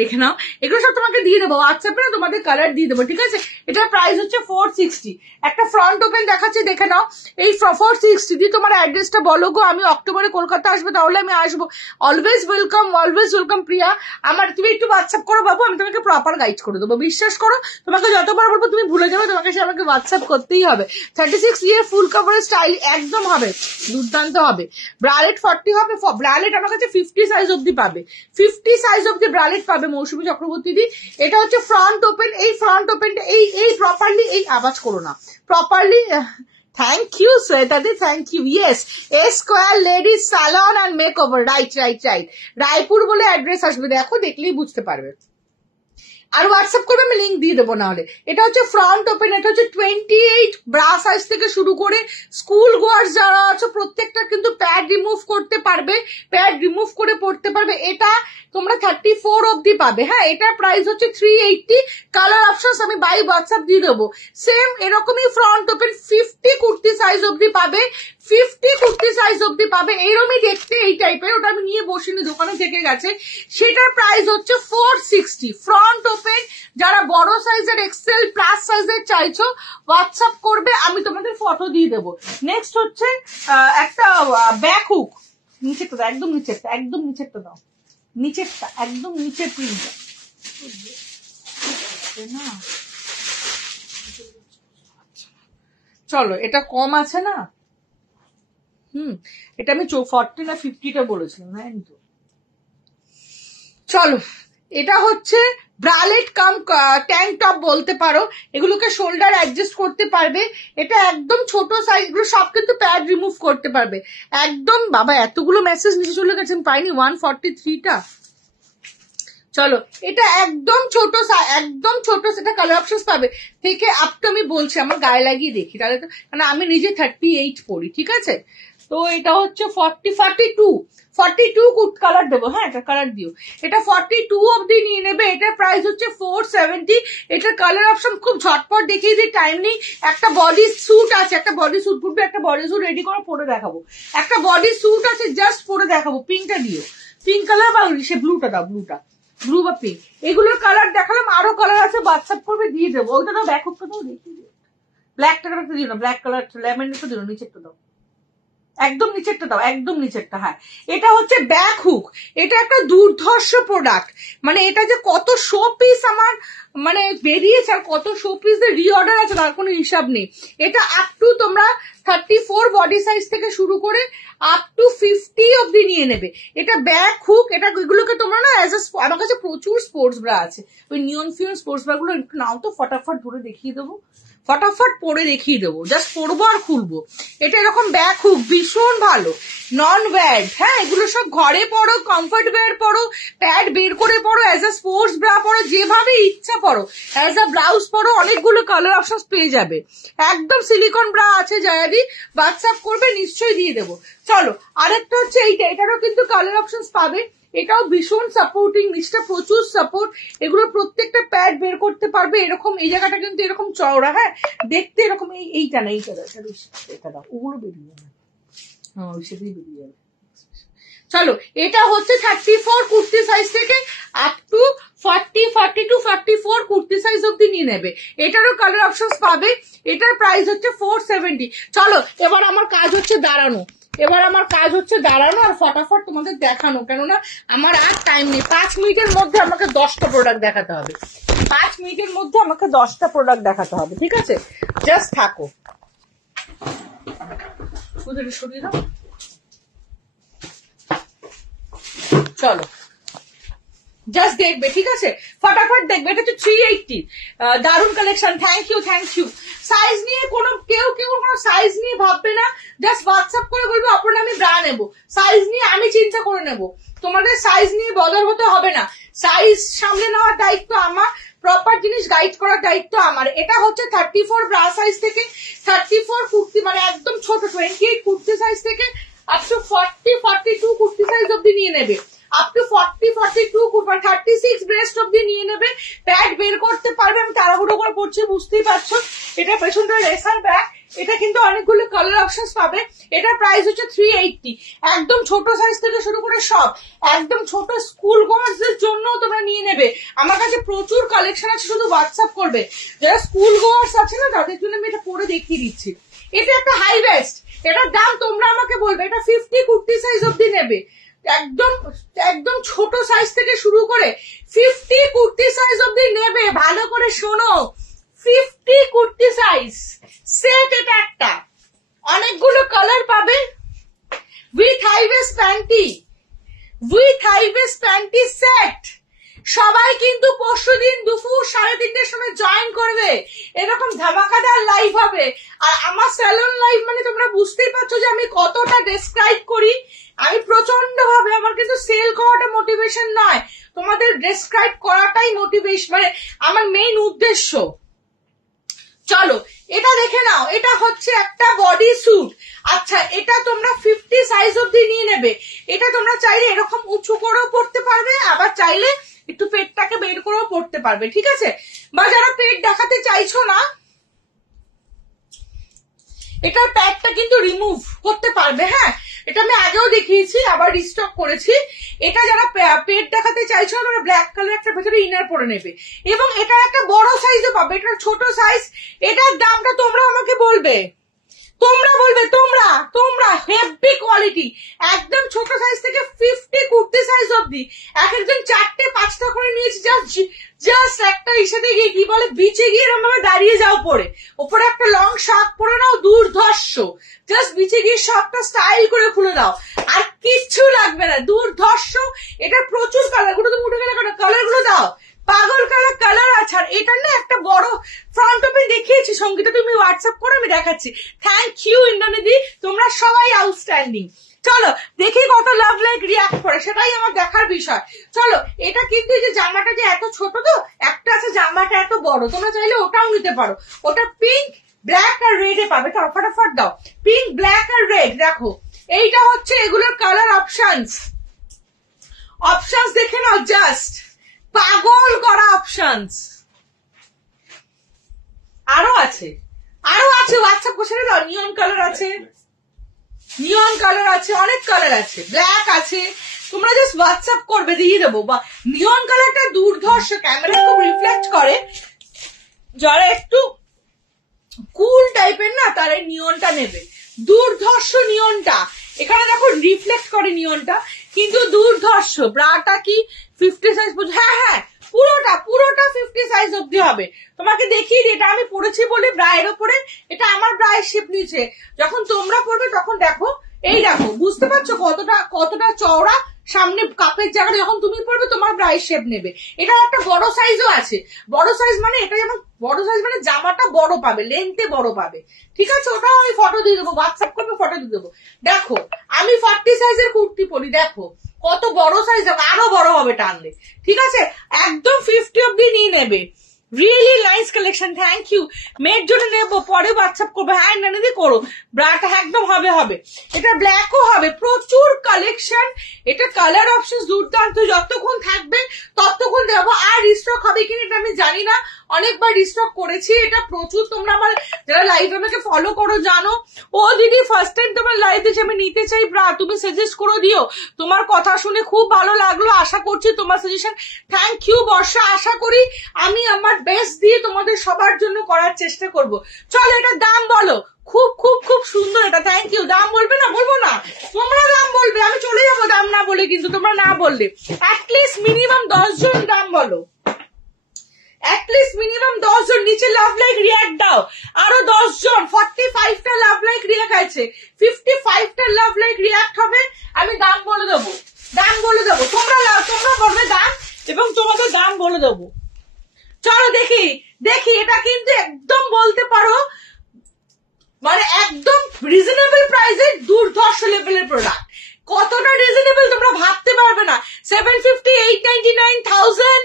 দেখে নাও, এগুলো সব তোমাকে দিয়ে দেবো হোয়াটসঅ্যাপে, না তোমাদের কালার দিয়ে দেবো, ঠিক আছে? এটার প্রাইস হচ্ছে 460। একটা ফ্রন্ট ওপেন দেখাচ্ছি, দেখে নাও। এই 460 দিয়ে তোমার অ্যাড্রেসটা বলো গো, আমি অক্টোবরে কলকাতা আসবো, তাহলে আমি আসবো। অলওয়েজ ওয়েলকাম প্রিয়া। আমার তুমি একটু হোয়াটসঅ্যাপ করো বাবু, আমি তোমাকে প্রপার গাইড করে দেবো, বিশ্বাস করো। তোমাকে যতবার বলবো তুমি ভুলে যাবে, তোমাকে সে আমাকে হোয়াটসঅ্যাপ করতেই হবে। 36 ইয়ার ফুল কাভারেজ স্টাইল একদম হবে, দুর্দান্ত হবে। ব্রালেট 40 হবে, ব্রালেট আমার কাছে 50 সাইজ অব্দি পাবে, 50 সাইজ অব্দি ব্রালেট পাবে মৌসুমী চক্রবর্তী দি। এটা হচ্ছে ফ্রন্ট ওপেন। এই ফ্রন্ট ওপেনটা এই প্রপারলি, এই আওয়াজ করো না, প্রপারলি। থ্যাংক ইউ শ্বেতাদি, thank you. Yes, A square ladies salon and makeover, right. Raipur বলে অ্যাড্রেস আসবে, দেখো দেখলেই বুঝতে পারবে। আর হোয়াটসঅ্যাপ করবে, আমি লিঙ্ক দিয়ে দেবো নাহলে। এটা হচ্ছে ফ্রন্ট ওপেন, এটা হচ্ছে 28 ব্রা সাইজ থেকে শুরু করে স্কুল গোয়ার্স যারা আছে প্রত্যেকটা কিন্তু প্যাড রিমুভ করতে পারবে, প্যাড রিমুভ করে পড়তে পারবে। এটা তোমরা 34 অব্দি পাবে। হ্যাঁ এটার প্রাইস হচ্ছে 380। কালার অপশন আমি বাই হোয়াটসঅ্যাপ দিয়ে দেবো। সেম এরকমই ফ্রন্ট ওপেন 50 কুর্তি সাইজ অব্দি পাবে, 50 কুর্তি সাইজ অব্দি পাবে। এইরকমই দেখতে এই টাইপের, ওটা আমি নিয়ে বসিনি, দোকানে থেকে গেছে। সেটার প্রাইস হচ্ছে 460। ফ্রন্ট ওপেন যারা বড় সাইজের এক্সেল প্লাস সাইজের চাইছো হোয়াটসঅ্যাপ করবে, আমি তোমাদের ফটো দিয়ে দেবো। নেক্সট হচ্ছে একটা ব্যাক হুক, নিচেরটা দাও, একদম নিচেরটা, একদম নিচেরটা দাও, নিচেরটা একদম নিচের প্রিন্টটা না। চলো এটা কম আছে না, এটা আমি 40 না 50টা বলেছিলাম, হ্যাঁ তো। চলো এটা হচ্ছে ব্রালেট কাম ট্যাঙ্ক টপ বলতে পারো, এগুলোকে শোল্ডার অ্যাডজাস্ট করতে পারবে। এটা একদম ছোট সাইজ, গুলো সব কিন্তু প্যাড রিমুভ করতে পারবে একদম। বাবা এতগুলো মেসেজ নিচে চলে গেছেন, পাইনি 143টা। চলো এটা একদম ছোট, সেটা কালার অপশন পাবে থেকে আপ টু, আমি বলছি আমার গায়ে লাগিয়ে দেখি তাহলে তো, মানে আমি নিজে 38 পড়ি, ঠিক আছে? তো এটা হচ্ছে 42 কালার দেবো। হ্যাঁ এটা কালার দিও, এটা 42 অব্দি নিয়ে নেবে। এটার প্রাইস হচ্ছে 470। এটার কালার অপশন খুব ঝটপট দেখিয়ে দিই, টাইম নেই। একটা বডি স্যুট আছে, একটা বডি স্যুট পড়বে, একটা বডি স্যুট রেডি করে পরে দেখাবো। একটা বডি স্যুট আছে, জাস্ট পরে দেখাবো। পিঙ্কটা দিও, পিঙ্ক কালার বা সে ব্লুটা দাও, ব্লু বা পিঙ্ক, এগুলোর কালার দেখালাম। আরো কালার আছে, হোয়াটসঅ্যাপ করবে দিয়ে দেবো। ওইটা দাও, ব্যাক হুকটা দাও, দেখিয়ে দিও। ব্ল্যাকটা দিও না, ব্ল্যাক কালার লেমনটা দিও, নিচেরটা দাও, একদম নিচেরটা দাও, একদম নিচেরটা। হ্যাঁ এটা হচ্ছে ব্যাক হুক, এটা একটা দুর্ধর্ষ প্রোডাক্ট, মানে এটা যে কত শো পিস আমার মানে বেরিয়েছে, আর কত শো পিস রিঅর্ডার আছে তার কোনো হিসাব নেই। এটা আপ টু তোমরা 34 বডি সাইজ থেকে শুরু করে আপ টু 50 অব্দি নিয়ে নেবে। এটা ব্যাক হুক, এটা এগুলোকে তোমরা না অ্যাজ এ, আমার কাছে প্রচুর স্পোর্টস ব্রা আছে, ওই নিয়ন ফিয়ন স্পোর্টস ব্রা গুলো একটু নাও তো, ফটাফট ধরে দেখিয়ে দেবো। ফটাফট পরে দেখিয়ে দেবো, জাস্ট পরবো আর খুলবো। এটা এরকম ব্যাক হুক, ভীষণ ভালো, নন ওয়্যার। হ্যাঁ, এগুলো সব ঘরে পরো, কমফর্ট ওয়্যার পরো, প্যাড বের করে পরো, অ্যাজ আ স্পোর্টস ব্রা পরো, যেভাবে ইচ্ছা পরো, অ্যাজ আ ব্লাউজ পরো, অনেকগুলো কালার অপশন পেয়ে যাবে। একদম সিলিকন ব্রা আছে জায়াদি, হোয়াটসঅ্যাপ করবে নিশ্চয়ই দিয়ে দেবো। চলো আরেকটা হচ্ছে এইটা, এটারও কিন্তু কালার অপশন পাবে। এটাও ভীষণ সাপোর্টিং, নিচটা প্রচুর সাপোর্ট, এগুলো প্রত্যেকটা প্যাড বের করতে পারবে। এরকম এই জায়গাটা কিন্তু এরকম চওড়া, হ্যাঁ দেখতে এরকম, এইটা না, এইটা এটা দাও, ওগুলো বেরিয়ে যাবে, হ্যাঁ ওই সাথেই বেরিয়ে যাবে। চলো এটা হচ্ছে 34 কুর্তি সাইজ থেকে আপ টু 40, 42, 44 কুর্তি সাইজ অব্দি নিয়ে নেবে। এটারও কালার অপশন পাবে। এটার প্রাইস হচ্ছে 470। চলো এবার আমার কাজ হচ্ছে দাঁড়ানো, আর ফটাফট তোমাদের দেখানো, কেননা আমার আর টাইম নেই। 5 মিনিটের মধ্যে আমাকে 10টা প্রোডাক্ট দেখাতে হবে, 5 মিনিটের মধ্যে আমাকে 10টা প্রোডাক্ট দেখাতে হবে, ঠিক আছে? জাস্ট থাকো, সরিয়ে দাও। চলো জাস্ট দেখবে, ঠিক আছে? ফটাফট দেখবে। এটা হচ্ছে 380, দারুন কালেকশন। Thank you. সাইজ নিয়ে কেউ কোনো সাইজ নিয়ে ভাববে না, জাস্ট হোয়াটসঅ্যাপ করে বলবো আপনারা আমি ব্রা নেবো, সাইজ নিয়ে আমি চিন্তা করে নেবো, তোমাদের সাইজ নিয়ে বদল হতে হবে না। সাইজ সামনে নেওয়ার দায়িত্ব আমার, প্রপার জিনিস গাইড করার দায়িত্ব আমার। এটা হচ্ছে 34 ব্রা সাইজ থেকে 34 কুর্তি, মানে একদম ছোট 28 কুর্তি সাইজ থেকে আপ টু 40, 42 কুর্তি সাইজ অব্দি নিয়ে নেবে, আপ টু 40, 42, 36 ব্রেস্ট অব্দি নিয়ে নেবে। প্যাড বের করতে পারবে, আমি তাড়াহুড়ো করে পড়ছি বুঝতেই পারছো। এটা পেছনটা রেসার ব্যাগ, এটা কিন্তু অনেকগুলো কালার অপশন পাবে। এটার প্রাইস হচ্ছে 380। একদম ছোট সাইজ থেকে শুরু করে সব, একদম ছোট স্কুল গোয়ার্সদের জন্য তোমরা নিয়ে নেবে। আমার কাছে প্রচুর কালেকশন আছে, শুধু হোয়াটসঅ্যাপ করবে। যারা স্কুল গোয়ার্স আছে না তাদের জন্য আমি এটা পরে দেখিয়ে দিচ্ছি। এটা একটা হাই ভেস্ট, এটার দাম তোমরা আমাকে বলবে। এটা 50 কুর্তি সাইজ অব্দি নেবে, একদম ছোট সাইজ থেকে শুরু করে 50 কুর্তি সাইজ অব্দি নেবে। ভালো করে শোনো, 50 কুর্তি সাইজ সেট, এটা একটা, অনেকগুলো কালার পাবে। With high waist panty set. সবাই কিন্তু পরশুদিন দুপুর 3:30টার সময় জয়েন করবে, এরকম ধামাকাদার লাইভ হবে। আর আমার স্যালন লাইভ মানে তোমরা বুঝতেই পারছো যে আমি কতটা ডেসক্রাইব করি। আমি প্রচন্ড ভাবে, আমার কিন্তু সেল করাটা মোটিভেশন নয়, তোমাদের ডেসক্রাইব করাটাই মোটিভেশন, মানে আমার মেইন উদ্দেশ্য। চলো এটা দেখে নাও, এটা হচ্ছে একটা বডি স্যুট। আচ্ছা, এটা তোমরা 50 সাইজ অব্দি নিয়ে নেবে। এটা তোমরা চাইলে এরকম উঁচু করেও পড়তে পারবে, আবার চাইলে একটু পেটটাকে বের করেও পড়তে পারবে, ঠিক আছে? বা যারা পেট দেখাতে চাইছো না, এটার প্যাডটা কিন্তু রিমুভ করতে পারবে। হ্যাঁ, এটা আমি আগেও দেখিয়েছি, আবার রিস্টক করেছি। এটা যারা পেট দেখাতে চাইছো না, ব্ল্যাক কালার একটা ভেতরে ইনার পরে নেবে, এবং এটা একটা বড় সাইজও পাবে। এটা ছোট সাইজ, এটার দামটা তোমরা আমাকে বলবে, তোমরা হেভি কোয়ালিটি। একদম ছোট সাইজ থেকে 50 কুর্তি সাইজ অব্দি, এক একজন 4টে 5টা করে নিয়েছি। জাস্ট একটা ইসাতে গিয়ে কি বলে, বিচে গিয়ে এরকম ভাবে দাঁড়িয়ে যাও পরে, ওপরে একটা লং শার্ট পরে নাও, দুর্ধর্ষ। জাস্ট বিচে গিয়ে শার্টটা স্টাইল করে খুলে দাও, আর কিচ্ছু লাগবে না, দুর্ধর্ষ। এটা প্রচুর কালার, গুলো তো উঠে গেলে কালার গুলো দাও, পাগল কালার আছে। আর এটা না একটা বড় ফ্রন্ট ওপেন দেখিয়েছি, সঙ্গীতা তুমি হোয়াটসঅ্যাপ করো, আমি দেখাচ্ছি। থ্যাংক ইউ ইন্দ্রাণীদি, তোমরা সবাই আউটস্ট্যান্ডিং। চলো দেখি কত লাভ লাইক রিয়াক্ট করে, সেটাই আমার দেখার বিষয়। চলো, এটা কিন্তু যে জামাটা যে এত ছোট, তো একটা আছে জামাটা এত বড়, তোমরা চাইলে ওটাও নিতে পারো। ওটা পিঙ্ক, ব্ল্যাক আর রেড এ পাবে। চলো ফটাফট দাও, পিঙ্ক, ব্ল্যাক আর রেড। দেখো এইটা হচ্ছে এগুলোর কালার অপশনস দেখে নাও, জাস্ট পাগল করা অপশনস। আরো আছে হোয়াটসঅ্যাপ কোশ্চেনে দাও। নিয়ন কালার আছে, অনেক কালার আছে, ব্ল্যাক আছে, তোমরা জাস্ট হোয়াটসঅ্যাপ করবে, দিয়ে দেবো। বা নিয়ন কালারটা দুর্ধর্ষ, ক্যামেরা খুব রিফ্লেক্ট করে, যারা একটু কুল টাইপের না তারা নিয়নটা নেবে। দুর্ধর্ষ নিয়নটা, এখানে দেখো রিফ্লেক্ট করে নিয়নটা, কিন্তু দুর্ধর্ষ। ব্রাটা কি 50 সাইজ? হ্যাঁ, পুরোটা 50 সাইজ অব্দি হবে। তোমাকে দেখিয়ে দিই, এটা আমি পড়েছি বলে ব্রায়ের ওপরে, এটা আমার ব্রায়ের শেপ নিচে। যখন তোমরা পড়বে তখন দেখো, এই দেখো, বুঝতে পারছো কতটা চওড়া, সামনে কাপের জায়গাটা যখন তুমি পরবে তোমার ব্রাইট শেপ নেবে। এটা একটা বড় সাইজও আছে, বড় সাইজ মানে এটা যেমন বড় সাইজ মানে জামাটা বড় পাবে, লেন্থে বড় পাবে, ঠিক আছে? ওটাও আমি ফটো দিয়ে দেবো, হোয়াটসঅ্যাপ করবে ফটো দিয়ে দেবো। দেখো আমি 40 সাইজের কুর্তি পরি, দেখো কত বড় সাইজ, আরো বড় হবে টানলে, ঠিক আছে? একদম 50 অব্দি নিয়ে নেবে। Really nice collection, thank you. মেয়ের জন্য নেবো, পরে হোয়াটসঅ্যাপ করবে, হ্যাঁ নানিদি করো, ব্রাটা একদম হবে হবে। এটা ব্ল্যাকও হবে, প্রচুর কালেকশন। এটা কালার অপশন দুর্দান্ত, যতক্ষণ থাকবে ততক্ষণ দেবো। আর রিস্টক হবে কিনা এটা আমি জানি না, অনেকবার রিস্টক করেছি এটা প্রচুর। তোমরা আমার যারা লাইভ আমাকে ফলো করো জানো, ও দিদি ফার্স্ট টাইম তোমার লাইভ দেখে আমি নিতে চাই ব্রা, তুমি সাজেস্ট করে দিও। তোমার কথা শুনে খুব ভালো লাগলো, আশা করছি তোমার সাজেশন। থ্যাংক ইউ বর্ষা, আশা করি আমি আমার বেস্ট দিয়ে তোমাদের সবার জন্য করার চেষ্টা করব। চলো এটার দাম বলো, খুব খুব খুব সুন্দর এটা, থ্যাংক ইউ। দাম বলবে না? বলবো না, তোমরা দাম বলবে, আমি চলে যাবো দাম না বলে, কিন্তু তোমরা না বললে অ্যাটলিস্ট মিনিমাম 10 জন দাম বলো, অ্যাটলিস্ট মিনিমাম 10 জন নিচে লাভ লাইক রিয়াক্ট দাও, আরো 10 জন। 45টা লাভ লাইক রিয়াক্ট আছে, 55টা লাভ লাইক রিয়াক্ট হবে। আমি দাম বলে দেবো, দাম বলে দেবো, তোমরা বলবে দাম এবং তোমাদের দাম বলে দেবো। চলো দেখি দেখি, এটা কিন্তু একদম বলতে পারো মানে একদম রিজনেবল প্রাইসে দুর্ধর্ষ লেভেলের প্রোডাক্ট। কতটা রিজনেবল তোমরা ভাবতে পারবে না। 750, 899, 1000।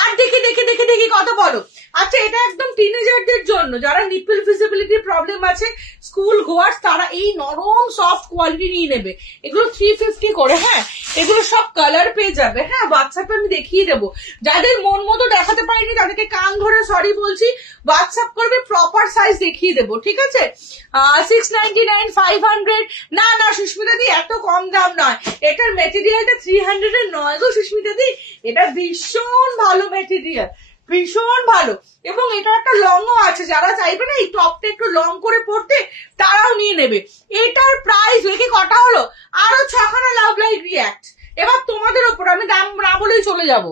আর দেখি দেখি দেখি দেখি কত বলো। আচ্ছা এটা একদম টিনেজারদের জন্য, যারা নিপল ভিজিবিলিটি প্রবলেম আছে, স্কুল গোয়ার্স, তারা এই নরম সফট কোয়ালিটি নিয়ে নেবে। এগুলো 350 করে, হ্যাঁ এগুলো সব কালার পেয়ে যাবে। হ্যাঁ হোয়াটসঅ্যাপে আমি দেখিয়ে দেবো, যাদের মন মতো দেখাতে পারিনি তাদেরকে কান ধরে সরি বলছি, হোয়াটসঅ্যাপ করবে, প্রপার সাইজ দেখিয়ে দেবো, ঠিক আছে? 699, 500। না না সুস্মিতা দি এত কম দাম নয়, এটার মেটেরিয়ালটা 300 এর নয় গো সুস্মিতা দি, এটা ভীষণ ভালো মেটেরিয়াল, ভীষণ ভালো। এবং এটা একটা লংও আছে, যারা চাইবে না এই টপটা একটু লং করে পড়তে তারাও নিয়ে নেবে। এটার প্রাইস দেখি কটা হলো, আরো 6খানা লাভ লাইক রিয়াক্ট। এবার তোমাদের ওপর, আমি দাম না বলেই চলে যাব,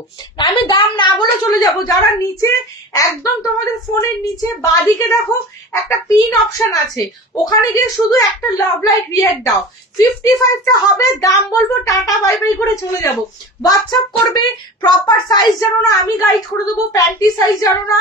আমি দাম না বলে চলে যাব। যারা নিচে একদম তোমাদের ফোনের নিচে বাঁদিকে দেখো একটা পিন অপশন আছে, ওখানে গিয়ে শুধু একটা লাভ লাইক রিয়াক্ট দাও। 55টা হবে, দাম বলবো, টাটা বাই বাই করে চলে যাব। হোয়াটসঅ্যাপ করবে, প্রপার সাইজ জানো না আমি গাইড করে দেবো, প্যান্টি সাইজ জানো না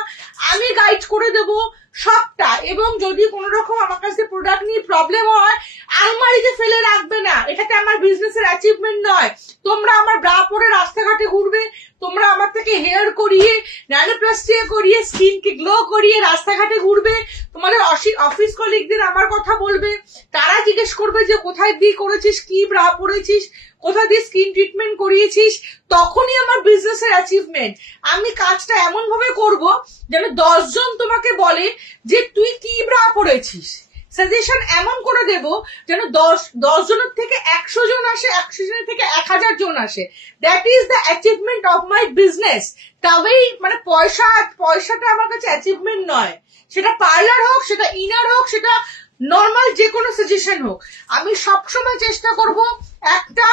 আমি গাইড করে দেবো সবটা। এবং যদি কোনো রকম আমার কাছে প্রোডাক্ট নিয়ে প্রবলেম হয়, আলমারিতে ফেলে রাখবে না, এটাতে আমার বিজনেসের অ্যাচিভমেন্ট নয়। তোমরা আমার ব্রা পরে রাস্তাঘাটে ঘুরবে, তোমরা আমার থেকে হেয়ার করিয়ে, ন্যানোপ্লাস্টি করিয়ে, স্কিনকে গ্লো করিয়ে রাস্তাঘাটে ঘুরবে, তোমাদের অফিস কলিগদের আমার কথা বলবে, তারা জিজ্ঞেস করবে যে কোথায় দিয়ে করেছিস, কি ব্রা পরেছিস, কোথা দিয়ে স্কিন ট্রিটমেন্ট করিয়েছিস, তখনই আমার বিজনেসের অ্যাচিভমেন্ট। আমি কাজটা এমন ভাবে করবো যেন 10 জন তোমাকে বলে যে তুই কি ব্রা পরেছিস। সাজেশন এমন করে দেব যেন 10 জনের থেকে 100 জন আসে, 100 জনের থেকে 1000 জন আসে। That is the achievement of my business. তবেই মানে পয়সাটা আমার কাছে অ্যাচিভমেন্ট নয়, সেটা পার্লার হোক, সেটা ইনার হোক, সেটা নর্মাল যে কোনো সাজেশন হোক। আমি সবসময় চেষ্টা করব একটা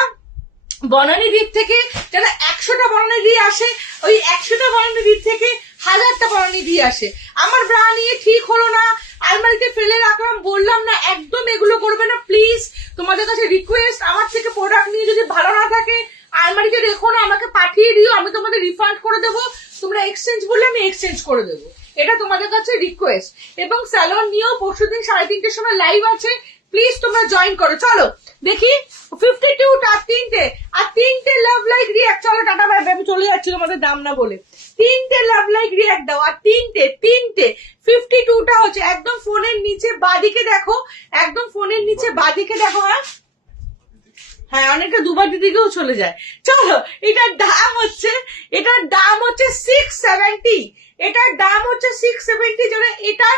বনানী দ্বীপ থেকে যেন 100টা বনানী দিয়ে আসে, ওই 100টা বনানী দ্বীপ থেকে 1000টা বনানী দিয়ে আসে। আমার ব্রা নিয়ে ঠিক হলো না, আলমারিতে ফেলে রাখলাম, বললাম না, একদম এগুলো করবে না প্লিজ। তোমাদের কাছে রিকোয়েস্ট, আমার থেকে প্রোডাক্ট নিয়ে যদি ভালো না থাকে আলমারিতে রেখো না, আমাকে পাঠিয়ে দিও, আমি তোমাদের রিফান্ড করে দেবো। তোমরা এক্সচেঞ্জ বললে আমি এক্সচেঞ্জ করে দেবো, এটা তোমাদের কাছে রিকোয়েস্ট। এবং স্যালন নিয়েও পরশুদিন 3:30টার সময় লাইভ আছে, প্লিজ তোমরা জয়েন করো। চলো দেখি 52টা, আর তিনটে লাভ লাইক রিয়াক্ট। চলো টাটা বাই বাই, আমি চলে যাচ্ছি তোমাদের দাম না বলে। 3টে লাভ লাইক রিয়াক্ট দাও, আর তিনটে 52টা হচ্ছে একদম ফোনের নিচে বাঁদিকে দেখো, একদম ফোনের নিচে বাঁদিকে দেখো। হ্যাঁ অনেকটা দুবার দিকেও চলে যায়। চলো এটার দাম হচ্ছে 670, এটার দাম হচ্ছে 670। যারা এটা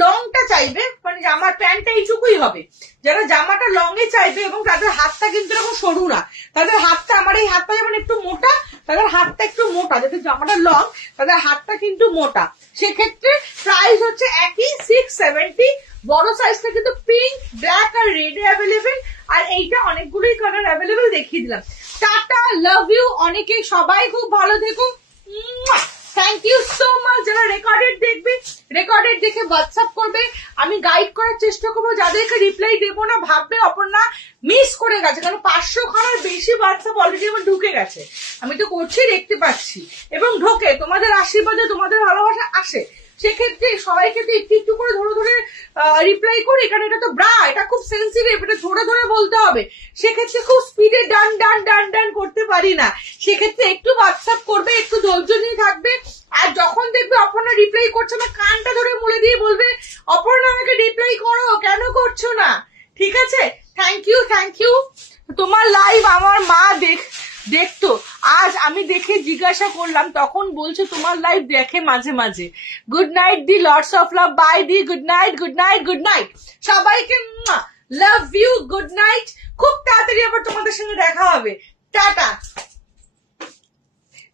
লংটা চাইবে, মানে জামার প্যান্টটা এইটুকুই হবে, যারা জামাটা লং এ চাইবে এবং তাদের হাতটা কিন্তু এরকম সরু না, তাদের হাতটা, আমার এই হাতটা যেমন একটু মোটা, তাদের হাতটা একটু মোটা, যাদের জামাটা লং তাদের হাতটা কিন্তু মোটা, সেক্ষেত্রে প্রাইস হচ্ছে একই 670। বড় সাইজটা কিন্তু পিঙ্ক, ব্ল্যাক আর রেডে অ্যাভেলেবেল, আর এইটা অনেকগুলোই কালার অ্যাভেলেবেল দেখিয়ে দিলাম। টাটা, লাভ ইউ অনেকে, সবাই খুব ভালো থেকো। Thank you so much. যারা রেকর্ডেড দেখবে, রেকর্ডেড দেখে হোয়াটসঅ্যাপ করবে, আমি গাইড করার চেষ্টা করবো। যাদেরকে রিপ্লাই দেবো না ভাববে অপর্ণা মিস করে গেছে, কারণ 500 খানার বেশি হোয়াটসঅ্যাপ অলরেডি আমার ঢুকে গেছে। আমি তো করছি, দেখতে পাচ্ছি এবং ঢোকে, তোমাদের আশীর্বাদে তোমাদের ভালোবাসা আসে। সেক্ষেত্রে সবাইকে তো একটু একটু করে ধরে ধরে রিপ্লাই করি, কারণ এটা তো ব্রা, এটা খুব সেন্সিটিভ, এটা ধরে ধরে বলতে হবে। সেক্ষেত্রে খুব স্পিডে ডান ডান ডান ডান করতে পারি না। সেক্ষেত্রে একটু হোয়াটসঅ্যাপ করবে, একটু ধৈর্য নিয়ে থাকবে। আর যখন দেখবে অপর্ণা রিপ্লাই করছে না, কানটা ধরে মুলে দিয়ে বলবে অপর্ণা আমাকে রিপ্লাই করো, কেন করছো না? ঠিক আছে, থ্যাংক ইউ থ্যাংক ইউ। তোমার লাইভ আমার মা দেখতো, আজ আমি দেখে জিজ্ঞাসা করলাম, তখন বলছে তোমার লাইভ দেখে মাঝে মাঝে। গুড নাইট দি, লটস অফ লাভ, বাই দি, good night good night good night সবাইকে, লাভ ইউ, গুড নাইট। খুব তাড়াতাড়ি আবার তোমাদের সঙ্গে দেখা হবে, টাটা।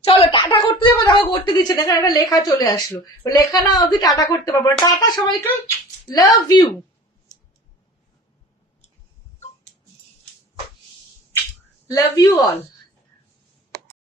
চলো টাটা করতে যাবো, দেখো করতে দিচ্ছে, দেখেন একটা লেখা চলে আসলো, লেখা না অবধি টাটা করতে পারবো না। টাটা সবাইকে, love you, love you all.